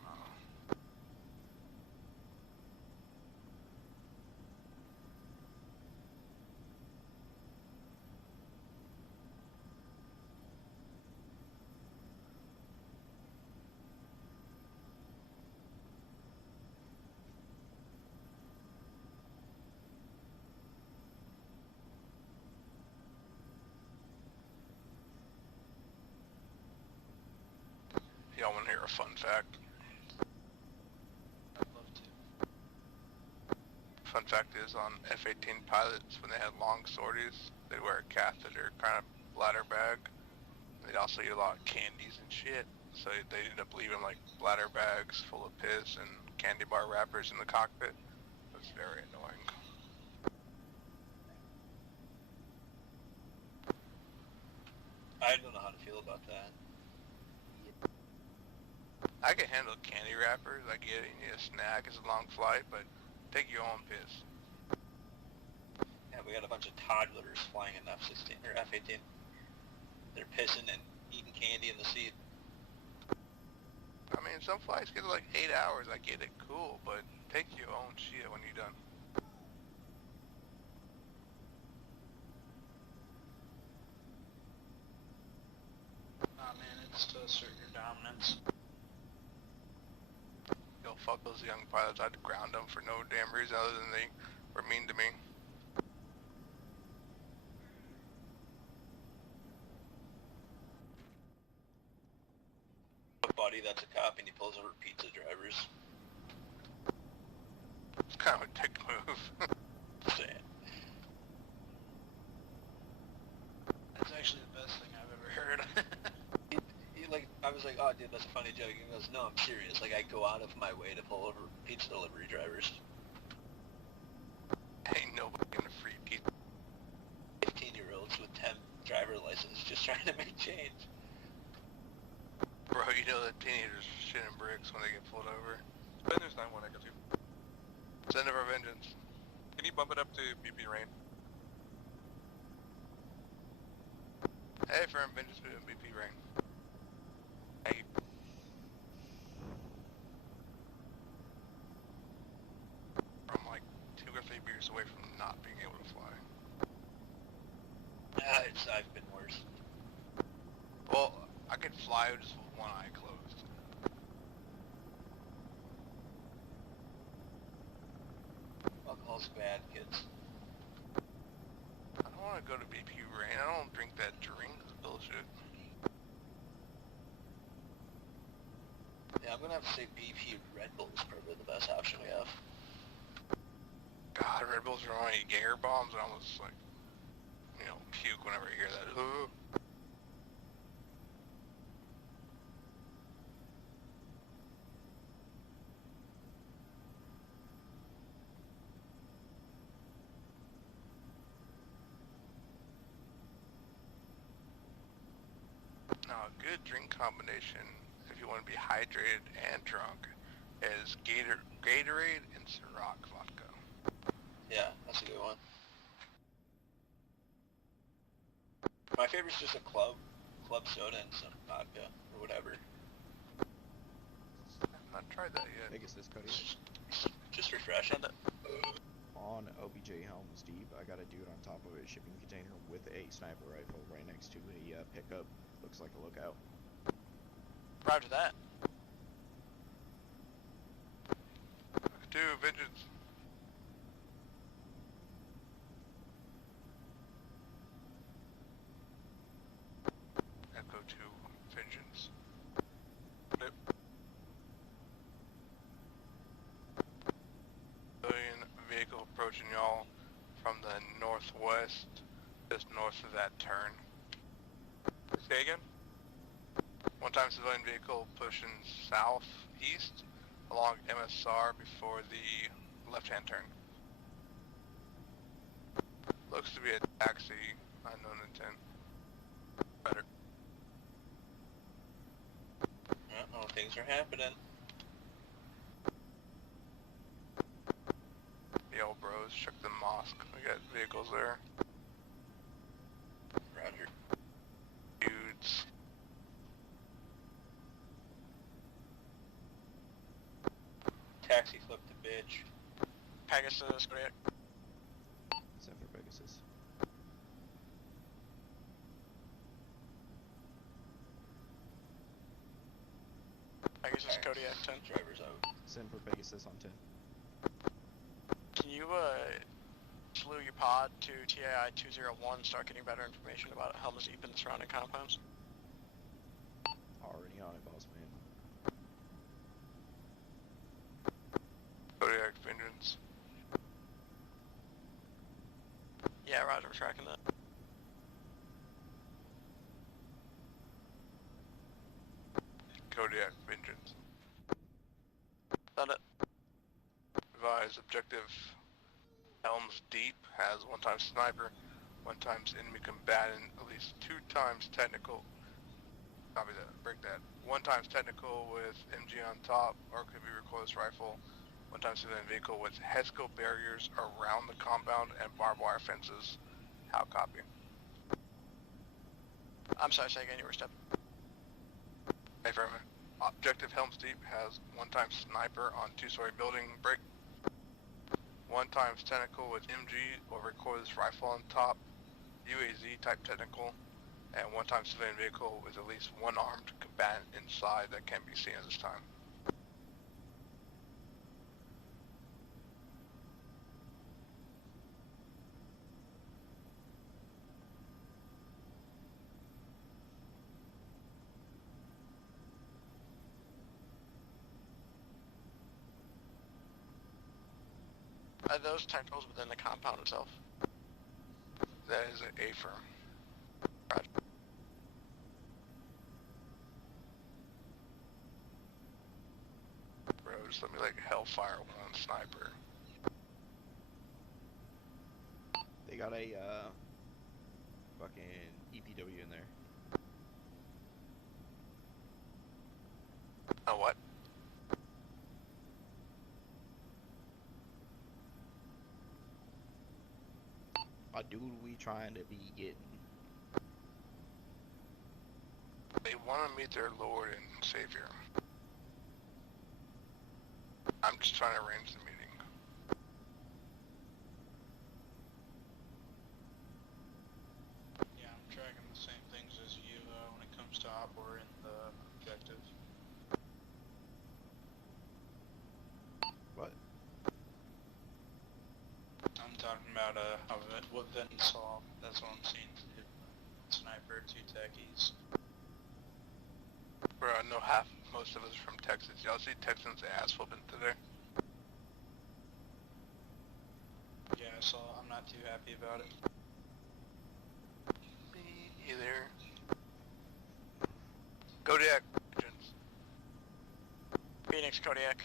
Y'all want to hear a fun fact? I'd love to. Fun fact is, on F-18 pilots, when they had long sorties, they'd wear a catheter kind of bladder bag. They'd also eat a lot of candies and shit, so they ended up leaving like bladder bags full of piss and candy bar wrappers in the cockpit. It was very annoying. I don't know how to feel about that. I can handle candy wrappers. I get it, you need a snack, it's a long flight, but take your own piss. Yeah, we got a bunch of toddlers flying in F-16 or F-18. They're pissing and eating candy in the seat. I mean, some flights get like 8 hours. I get it, cool, but take your own shit when you're done. Nah, man, it's to assert your dominance. Yo, fuck those young pilots. I'd ground them for no damn reason other than they were mean to me. A buddy that's a cop and he pulls over pizza drivers. It's kind of a dick move. Saying. That's actually the best thing I've ever heard. I was like, oh dude, that's a funny joke. He goes, no, I'm serious. Like, I go out of my way to pull over pizza delivery drivers. Ain't nobody gonna free pizza. 15-year-olds with 10 driver licenses just trying to make change. Bro, you know that teenagers shitting bricks when they get pulled over. Vendors 9-1, Echo 2. Send of our vengeance. Can you bump it up to BP rain? Hey, firm vengeance, BP rain. Hey. I'm like 2 or 3 beers away from not being able to fly. I've been worse. Well, I could fly just with one eye closed. Alcohol's bad, kids. I don't want to go to BP rain. I don't drink that drink. It's bullshit. Yeah, I'm gonna have to say BP Red Bull is probably the best option we have. God, Red Bulls are only Jaeger bombs, and I almost like, you know, puke whenever I hear that. Now, a good drink combination, if you want to be hydrated and drunk, is Gatorade and Ciroc vodka. Yeah, that's a good one. My My favorite's just a club soda and some vodka or whatever. I've not tried that yet. Pegasus, Cody. Just refreshing. On OBJ Helms Deep, I got a dude on top of a shipping container with a sniper rifle right next to a pickup. Looks like a lookout. Roger that. Do vengeance. Echo to vengeance. Yep. Civilian vehicle approaching y'all from the northwest, just north of that turn. Say again? One time civilian vehicle pushing southeast along MSR before the left-hand turn. Looks to be a taxi, unknown intent. Better. Uh-oh, things are happening. The old bros, check the mosque. We got vehicles there. Roger. Dudes. Taxi flipped the bitch. Pegasus, great. Send for Pegasus. Pegasus, Kodiak 10. Driver's out. Send for Pegasus on 10. Can you, slew your pod to TAI 201, start getting better information about Helm's Deep and the surrounding compounds? Already on it, boss man. Kodiak vengeance. Yeah, roger, we're tracking that. Kodiak vengeance. Send it. Advise objective Helms Deep has 1 time sniper, 1 times enemy combatant, at least 2 times technical. Copy that. Break that. 1 times technical with MG on top, or could be recoilless rifle. 1 time civilian vehicle with HESCO barriers around the compound and barbed wire fences. How copy? I'm sorry, say again, you were stepping. Affirmative. Objective Helms Deep has 1 time sniper on 2-story building. Break. 1 times technical with MG or recoilless rifle on top. UAZ type technical. And 1 time civilian vehicle with at least 1 armed combatant inside that can't be seen at this time. Are those technicals within the compound itself? That is an A-firm. Roger. Bro, just let me like Hellfire 1 sniper. They got a fucking EPW in there. A what? A dude we trying to be getting. They want to meet their Lord and Savior. I'm just trying to arrange the meeting. Yeah, I'm tracking the same things as you when it comes to op or in the objective. What? I'm talking about what Vinton saw. That's what I'm seeing. Sniper, 2 techies. Bro, I know most of us are from Texas. Y'all see Texans ass whooping today? Yeah, I saw. I'm not too happy about it. Me either. Kodiak vengeance. Phoenix, Kodiak.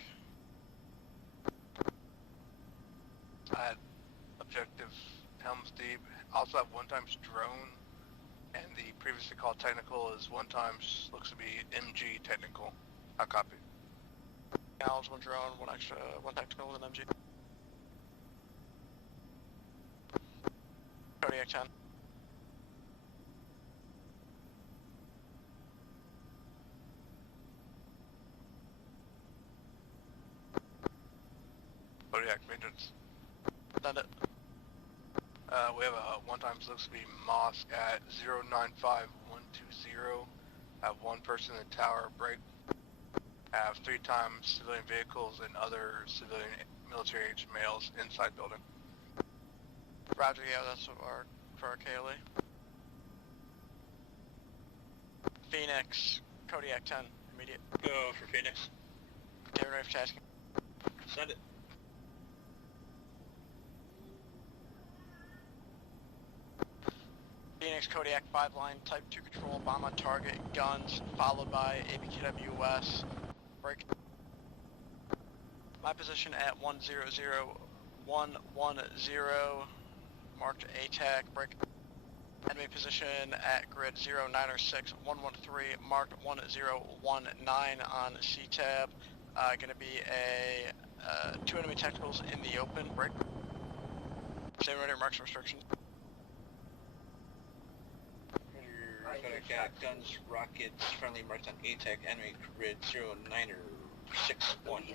I had objective Helms Deep. Also have 1 times drone, and the previously called technical is 1 times looks to be MG technical. I copy. Gals, 1 drone, 1 extra, 1 technical with an MG. Kodiak 10. Kodiak Vengeance. Send it. We have a one times looks to be Mosque at 095120. Have one person in the tower break. Have 3 times civilian vehicles and other civilian military age males inside building. Roger, yeah, that's what for our KLE. Phoenix, Kodiak 10, immediate. Go for Phoenix. Getting ready for tasking. Send it. Phoenix, Kodiak 5 line, type 2 control, bomb on target, guns, followed by ABKWS. Break. My position at 100110, marked ATAC, break. Enemy position at grid 0906113, marked 1019 on C-tab. Gonna be a 2 enemy tacticals in the open, break. Stay ready, marks restrictions. Got guns, rockets, friendly marked on ATAC, enemy grid 0906113,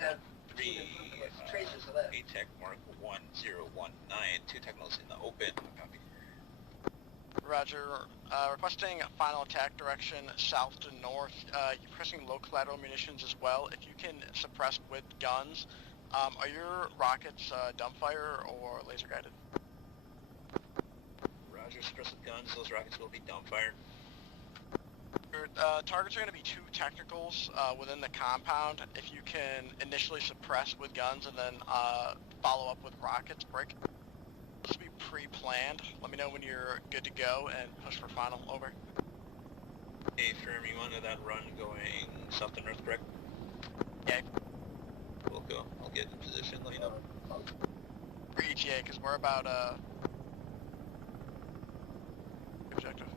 ATAC mark 1019, 2 technicals in the open, copy. Roger, requesting final attack direction south to north. You're pressing low collateral munitions as well. If you can suppress with guns, are your rockets dumbfire or laser guided? Roger, suppress with guns, those rockets will be dumbfired. Targets are going to be 2 technicals within the compound. If you can initially suppress with guns and then follow up with rockets, break. This will be pre-planned. Let me know when you're good to go and push for final. Over. Hey, firm, you wanted that run going south to north, correct? Yeah. We'll go. I'll get in position, let you know. For ETA, because we're about objective.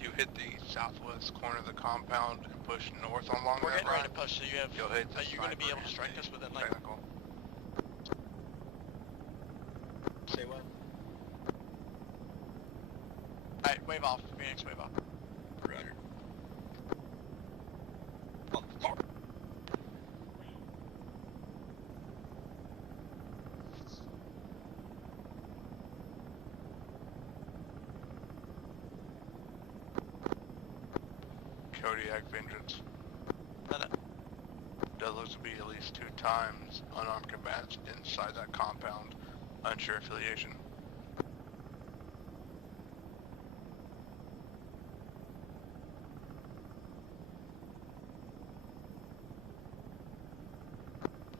You hit the southwest corner of the compound and push north along We're that getting ready run. to push, so you have. You'll hit the You're going to be sniper able to strike and this the within like. technical. Say what? Alright, wave off. Phoenix, wave off. Roger. Kodiak Vengeance. Does look to be at least 2 times unarmed combatants inside that compound. Unsure affiliation.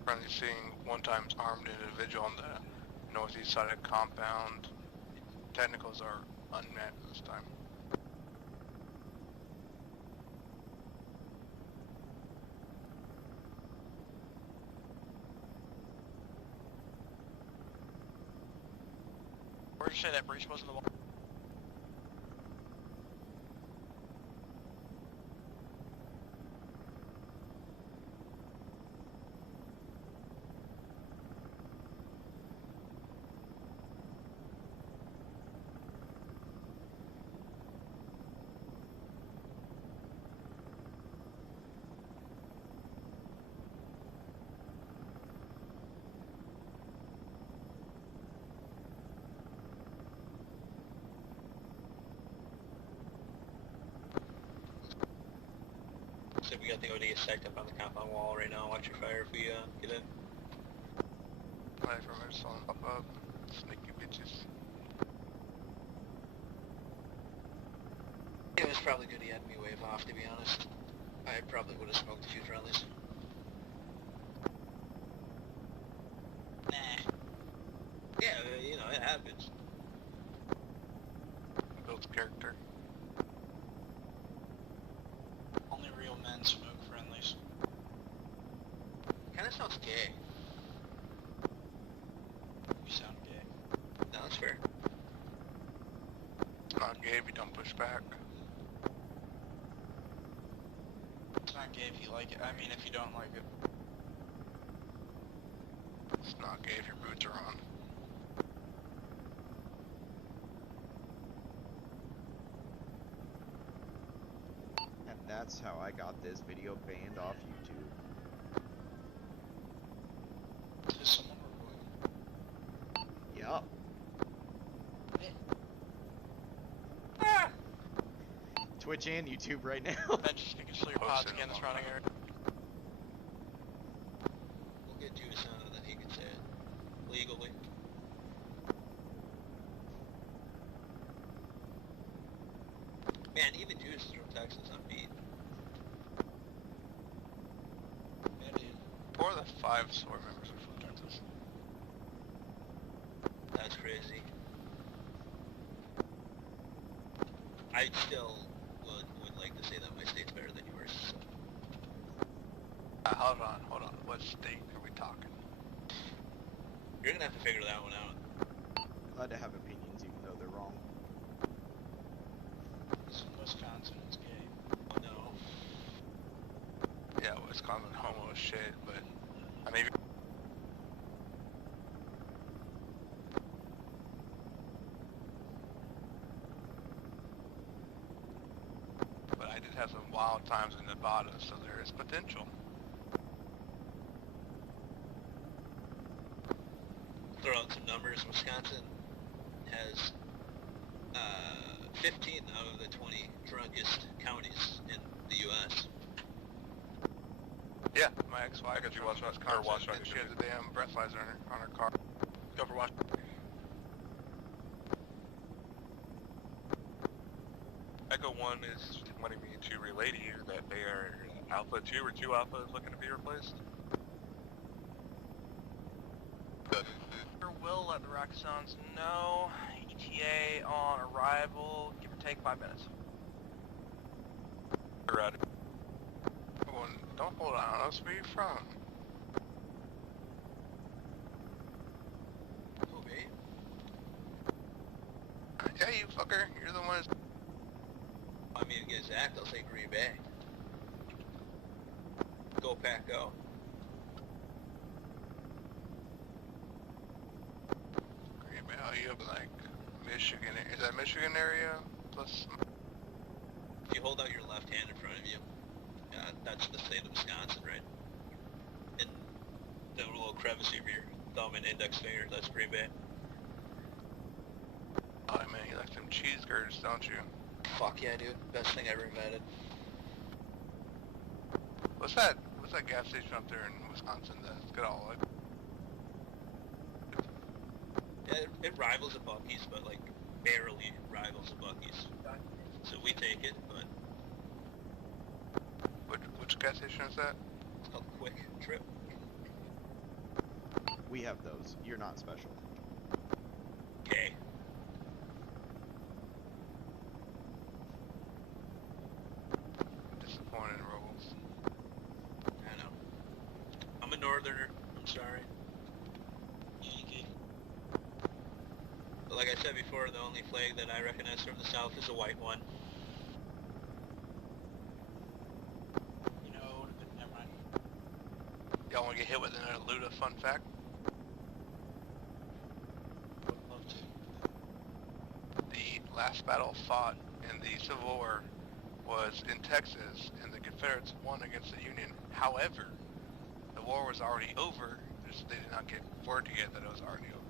Currently seeing 1 times armed individual on the northeast side of the compound. Technicals are unmet this time. Where'd you say that breach was in the wall? So we got the ODS stacked up on the compound wall right now. Watch your fire if we get in. Ready for me to saw them pop up. Sneaky bitches. It was probably good he had me wave off, to be honest. I probably would have smoked a few friendlies. Nah. Yeah, you know, it happens. Builds character. Only real men smoke friendlies. Kinda sounds gay. You sound gay. No, that's fair. It's not gay if you don't push back. It's not gay if you like it. I mean, if you don't like it. It's not gay if your boots are on. And that That's how I got this video banned off YouTube. Is someone recording? Yup. Ah! Twitch and YouTube right now. Ben, just you can steal your pods again, this running area. We'll get Juice on and then he can say it. Legally. Man, even Juice is from Texas, I'm beat. Yeah, dude. 4 of the 5 SWORD members are from Texas. That's crazy. I still would like to say that my state's better than yours. So. Hold on. What state are we talking? You're gonna have to figure that one out. Glad to have opinions even though they're wrong. So Wisconsin is gay. Oh no. Yeah, Wisconsin homo as shit, but I mean. But I did have some wild times in Nevada, so there is potential. Throw out some numbers. Wisconsin has 15 out of the 20 drunkest counties in the U.S. Yeah, my ex-wife got you watch and she has a damn breathalyzer on her car. Go for watch. Echo 1 is wanting me to relay to you that they are Alpha 2 or 2 Alpha is looking to be replaced. Good. Will let the Rocket Zones know. ETA on arrival, give or take 5 minutes. Right. Don't hold on us. Where you from? Who, me? Yeah, you fucker. You're the one. I mean, against Zach, I'll say Green Bay. Go Pack, go. Green Bay. Oh, you up in like Michigan? Is that Michigan area? Plus. If you hold out your left hand in front of you, that's the state of Wisconsin, right? And the little crevice of your thumb and index finger, that's Green Bay. Oh man, you like them cheese curds, don't you? Fuck yeah, dude. Best thing ever invented. What's that gas station up there in Wisconsin that's got all like? Yeah, it rivals a Buc-ee's, but like barely rivals a Buc-ee's. So we take it, but which gas station is that? It's called Quick Trip. We have those. You're not special. Okay. Disappointed, Robles. I know. I'm a northerner. I'm sorry. Yankee. But like I said before, the only flag that I recognize from the south is a white one. You know, never mind. Y'all want to get hit with an Aluda fun fact? Would love to. The last battle fought in the Civil War was in Texas, and the Confederates won against the Union. However, the war was already over. Just they did not get word yet that it was already over.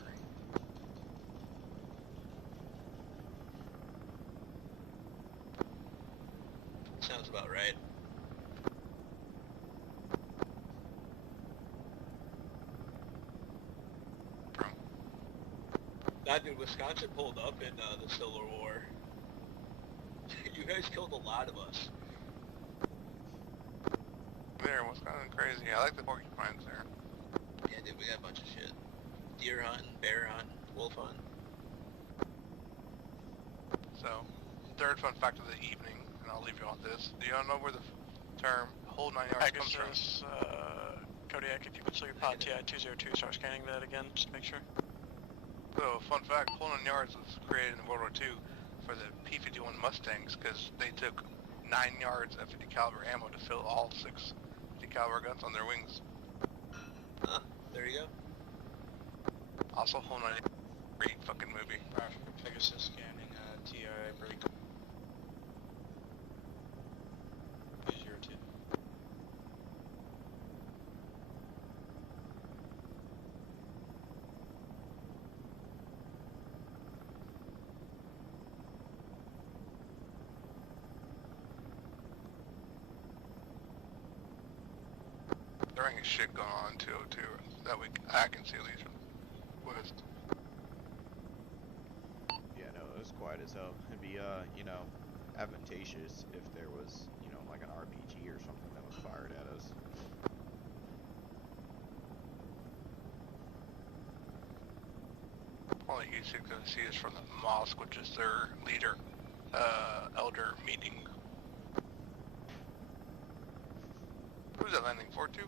Sounds about right. Nah, dude, Wisconsin pulled up in the Civil War. You guys killed a lot of us. There, Wisconsin crazy. I like the porcupines there. Yeah, dude, we got a bunch of shit. Deer hunting, bear hunting, wolf hunting. So, third fun fact of the evening, and I'll leave you on this. Do y'all know where the term whole 9 yards comes from? Pegasus, Kodiak, if you would still your pod TI 202, start scanning that again, just to make sure. So, fun fact, whole 9 yards was created in World War II for the P-51 Mustangs, because they took 9 yards of 50 caliber ammo to fill all 6 50 caliber guns on their wings. Huh, there you go. Also, whole 9 great fucking movie. Pegasus scanning, TI break. there ain't shit going on in 202 that I can see at least from west. Yeah, no, it was quiet as hell. It'd be, you know, advantageous if there was, you know, like an RPG or something that was fired at us. Only use it to see is from the mosque, which is their leader, elder meeting. Who's that landing for, too?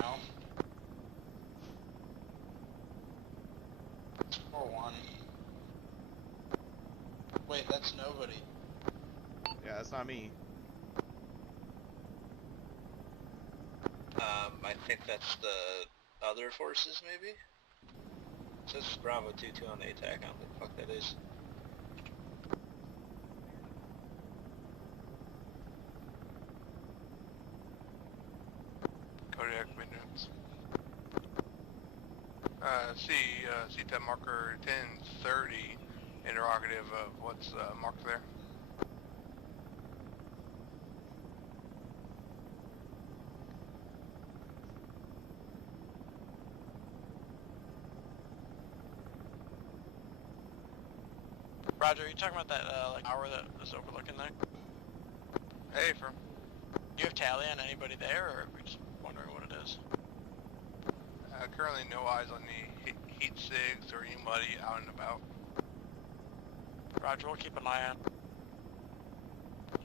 No. It's 4-1. Wait, that's nobody. Yeah, that's not me. I think that's the other forces, maybe? It says Bravo 2-2 on the attack. I don't know what the fuck that is. Kodiak windows. C-10 marker 1030, interrogative of what's marked there. Roger, are you talking about that like tower that is overlooking there? Hey, firm. Do you have tally on anybody there, or are we just wondering what it is? Currently no eyes on the heat sigs or anybody out and about. Roger, we'll keep an eye on.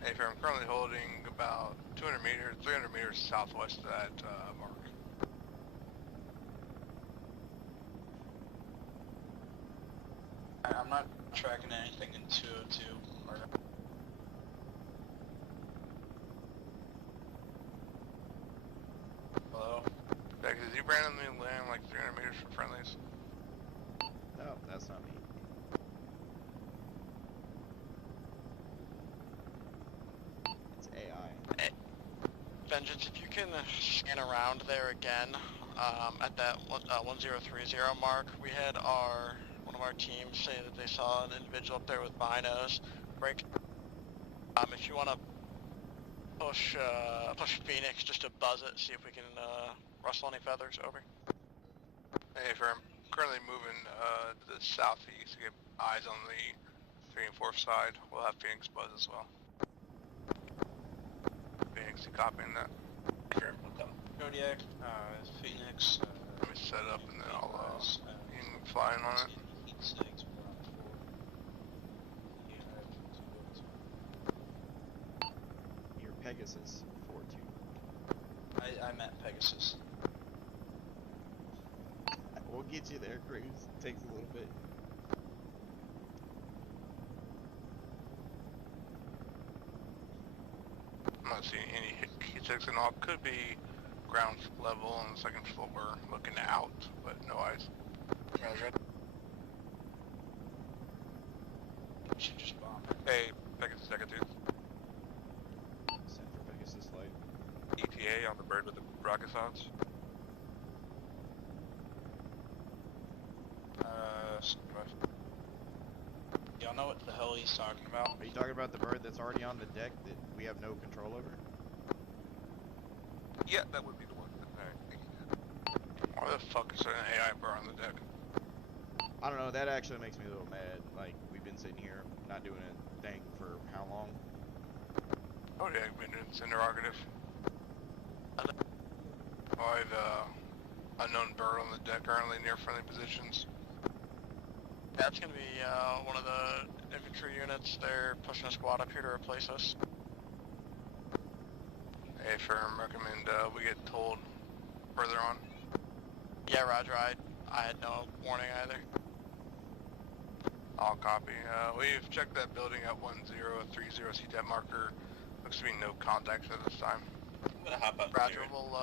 Hey, firm. Currently holding about 200 meters, 300 meters southwest of that mark. I'm not tracking anything in 202. Hello? Yeah, because you randomly land like 300 meters from friendlies. No, that's not me. It's AI. Vengeance, if you can scan around there again, at that 1030 mark, we had one of our teams say that they saw an individual up there with binos. Break. If you want to push Phoenix just to buzz it, see if we can rustle any feathers over. Hey, firm. Currently moving to the southeast to get eyes on the 3 and 4th side. We'll have Phoenix buzz as well. Phoenix, you copying that? Sure, okay. Kodiak, Phoenix. Let me set up and then I'll you can fly in on it. Your Pegasus 4-2. I meant Pegasus. We'll get you there, Cruz. Takes a little bit. I'm not seeing any heat sigs and all. Could be ground level on the 2nd floor looking out, but no eyes. Roger. We should just bomb it. Hey, Pegasus second dude. Send for Pegasus flight. ETA on the bird with the rocket sounds. Y'all know what the hell he's talking about? Are you talking about the bird that's already on the deck that we have no control over? Yeah, that would be the one. Alright. Why the fuck is there an AI bird on the deck? I don't know, that actually makes me a little mad. Like, we've been sitting here not doing a thing for how long? Oh yeah, it's interrogative. 5 unknown bird on the deck currently near friendly positions. That's gonna be one of the infantry units. They're pushing a squad up here to replace us. Hey, firm, recommend we get told further on. Yeah, Roger. I had no warning either. I'll copy. We've checked that building at 1030 CTAP marker. Looks to be no contacts at this time. I'm gonna hop up. Roger, we'll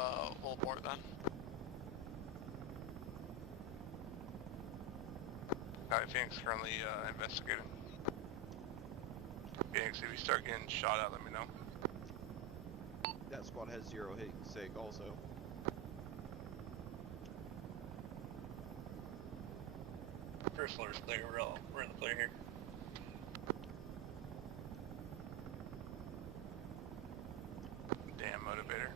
abort then. Phoenix currently investigating. Phoenix, if you start getting shot at, let me know. That squad has 0 hit sig also. First floor's clear. We're in the clear here. Damn motivator.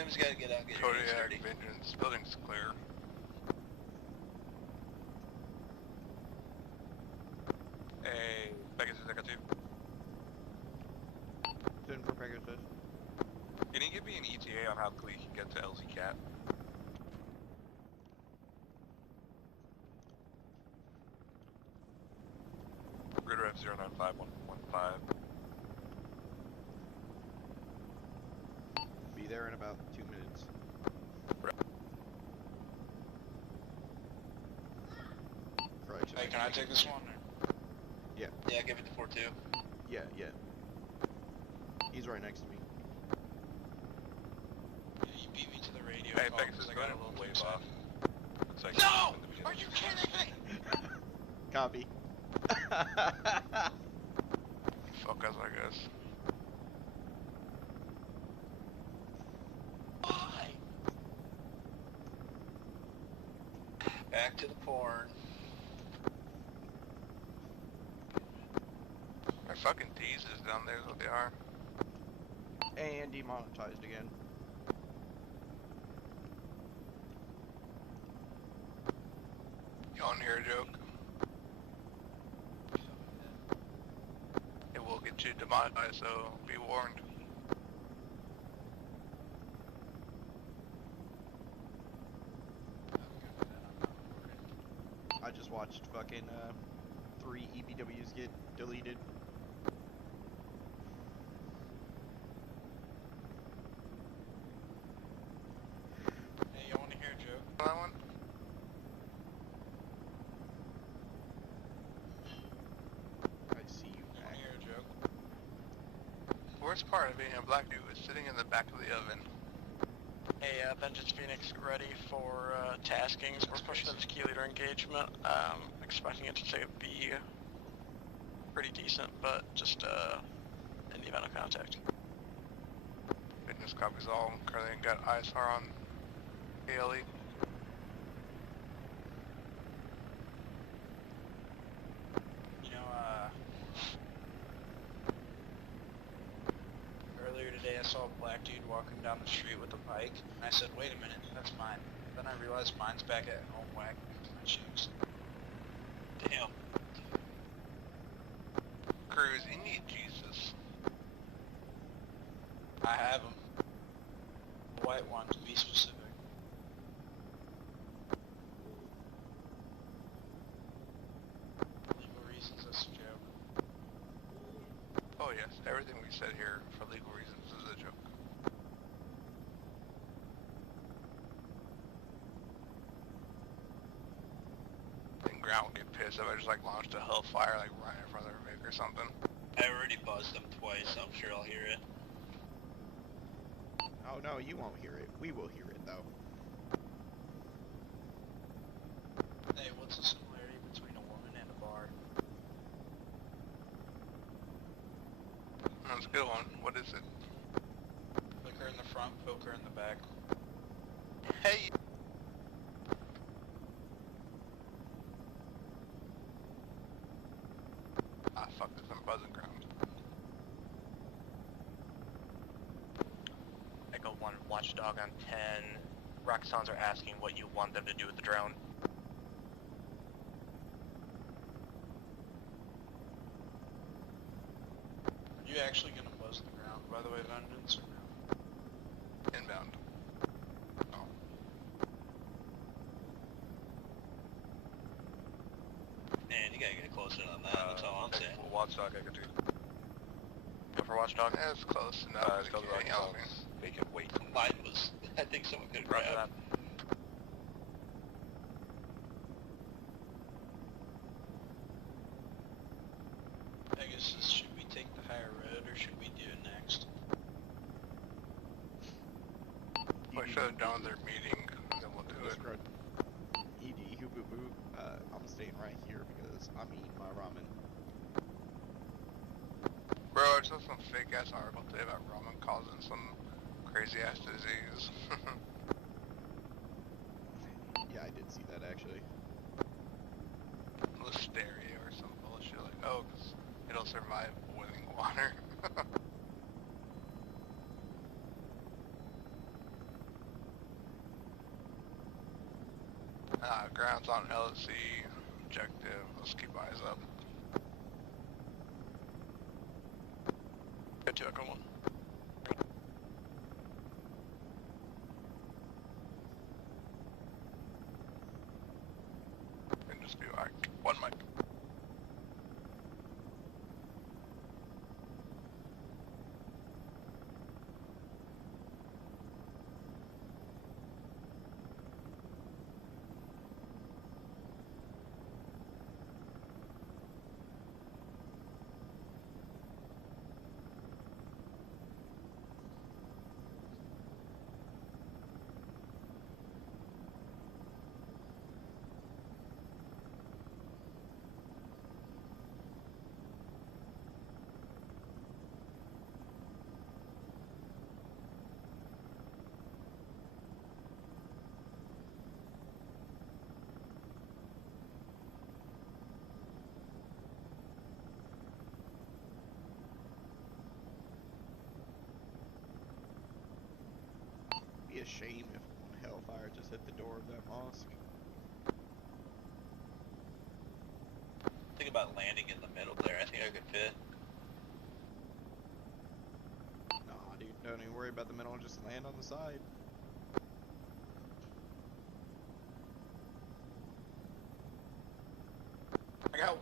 Tim's gotta get out, get your hands Kodiak, dirty. Vengeance, building's clear. Hey, Pegasus, I got you. Doing for Pegasus. Can you give me an ETA on how quickly you can get to LZ Cat? Grid ref 095115. Be there in about 2 minutes. Hey, can I take this one? Yeah. Yeah, give it to 4-2. Yeah, yeah. He's right next to me. Yeah, you beat me to the radio. Hey, call Pegasus, 'cause I go got ahead a little and wave too off. excited. Looks like No! in the beginning. Are you kidding me? Copy. Fuck us, I guess. Why? Back to the porn. They're fucking teases down there is what they are. And demonetized again. You wanna hear a joke? It will get you demonetized, so be warned. I just watched fucking 3 EBWs get deleted. Hey, you wanna hear a joke? That one? I see you You back. wanna hear a joke? The worst part of being a black dude is sitting in the back of the oven. Hey, Vengeance Phoenix ready for taskings. We're pushing into key leader engagement. Expecting it to be pretty decent, but just in the event of contact. Fitness copies all. Currently got ISR on ALE. You know, earlier today I saw a black dude walking down the street with a bike, and I said, wait a minute, that's mine. Then I realized mine's back at home whacking my shoes. Damn. Cruz, you need Jesus. I have him. The white one, to be specific. Legal reasons, that's a joke. Oh yes, everything we said here for legal reasons is a joke. And ground would get pissed if I just like launched a hellfire like right in front of their Vic or something. I already buzzed them twice, so I'm sure I'll hear it. Oh no, you won't hear it. We will hear it though. Hey, what's the similarity between a woman and a bar? That's a good one. What is it? Liquor in the front, poker in the back. Hey! Ah, fuck this, I'm buzzing ground. Echo 1, Watchdog on 10. Roxxons are asking what you want them to do with the drone. Are you actually gonna buzz the ground, by the way, Vengeance, or no? Inbound. Oh. Man, you gotta get closer than that, that's all I'm saying. Watchdog, I could do. Go for Watchdog? Yeah, it's close enough. Let's go to Watchdog. They can wait. Mine was, I think someone could Roger grab. that. Pegasus, should we take the higher road, or should we do it next? I should have done their meeting, and then we'll do it. Discord. ED, hoo boo boo. I'm staying right here because I'm eating my ramen. Bro, I just saw some fake ass article today about ramen causing some crazy ass disease. Yeah, I did see that actually. Listeria or some bullshit like, oh, 'cause it'll survive boiling water. Ground's on LSC. Objective. Let's keep eyes up. Good to Echo 1. And just be like, one mic. Be a shame if one Hellfire just hit the door of that mosque. Think about landing in the middle there. I think I could fit. Nah, dude, don't even worry about the middle. Just land on the side. I got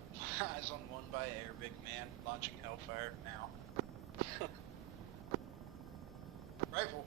eyes on one by air, big man, launching Hellfire now. Rifle.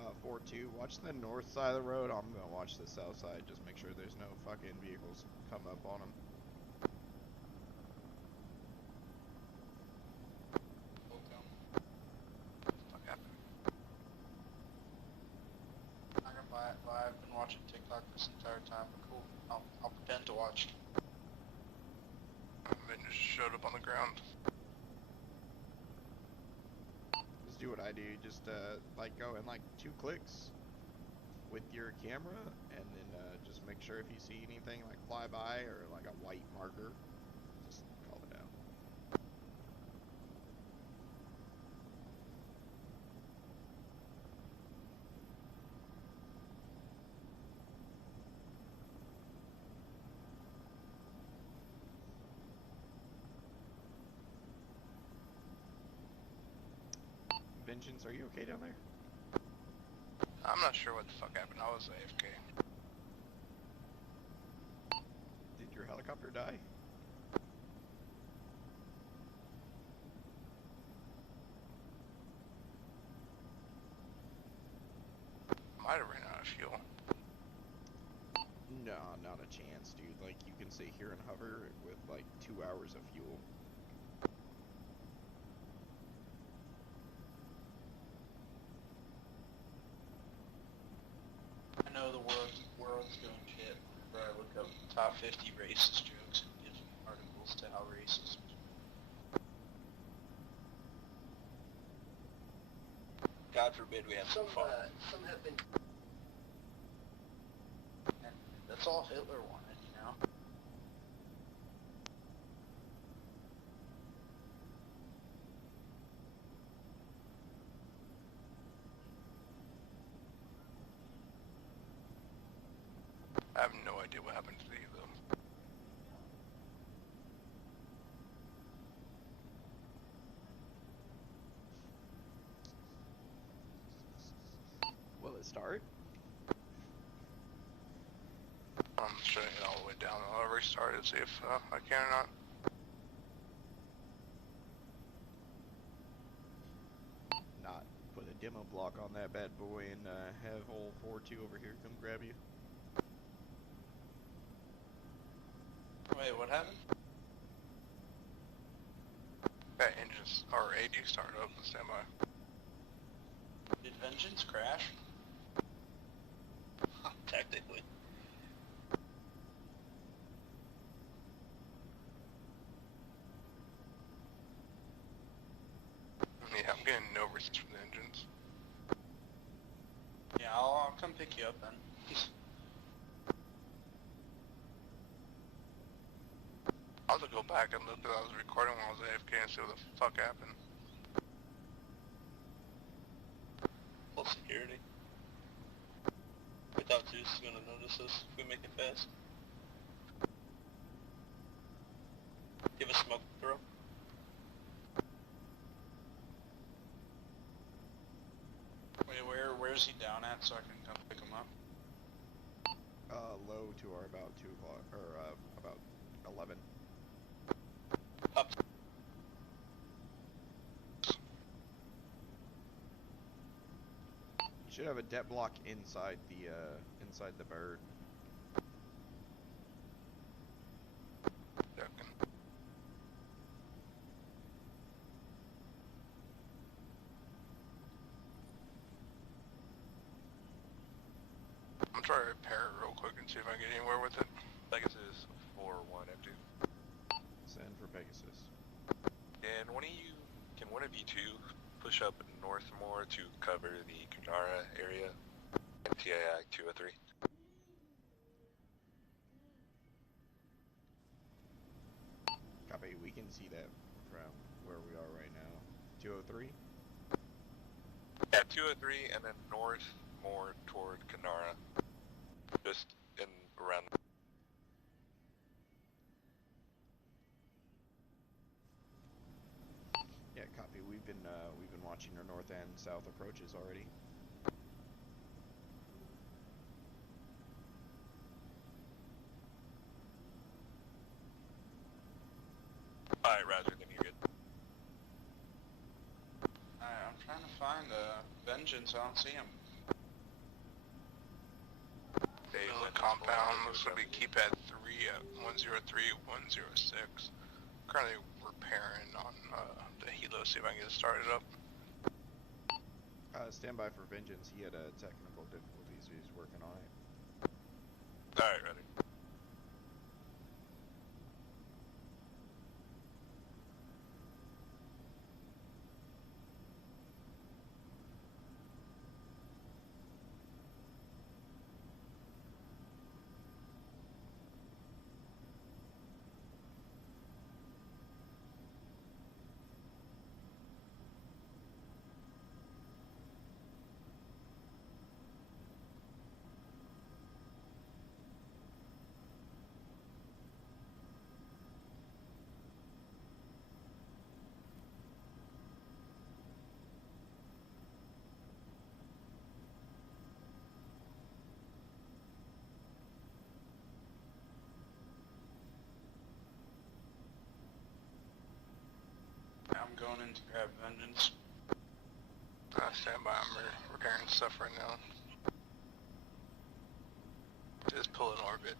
Uh, 4-2, watch the north side of the road. I'm gonna watch the south side. Just make sure there's no fucking vehicles come up on them. Fuck happened? I'm not gonna lie, I've been watching TikTok this entire time, but cool. I'll pretend to watch. They just showed up on the ground. Just do what I do. Just like go in like 2 clicks with your camera, and then just make sure if you see anything like fly by or like a white marker, just call it out. Vengeance, are you okay down there? I'm not sure what the fuck happened. I was AFK. Did your helicopter die? Might have ran out of fuel. No, not a chance, dude. Like, you can sit here and hover with like 2 hours of fuel. I know the world's going shit. Where I look up top 50 racist jokes and give articles to how racist. God forbid we have some fun. Some have been. And that's all Hitler wanted, you know. I have no idea what happened to the helo. Will it start? I'm shutting it all the way down. I'll restart it, see if I can or not. Not put a demo block on that bad boy and have hole 4-2 over here come grab you. Wait, what happened? That engine's or AD started up and stand by. Did Vengeance crash? Technically. Yeah, I'm getting no resistance from the engines. Yeah, I'll come pick you up then. I'll have to go back and look that I was recording when I was AFK and see what the fuck happened. Full security. I thought Zeus was gonna notice us if we make it fast. Give a smoke throw. Wait, where's he down at so I can come pick him up? Low to our about 2 o'clock, or about 11. Up. You should have a det block inside the bird. I'm trying to repair it real quick and see if I can get anywhere with it. Pegasus 4-1 F2. Send for Pegasus. And can one of you two push up north more to cover the Kunara area? MTAI 203. Copy, we can see that from where we are right now. 203? Yeah, 203 and then north more toward Kunara. Just in around. Yeah, copy. We've been watching our north and south approaches already. Alright, Roger, then you're good. Alright, I'm trying to find Vengeance, I don't see him. The compound looks to be keypad 3 at 103, 106. Currently repairing on the helo, see if I can get it started up. Stand by for Vengeance. He had technical difficulties. He's working on it. Alright, ready. I'm going in to grab Vengeance. Stand by, I'm repairing stuff right now. Just pull in orbit.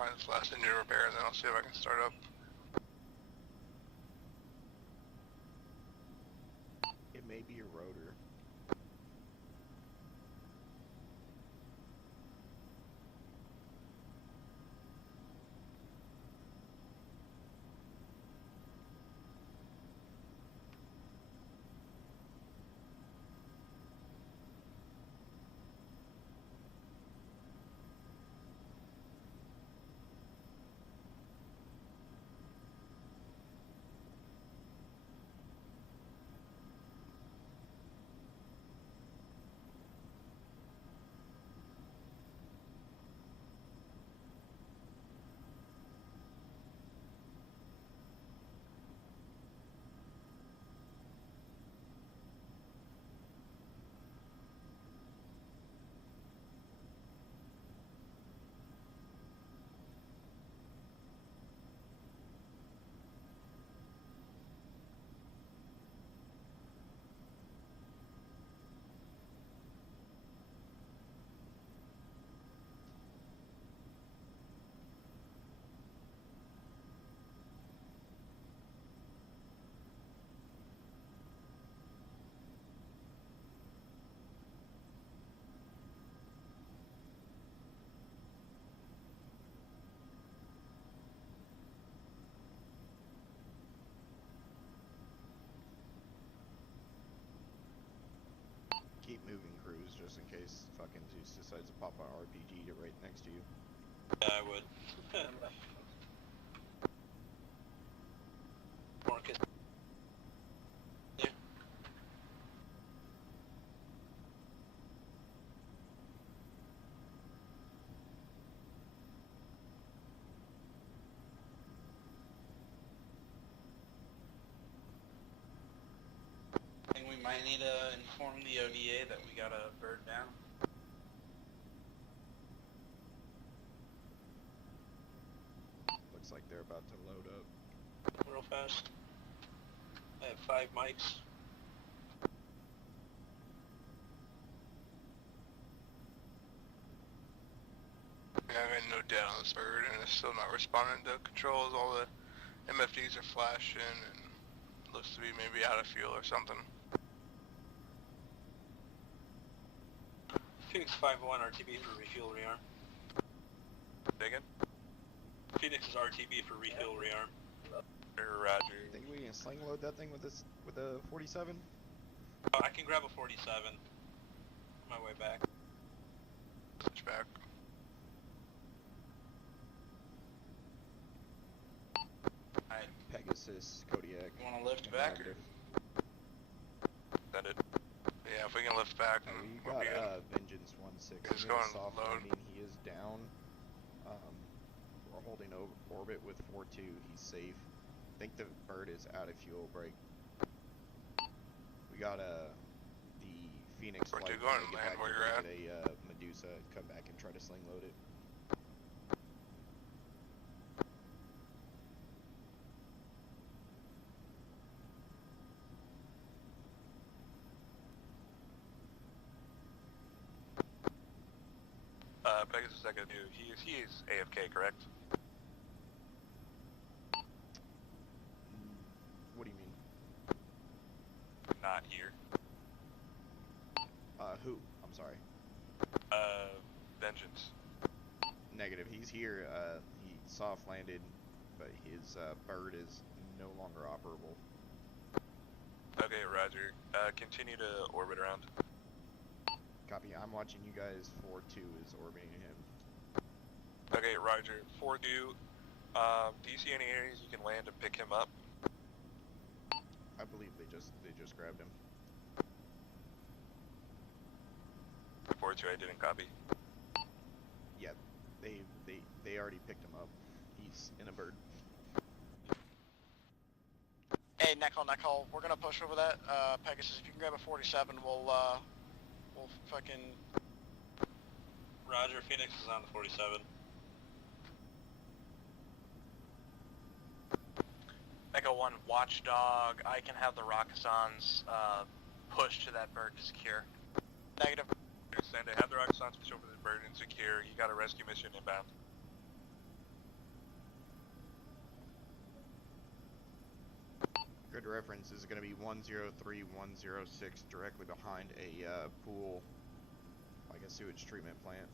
find this last engine repair, and then I'll see if I can start up. It may be a rotor. Keep moving, crews, just in case fucking Zeus decides to pop an RPG to right next to you. Yeah, I would. Marcus. Yeah. I think we might need to inform the ODA that we got a bird down. Looks like they're about to load up. Real fast. I have 5 mics. Yeah, I got no data on this bird, and it's still not responding to controls. All the MFDs are flashing, and looks to be maybe out of fuel or something. Phoenix 5-1 RTB for refuel rearm. Say again? Phoenix is RTB for refuel rearm. Roger. You think we can sling load that thing with this with a 47? I can grab a 47 on my way back. Switch back. Alright. Pegasus, Kodiak. You wanna lift back? Or? Send it. Yeah, if we can lift back, then We we'll got be good. Vengeance 1-6. It's He made a going soft load. landing. He is down. We're holding orbit with 4-2. He's safe. I think the bird is out of fuel break. We got the Phoenix flight. Go and get land back where to you're at. a Medusa, come back and try to sling load it. Pegasus Echo 2, he is AFK, correct? What do you mean? Not here. Who? I'm sorry. Vengeance. Negative. He's here. He soft landed, but his bird is no longer operable. Okay, roger. Continue to orbit around. Copy. I'm watching you guys. 4-2 is orbiting him. Okay, roger. 4-2, do you see any areas you can land and pick him up? I believe they just grabbed him. 4-2, I didn't copy. Yeah, they already picked him up. He's in a bird. Hey, Neckel, we're gonna push over that. Pegasus, if you can grab a 47, we'll fucking... Roger, Phoenix is on the 47. Echo 1, Watchdog, I can have the Rakazans push to that bird to secure. Negative. Send it. Have the Roxxons push over the bird and secure. You got a rescue mission inbound. grid reference is going to be 103106, directly behind a pool, like a sewage treatment plant.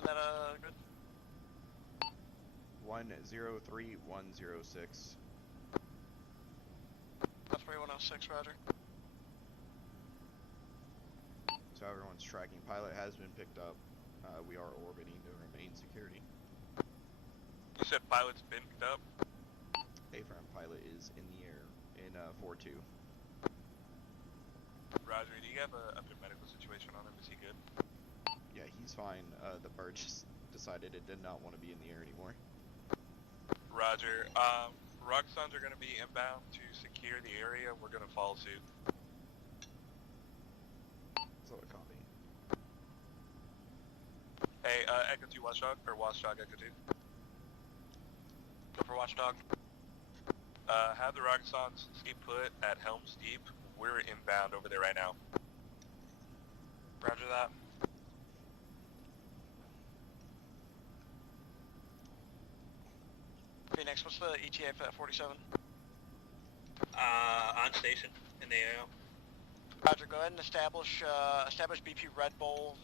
Is that good? 103106. That's 3106, Roger. So everyone's tracking. Pilot has been picked up. We are orbiting to remain security. You said pilot's been picked up? A-frame pilot is in the air in 4-2. Roger, do you have a good medical situation on him? Is he good? Yeah, he's fine. The bird just decided it did not want to be in the air anymore. Roger. Roxxons are going to be inbound to secure the area. We're going to follow suit. So a copy. Hey, Echo 2 Watchdog, or Watchdog Echo 2. Go for Watchdog. Have the Roxxons stay put at Helm's Deep. We're inbound over there right now. Roger that. Phoenix, what's the ETA for that 47? On station in the AO. Roger, go ahead and establish BP Red Bull.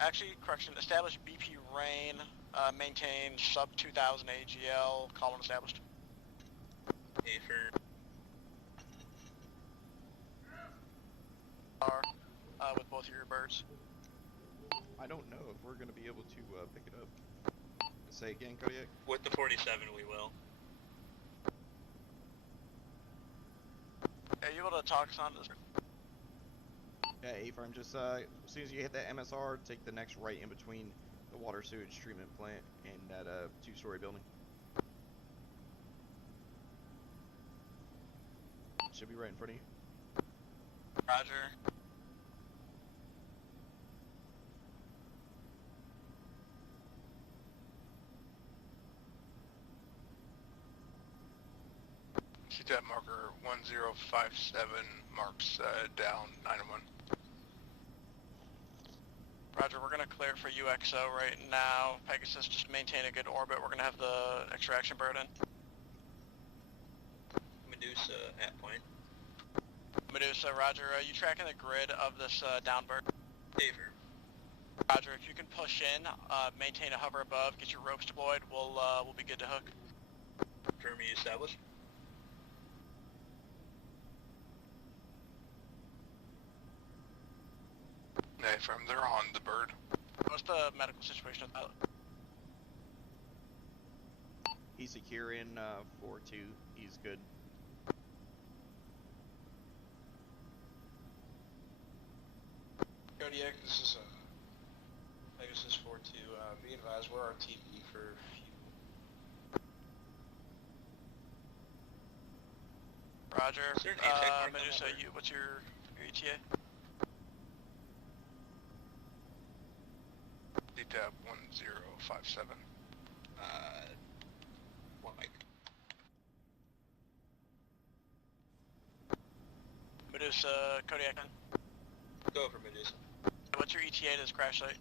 Actually, correction, establish BP Rain, maintain sub 2000 AGL, column established. A for with both of your birds. I don't know if we're going to be able to pick it up. Say again, Kodiak? with the 47 we will. Are you able to talk us on this? Yeah, A-frame, just as soon as you hit that MSR, take the next right in between the water sewage treatment plant and that 2-story building. Should be right in front of you. Roger. CTAP marker 1057 marks down 901. Roger, we're going to clear it for UXO right now. Pegasus, just maintain a good orbit. We're going to have the extraction bird in. Medusa at point. Medusa, Roger, you tracking the grid of this down bird? Favor. Roger, if you can push in, maintain a hover above, get your ropes deployed, we'll be good to hook. Term established. Hey, from they're on the bird. What's the medical situation of the pilot? He's secure in 4-2. He's good. Kodiak, this is Pegasus 4-2. Be advised, we're RTB for Roger. Is there an ATAC mark on Medusa, that bird? what's your ETA? CTAP 1057. One mic. Medusa, Kodiak. Go for Medusa. What's your ETA to this crash site?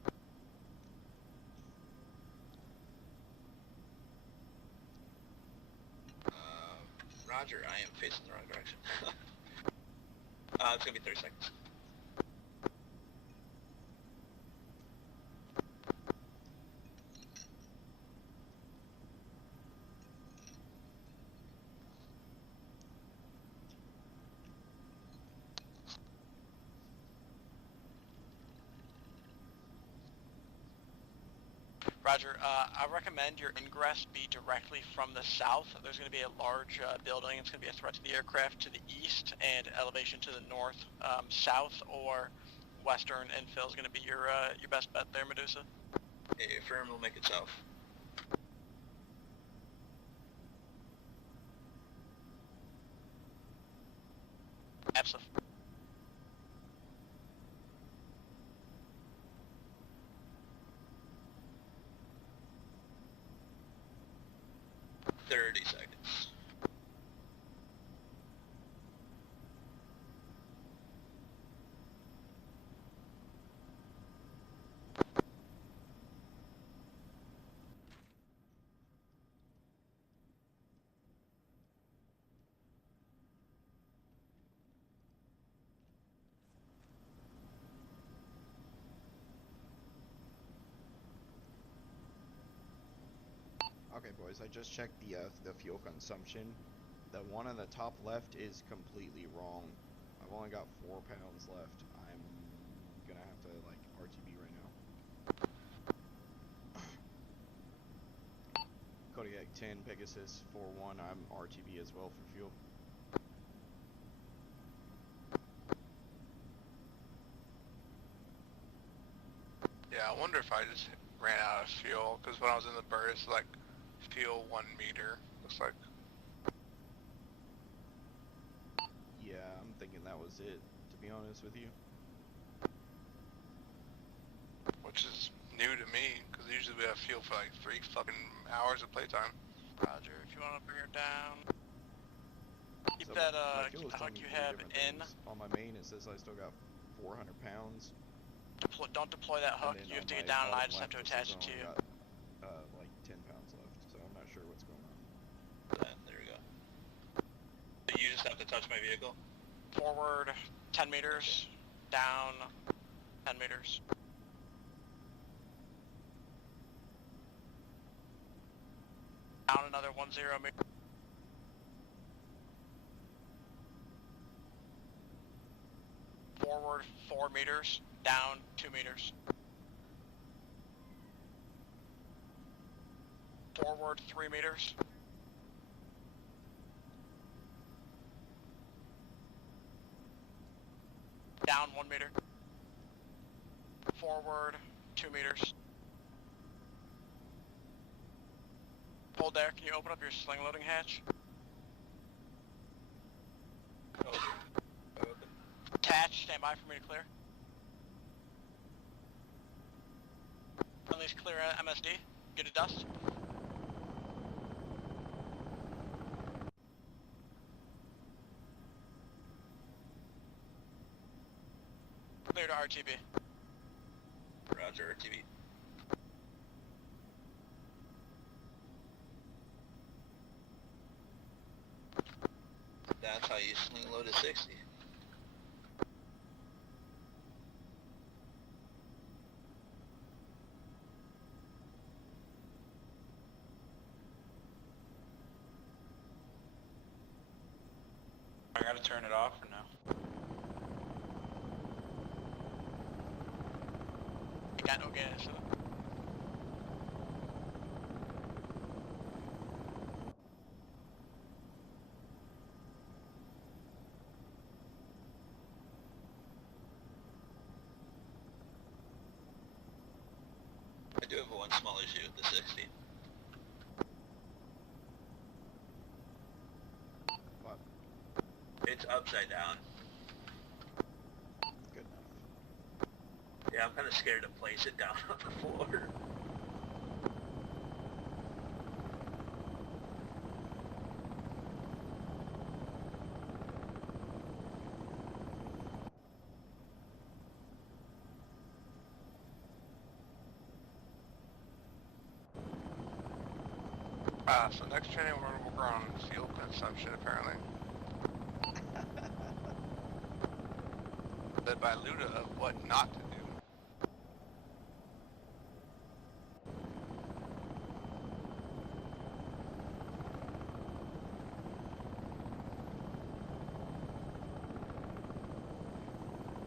Roger, I am facing the wrong direction. It's gonna be 30 seconds. Roger, I recommend your ingress be directly from the south. There's going to be a large building. It's going to be a threat to the aircraft to the east and elevation to the north. South or western infill is going to be your best bet there, Medusa. A firm will make it south. Absolutely. Seconds. boys. I just checked the fuel consumption. The one on the top left is completely wrong. I've only got 4 pounds left. I'm gonna have to like RTB right now. Kodiak 10, Pegasus 4-1. I'm RTB as well for fuel. Yeah, I wonder if I just ran out of fuel, because when I was in the burst, like, fuel 1 meter, looks like. Yeah, I'm thinking that was it, to be honest with you. Which is new to me, because usually we have fuel for like 3 fucking hours of playtime. Roger, if you want to bring her down. Keep So that, my keep fuel the is hook telling me you 3 have different in. things. On my main, it says I still got 400 pounds. Don't deploy that hook. You have to get down and I just have to attach it to you. Got, like 10 pounds left, so I'm not sure what's going on. There we go. So you just have to touch my vehicle? Forward 10 meters, down 10 meters. Down another 10 meters. Forward 4 meters, down 2 meters. Forward 3 meters. Down 1 meter. Forward 2 meters. Hold there, can you open up your sling loading hatch? Attach, stand by for me to clear. Unleash clear MSD, get a dust. Clear to RTB. Roger, RTB. That's how you sling load a 60. I gotta turn it off or no? I got no gas, so. I do have one small issue with the 60. What? It's upside down. Good enough. Yeah, I'm kind of scared to place it down on the floor. So next training we're gonna work on fuel consumption apparently. Led by Luda of what not to do.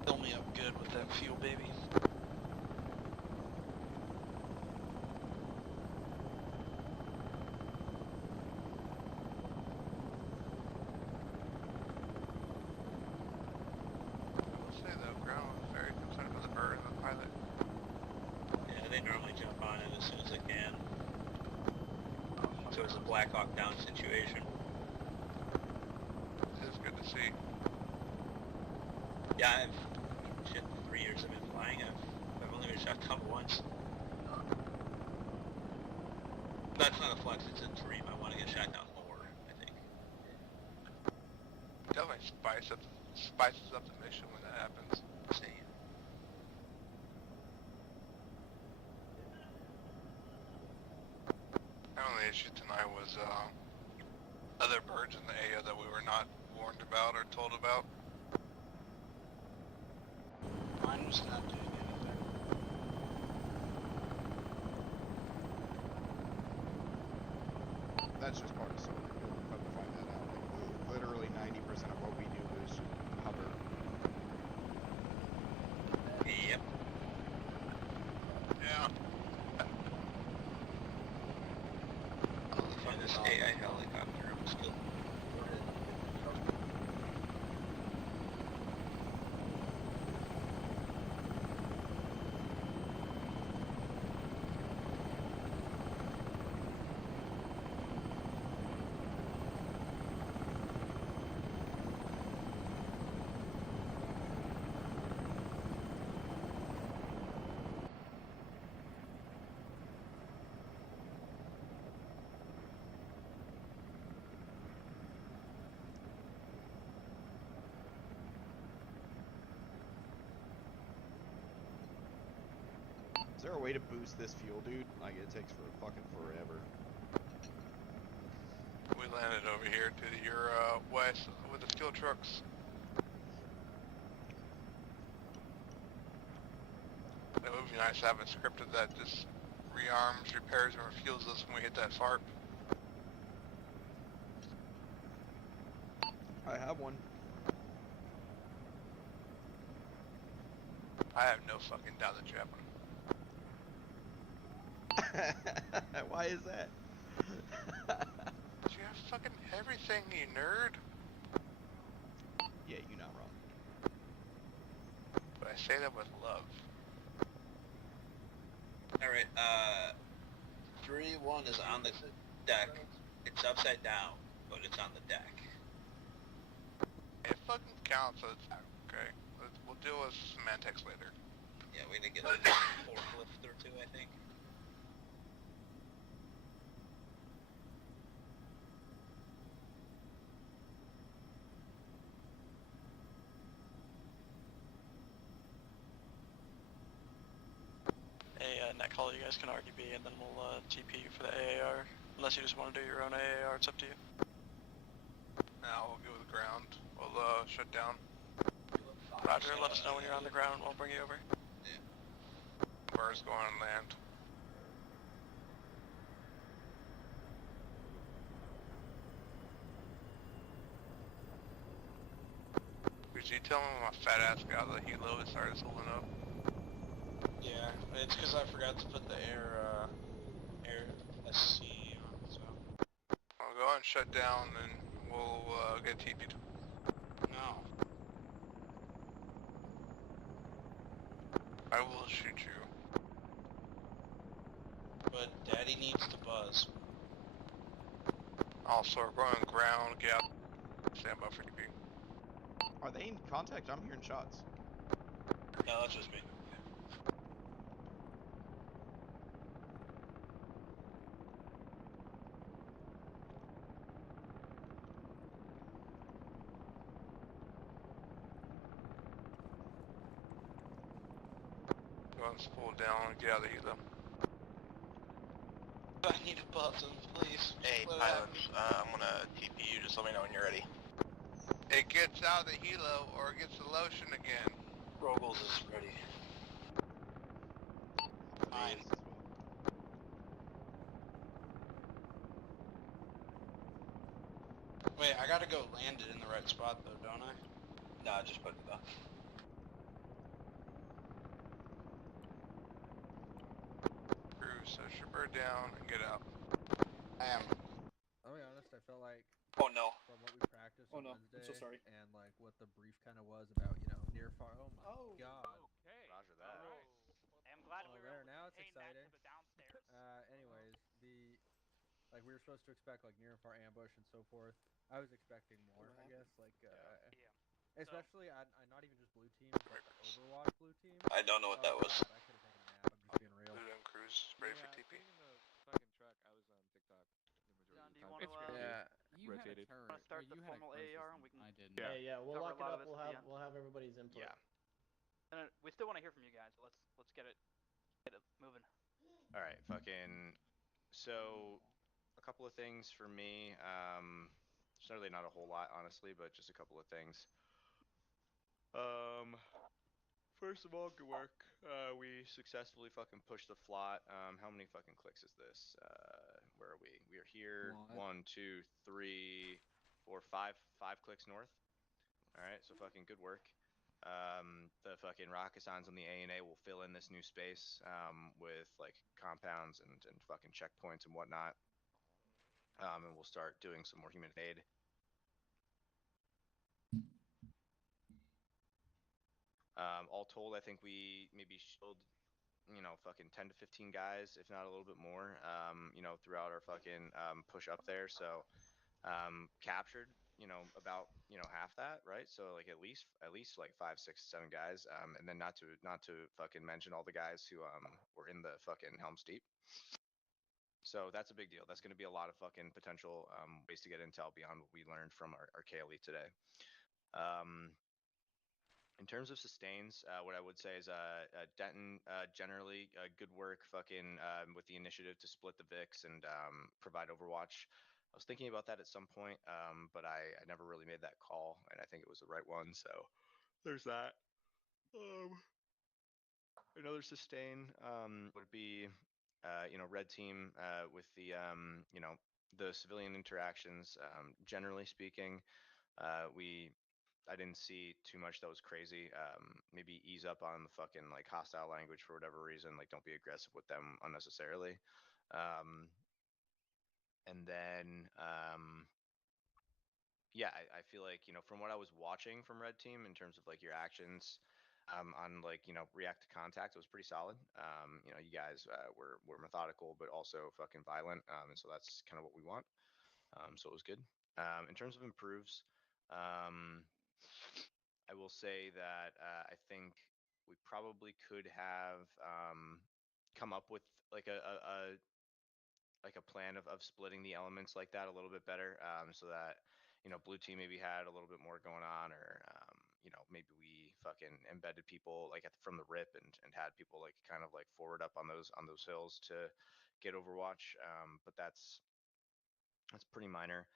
Fill me up good with that fuel, baby. So it's a Black Hawk Down situation. It's good to see. Yeah, shit, 3 years I've been flying, I've only been shot down once. That's not a flex, it's a dream. I want to get shot down more, I think. Definitely spices up the mission when that happens. See. My only issue tonight was other birds in the area that we were not warned about or told about. Mine was not doing anything. that's just part of solar. You'll probably find that out. Like, literally 90% of what we do is hover. Yep. Yeah. I'll find this AI helicopter. I'm still. Is there a way to boost this fuel, dude? Like, it takes for fucking forever. We landed over here to your west with the fuel trucks. It would be nice to have a scripted that just rearms, repairs, and refuels us when we hit that FARP. I have one. I have no fucking doubt that you have one. Why is that? You have fucking everything, you nerd. Yeah, you're not wrong. But I say that with love. Alright, 3-1 is on the deck. It's upside down, but it's on the deck. It fucking counts, so it's okay. We'll deal with semantics later. Yeah, we need to get a forklift or two, I think. Hey, Netcall, you guys can RDB and then we'll TP you for the AAR. Unless you just want to do your own AAR, it's up to you. Now we'll go with the ground. We'll shut down. Roger, let us know when you're on the ground and we'll bring you over. Birds going on land. Could you tell me when my fat ass got out of the helo and started holding up? Yeah, it's because I forgot to put the air SC on, so. I'll go and shut down and we'll get TP'd. No. I will shoot you. But Daddy needs to buzz. Also, we're going ground, get out. Stand by for TP. Are they in contact? I'm hearing shots. No, that's just me. Go and spool down and get out of the helo. I need a buzz, please. Hey, pilots, I'm gonna TP you, just let me know when you're ready. It gets out of the helo or it gets the lotion again. Rogels is ready. Fine. Wait, I gotta go land it in the right spot though, don't I? Nah, just put it up. Cruise, set your bird down and get out. I am. I'll be honest, I felt like Oh no. from what we practiced Oh on no, Wednesday I'm so sorry. and like what the brief kind of was about, you know, near far. Oh my god. Okay. Roger that. I'm glad Well, we were there, able to now it's contain that exciting. to the downstairs. Anyways, like we were supposed to expect like near and far ambush and so forth. I was expecting more, I guess. Like, especially not even just blue teams, but the Overwatch blue teams. I don't know what that was. God, I could have taken a nap. I'm just being real. Blue and cruise, ready for TP. Fucking truck. I was on TikTok the John, do majority you of want the to time. You had a rotated. turret. Want to start or the you had a formal crisis AAR and we can I didn't. Yeah, we'll cover lock a it lot up. of this We'll at the have end. we'll have everybody's input. Yeah. And we still want to hear from you guys. So let's get it moving. All right, fucking. So, a couple of things for me. There's really not a whole lot, honestly, but just a couple of things. first of all, good work. We successfully fucking pushed the flot. How many fucking clicks is this? Where are we? We are here. What? 1, 2, 3, 4, 5. 5 clicks north. All right, so fucking good work. The fucking Rakasans on the A&A will fill in this new space with like compounds and fucking checkpoints and whatnot. And we'll start doing some more human aid. All told, I think we maybe shielded, fucking 10 to 15 guys, if not a little bit more, throughout our fucking push up there. So captured, about, half that, right? So like at least like 5, 6, 7 guys. And then not to fucking mention all the guys who were in the fucking Helm's Deep. So that's a big deal. That's going to be a lot of fucking potential ways to get intel beyond what we learned from our KLE today. In terms of sustains, what I would say is Denton, generally good work fucking with the initiative to split the VIX and provide Overwatch. I was thinking about that at some point, but I never really made that call, and I think it was the right one, so there's that. Another sustain would be, red team with the, the civilian interactions. Generally speaking, I didn't see too much that was crazy. Maybe ease up on the fucking like hostile language for whatever reason. Like don't be aggressive with them unnecessarily. And then yeah, I feel like, from what I was watching from Red Team in terms of like your actions on like, react to contact, it was pretty solid. You guys were methodical but also fucking violent. And so that's kind of what we want. So it was good. In terms of improves, I will say that I think we probably could have come up with like a plan of splitting the elements like that a little bit better, so that blue team maybe had a little bit more going on, or maybe we fucking embedded people like from the rip and had people like kind of like forward up on those hills to get Overwatch. But that's pretty minor.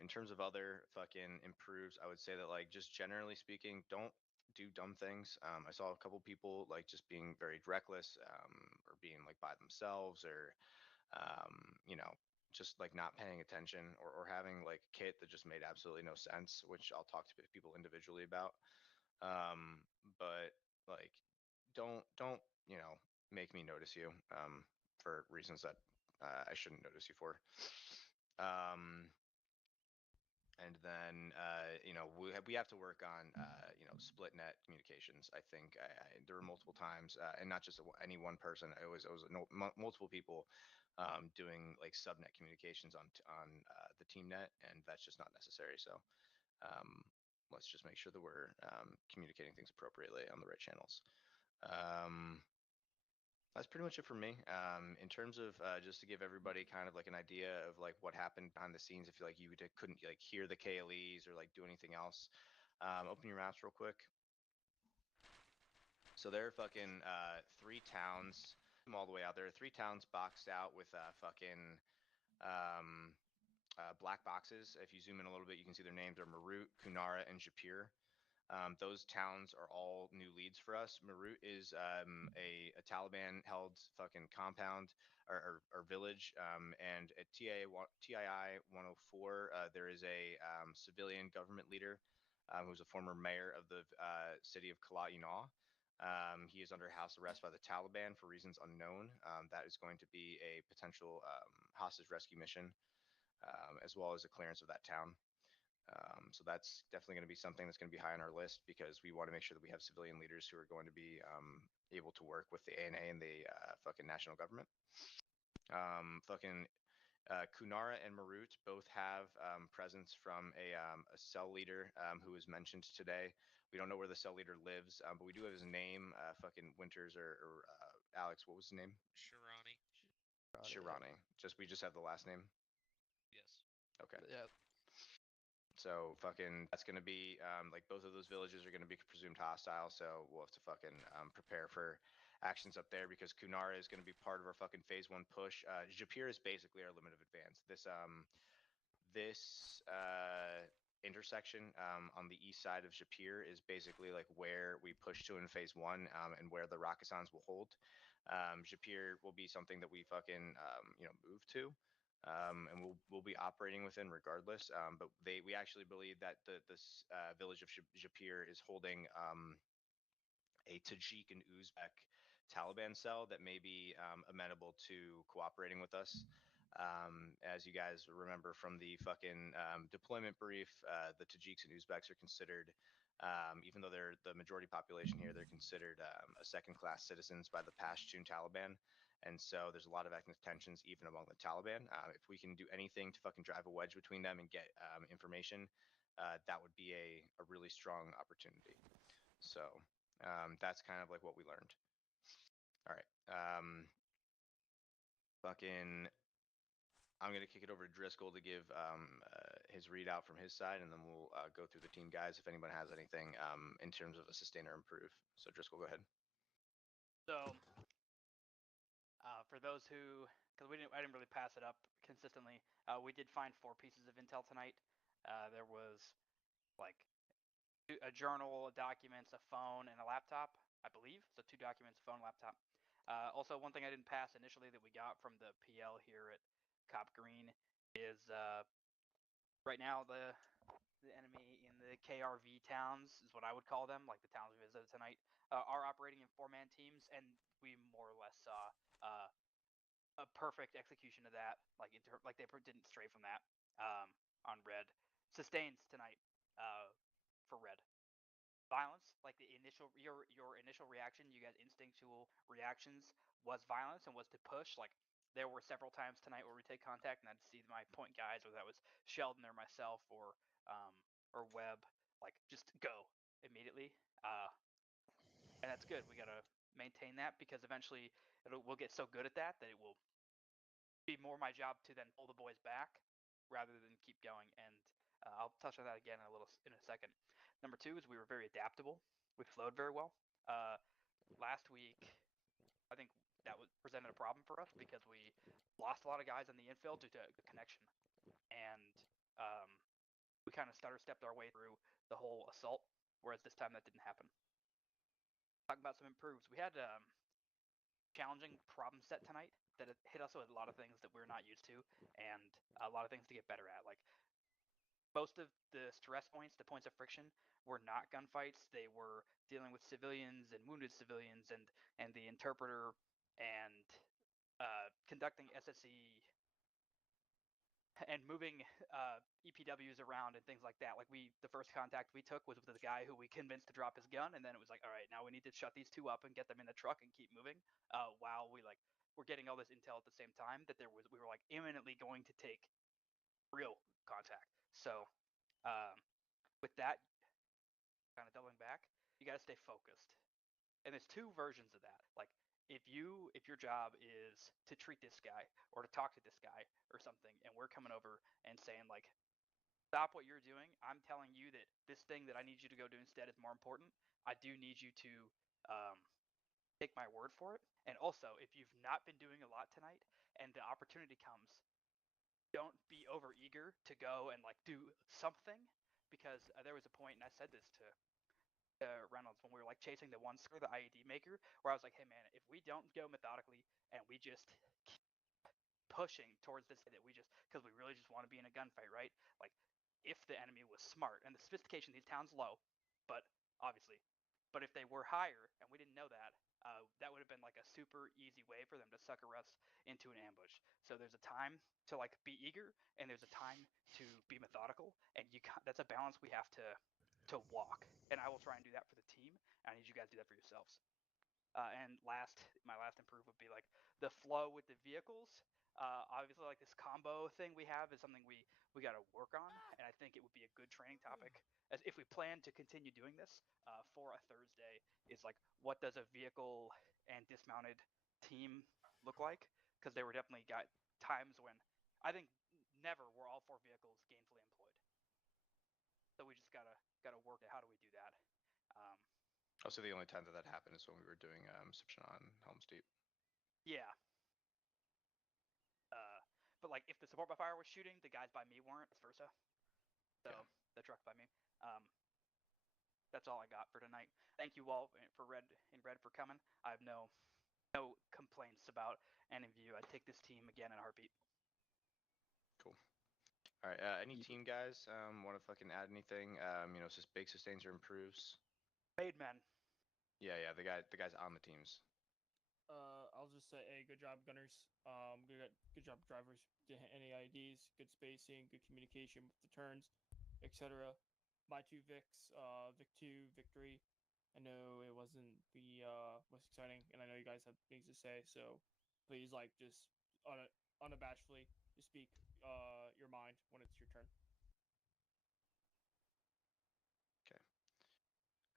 In terms of other fucking improves, I would say that like just generally speaking, don't do dumb things. I saw a couple people like just being very reckless, or being like by themselves, or just like not paying attention, or having like a kit that just made absolutely no sense, which I'll talk to people individually about. But like don't make me notice you for reasons that I shouldn't notice you for. And then we have to work on split net communications. I think there were multiple times, and not just any one person. It was multiple people doing like subnet communications on the team net, and that's just not necessary. So let's just make sure that we're communicating things appropriately on the right channels. That's pretty much it for me. In terms of just to give everybody kind of like an idea of like what happened behind the scenes, if you like couldn't like hear the KLEs or like do anything else, open your maps real quick. So there are fucking 3 towns all the way out. There are 3 towns boxed out with fucking black boxes. If you zoom in a little bit, you can see their names are Marut, Kunara, and Japir. Those towns are all new leads for us. Marut is a Taliban-held fucking compound or village, and at TII 104, there is a civilian government leader who's a former mayor of the city of Kalat-Yunnaw. He is under house arrest by the Taliban for reasons unknown. That is going to be a potential hostage rescue mission, as well as a clearance of that town. So that's definitely going to be something that's going to be high on our list, because we want to make sure that we have civilian leaders who are going to be able to work with the ANA and the fucking national government. Kunara and Marut both have presence from a cell leader who was mentioned today. We don't know where the cell leader lives, but we do have his name. Fucking Winters or Alex, what was his name? Shirani. Shirani. We just have the last name. Yes. Okay. Yeah. So fucking that's gonna be like both of those villages are gonna be presumed hostile, so we'll have to fucking prepare for actions up there, because Kunara is gonna be part of our fucking phase 1 push. Japir is basically our limit of advance. This intersection on the east side of Shapir is basically like where we push to in phase 1 and where the Rakazans will hold. Shapir will be something that we fucking move to. And we'll be operating within regardless. But we actually believe that this village of Shapir is holding a Tajik and Uzbek Taliban cell that may be amenable to cooperating with us. As you guys remember from the fucking deployment brief, the Tajiks and Uzbeks are considered, even though they're the majority population here, they're considered a second-class citizens by the Pashtun Taliban. And so there's a lot of ethnic tensions even among the Taliban. If we can do anything to fucking drive a wedge between them and get information, that would be a really strong opportunity. So that's kind of like what we learned. All right. I'm going to kick it over to Driscoll to give his readout from his side, and then we'll go through the team guys if anyone has anything in terms of a sustain or improve. So Driscoll, go ahead. So, for those who, because I didn't really pass it up consistently, we did find 4 pieces of intel tonight. There was like a journal, documents, a phone, and a laptop, I believe. So 2 documents, phone, laptop. Also, one thing I didn't pass initially that we got from the PL here at Cop Green is right now the enemy in the KRV towns is what I would call them, like the towns we visited tonight, are operating in 4-man teams, and we more or less saw a perfect execution of that. Like they didn't stray from that on Red. Sustains tonight for Red. Violence, like the initial your initial reaction, you guys' instinctual reactions was violence and was to push. Like there were several times tonight where we take contact and I'd see my point guys, whether that was Sheldon or myself or Webb, like just go immediately. And that's good. We gotta maintain that because eventually we'll get so good at that it will be more my job to then pull the boys back rather than keep going. And I'll touch on that again in a second. Number 2 is we were very adaptable. We flowed very well. Last week, I think that presented a problem for us because we lost a lot of guys on the infield due to the connection, and we kind of stepped our way through the whole assault. Whereas this time that didn't happen. Talking about some improves, we had challenging problem set tonight that hit us with a lot of things that we're not used to, and a lot of things to get better at. Like most of the stress points, the points of friction, were not gunfights. They were dealing with civilians and wounded civilians, and the interpreter, and conducting SSE and moving EPWs around and things like that. Like the first contact we took was with the guy who we convinced to drop his gun, and then it was like, all right, now we need to shut these 2 up and get them in the truck and keep moving. While we're getting all this intel at the same time that we were like imminently going to take real contact. So with that, kind of doubling back, you got to stay focused. And there's 2 versions of that. Like if your job is to treat this guy or to talk to this guy or something, and we're coming over and saying like, stop what you're doing, I'm telling you that this thing that I need you to go do instead is more important. I do need you to take my word for it. And also, if you've not been doing a lot tonight and the opportunity comes, don't be over eager to go and like do something, because there was a point, and I said this to Reynolds when we were like chasing the one scar, the IED maker, where I was like, hey man, if we don't go methodically and we just keep pushing towards this, that we just, because we really just want to be in a gunfight, right? Like if the enemy was smart, and the sophistication of these towns low, but obviously, but if they were higher and we didn't know that, that would have been like a super easy way for them to sucker us into an ambush. So there's a time to like be eager, and there's a time to be methodical, and that's a balance we have to walk. And I will try and do that for the team. And I need you guys to do that for yourselves. And my last improve would be like the flow with the vehicles. Obviously, like this combo thing we have is something we got to work on, and I think it would be a good training topic as if we plan to continue doing this for a Thursday. Is like, what does a vehicle and dismounted team look like? Because there were definitely times when I think never were all 4 vehicles gainfully employed. So we just gotta work at how do we do that. Also, the only time that happened is when we were doing Reception on Helm's Deep. Yeah. But like if the support by fire was shooting, the guys by me weren't, vice versa. So the truck by me. That's all I got for tonight. Thank you all for Red for coming. I have no complaints about any of you. I'd take this team again in a heartbeat. Cool. All right. Any team guys want to fucking add anything? Just big sustains or improves. Made men. Yeah, the guys on the teams. I'll just say, hey, good job, gunners. Good job, drivers. Any IDs, good spacing, good communication with the turns, etc. My two Vics, Vic 2, Vic 3. I know it wasn't the most exciting, and I know you guys have things to say, so please, just unabashedly, just speak your mind when it's your turn. Okay.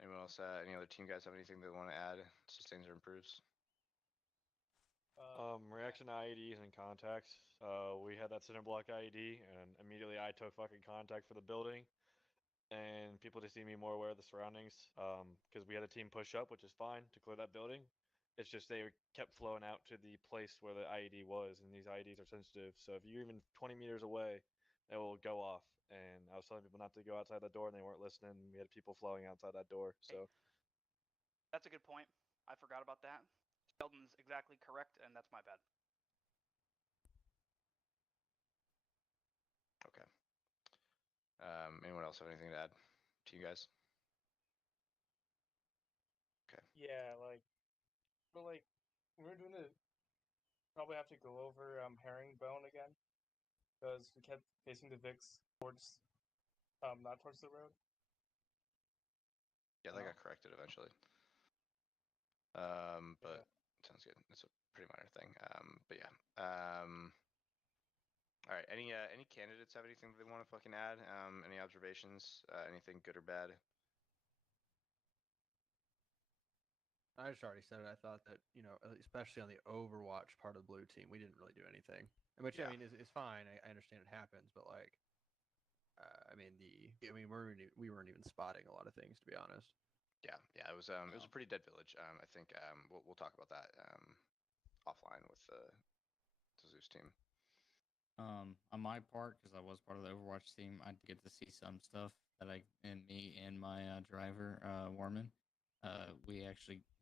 Anyone else? Any other team guys have anything they want to add? Sustains or improves? Reaction to IEDs and contacts. We had that center block IED, and immediately I took fucking contact for the building, and people just see me more aware of the surroundings. Because we had a team push up, which is fine to clear that building. It's just they kept flowing out to the place where the IED was, and these IEDs are sensitive. So if you're even 20 meters away, it will go off. And I was telling people not to go outside that door, and they weren't listening. We had people flowing outside that door. So that's a good point. I forgot about that. Sheldon's exactly correct, and that's my bad. Okay. Anyone else have anything to add to you guys? Okay. Yeah, but we're doing it. Probably have to go over Herringbone again, because we kept facing the Vix towards, not towards the road. Yeah, that got corrected eventually. But sounds good. It's a pretty minor thing. But yeah. All right. Any candidates have anything that they want to fucking add? Any observations? Anything good or bad? I just already said it. I thought that, especially on the Overwatch part of the blue team, we didn't really do anything. Which, yeah. I mean, is fine. I understand it happens, but we weren't even spotting a lot of things, to be honest. Yeah. It was a pretty dead village. I think we'll talk about that offline with the Zeus team. On my part, because I was part of the Overwatch team, I did get to see some stuff that me and my driver, Warman,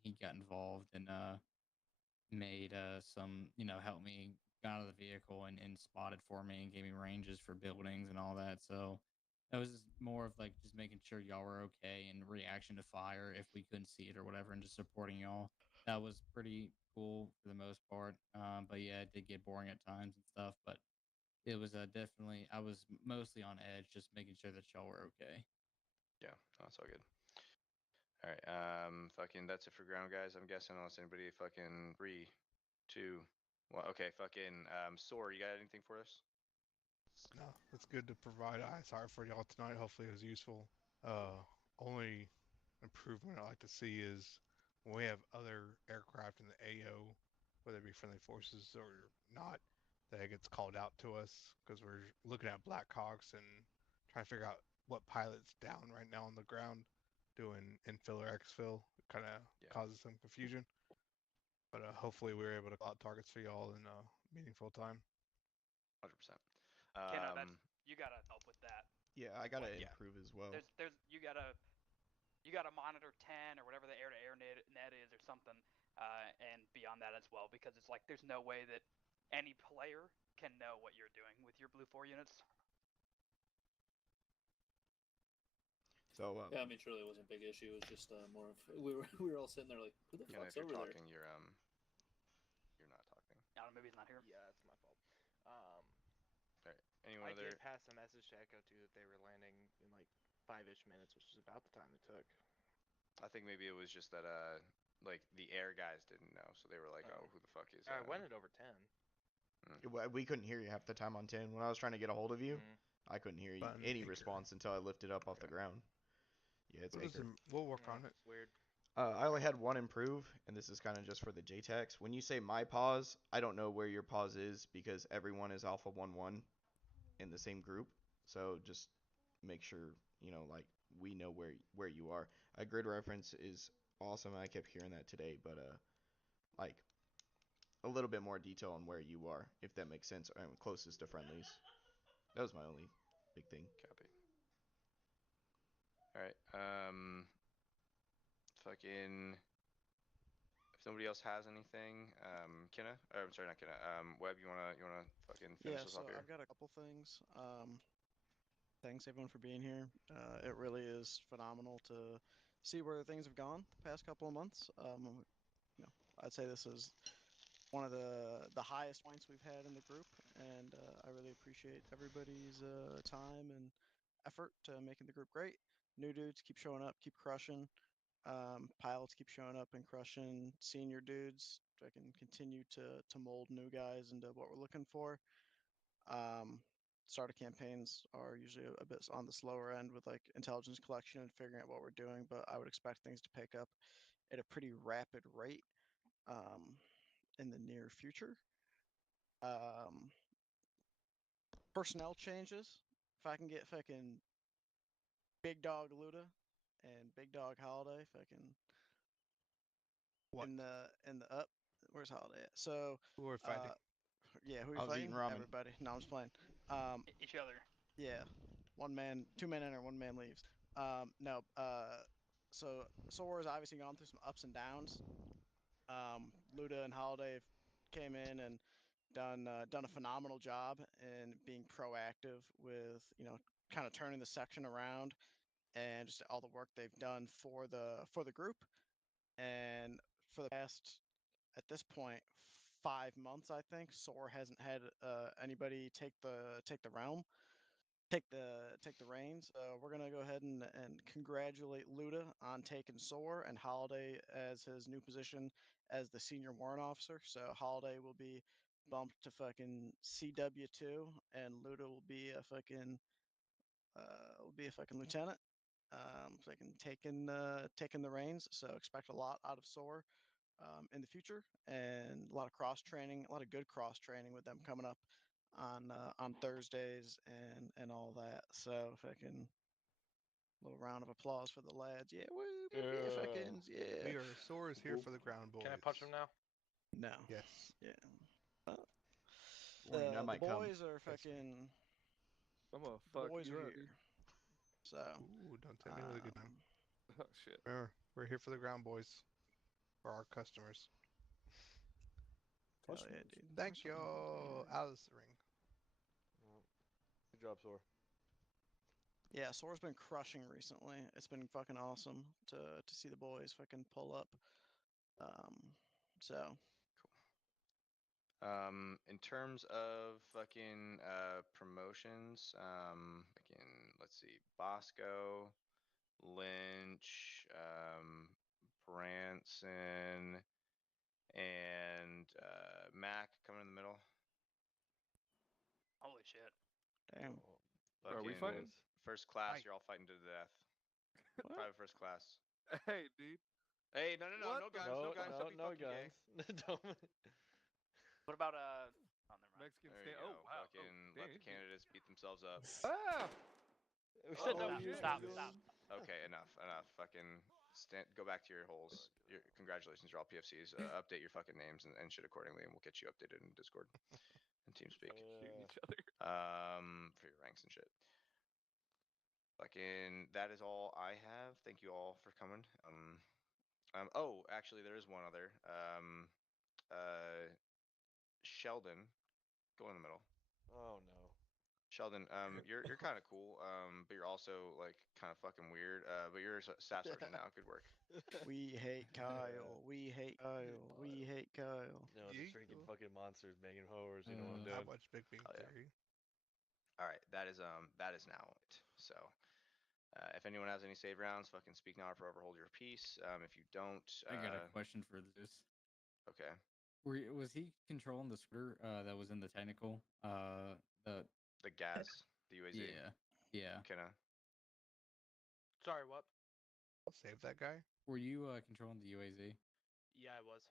he got involved and made some, helped me got out of the vehicle and spotted for me and gave me ranges for buildings and all that. So that was more of just making sure y'all were okay and reaction to fire if we couldn't see it or whatever, and just supporting y'all. That was pretty cool for the most part. But yeah, it did get boring at times and stuff. But it was definitely, I was mostly on edge, just making sure that y'all were okay. Yeah, that's all good. All right, fucking that's it for ground guys. I'm guessing unless anybody fucking 3, 2, 1. Okay, fucking Soar, you got anything for us? No, it's good to provide ISR for y'all tonight. Hopefully it was useful. Only improvement I like to see is when we have other aircraft in the AO, whether it be friendly forces or not, that it gets called out to us, because we're looking at Black Hawks and trying to figure out what pilot's down right now on the ground doing infill or exfil. It kind of causes some confusion. But hopefully we were able to call out targets for y'all in meaningful time. 100%. You gotta help with that. Yeah, I gotta improve as well. You gotta monitor 10 or whatever the air-to-air net is or something, and beyond that as well, because it's there's no way that any player can know what you're doing with your Blue 4 units. So yeah, I mean, truly, it wasn't a big issue. It was just more of we were all sitting there like, who the fuck's over there? You're not talking. I don't know, maybe he's not here. Yeah, that's my fault. Right. Anyone I other? did pass a message to Echo 2 that they were landing in 5-ish minutes, which is about the time it took. I think maybe it was just that the air guys didn't know, so they were like, oh, who the fuck is I went at over 10. We couldn't hear you half the time on 10. When I was trying to get a hold of you, I couldn't hear any response until I lifted up off the ground. Yeah, it's Anchor. We'll work on it. It's weird. I only had one improve, and this is kind of just for the JTACs. When you say my pause, I don't know where your pause is, because everyone is Alpha 1-1 in the same group. So just make sure, we know where you are. Grid reference is awesome. I kept hearing that today, but a little bit more detail on where you are, if that makes sense. Closest to friendlies. That was my only big thing. Copy. All right. Fucking. If nobody else has anything, Kenna, or I'm sorry, not Kenna. Webb, you wanna fucking finish Yeah, this so off here? I've got a couple things. Thanks everyone for being here. It really is phenomenal to see where things have gone the past couple of months. You know, I'd say this is one of the highest points we've had in the group, and I really appreciate everybody's time and effort to making the group great. New dudes keep showing up, keep crushing. Pilots keep showing up and crushing. Senior dudes, I can continue to mold new guys into what we're looking for. Starter campaigns are usually a bit on the slower end with like intelligence collection and figuring out what we're doing, but I would expect things to pick up at a pretty rapid rate in the near future. Personnel changes. If I can get fucking Big Dog Luda and Big Dog Holiday, fucking What? in the up. Where's Holiday at? So Who are fighting? Yeah, who are I you was eating fighting? ramen. Everybody. No, I'm just playing. Each other. Yeah, 1 man, 2 men enter, 1 man leaves. No. So Sora has obviously gone through some ups and downs. Luda and Holiday came in and done a phenomenal job in being proactive with kind of turning the section around and just all the work they've done for the group. And for the past, at this point, 5 months, I think Soar hasn't had anybody take the realm, take the reins. We're gonna go ahead and congratulate Luda on taking Soar and Holiday as his new position as the senior warrant officer. So Holiday will be bumped to fucking CW2, and Luda will be a fucking lieutenant. Fucking taking the reins. So expect a lot out of Soar in the future, and a lot of cross training, a lot of good cross training with them coming up on Thursdays and all that. So fucking little round of applause for the lads. Yeah, woo, yeah, fucking yeah. We are Soars here for the ground boys. Can I punch him now? No. Yes. Yeah. Warning, I The might come. boys are fucking. I'm gonna The fuck boys you are up, here. dude. So. Ooh, don't tell me it was a good time. Oh shit. Remember, we're here for the ground boys, for our customers. Hell yeah, dude. Thank you, Alice Ring. Good job, Sora. Yeah, Sora's been crushing recently. It's been fucking awesome to see the boys fucking pull up. So In terms of fucking promotions, fucking let's see, Bosco, Lynch, Branson, and Mac coming in the middle. Holy shit. damn. Are we Fucking fighting? First class, you're all fighting to the death. Private first class. Hey, dude. Hey, no, no guns, no guns, don't be no fucking gay. guns. What about oh, never mind. Mexican There stand. you go. Oh wow. Fucking Oh, let the candidates beat themselves up. Ah! We said no shit. Stop. Okay, enough. Fucking go back to your holes. Congratulations, you're all PFCs. Update your fucking names and shit accordingly, and we'll get you updated in Discord and TeamSpeak. Shooting each other. For your ranks and shit. Fucking that is all I have. Thank you all for coming. Oh, actually, there is one other. Sheldon, go in the middle. Oh no. Sheldon, you're kind of cool, but you're also like kind of fucking weird. But you're a staff sergeant now. Good work. We hate Kyle. We hate Kyle. We hate Kyle. No, the freaking fucking monsters banging whores. You know what I'm I doing? watched Big Bang Theory. All right, that is now it. So, if anyone has any save rounds, fucking speak now or forever hold your peace. If you don't, I got a question for Zeus. Okay. Was he controlling the scooter that was in the technical? The gas, the UAZ. Yeah. Kinda. Sorry, what? Save that guy. Were you controlling the UAZ? Yeah, I was.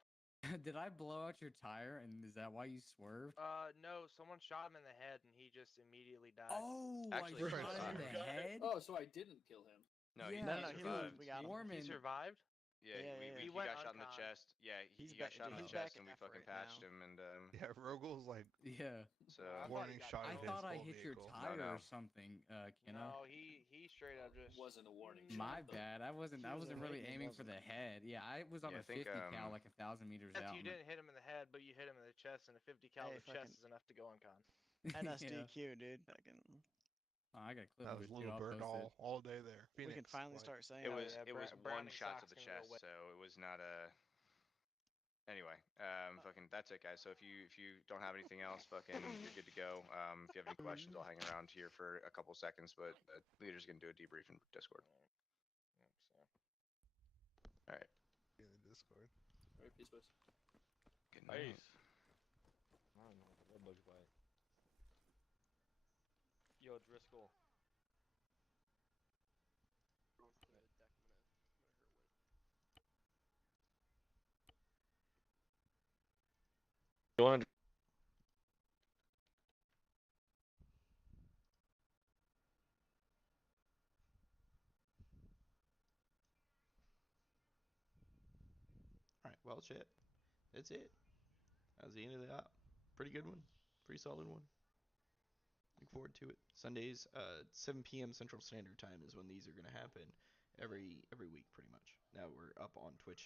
Did I blow out your tire, and is that why you swerved? No, someone shot him in the head and he just immediately died. Oh, actually, I shot him in the head. Oh, so I didn't kill him. No, Yeah. he No, he survived. lived. We got him. Warman, He survived? Yeah, he went got shot in the uncon. chest. Yeah, He's he got shot in the he's chest, back and we F fucking right patched now. him. And Yeah, Rogel's like Yeah. so I thought he warning got shot I at his thought I whole hit your vehicle. tire no. or something, Kenna. No, he straight up just. It wasn't a warning My shot. though. bad. I wasn't He was really awakened, aiming for wasn't the head. Yeah, I was on Yeah, a I think, 50 cal, like 1,000 meters Yes, out. you in the- didn't hit him in the head, but you hit him in the chest, and a 50 cal Hey, in the fucking- chest is enough to go uncon. Yeah. NSDQ, dude. Fucking. Oh, I got a clip That of was it too. Little I'll Bird post it. all day there. We can Phoenix, finally like, start saying it that. was yeah, it was Browning one shot to Sock's the gonna go chest, away. so it was not a. Anyway, fucking that's it, guys. So if you don't have anything else, fucking you're good to go. If you have any questions, I'll hang around here for a couple seconds, but leader's gonna do a debrief in Discord. Yep, so. All right. in the Discord. Alright, peace, boys. Good night. Nice. I don't know what the red looks like. Yo, Driscoll. You want to? All right, well, shit. That's it. That was the end of the op. Pretty good one. Pretty solid one. Look forward to it. Sundays, 7 p.m. Central Standard Time is when these are going to happen every week, pretty much. Now we're up on Twitch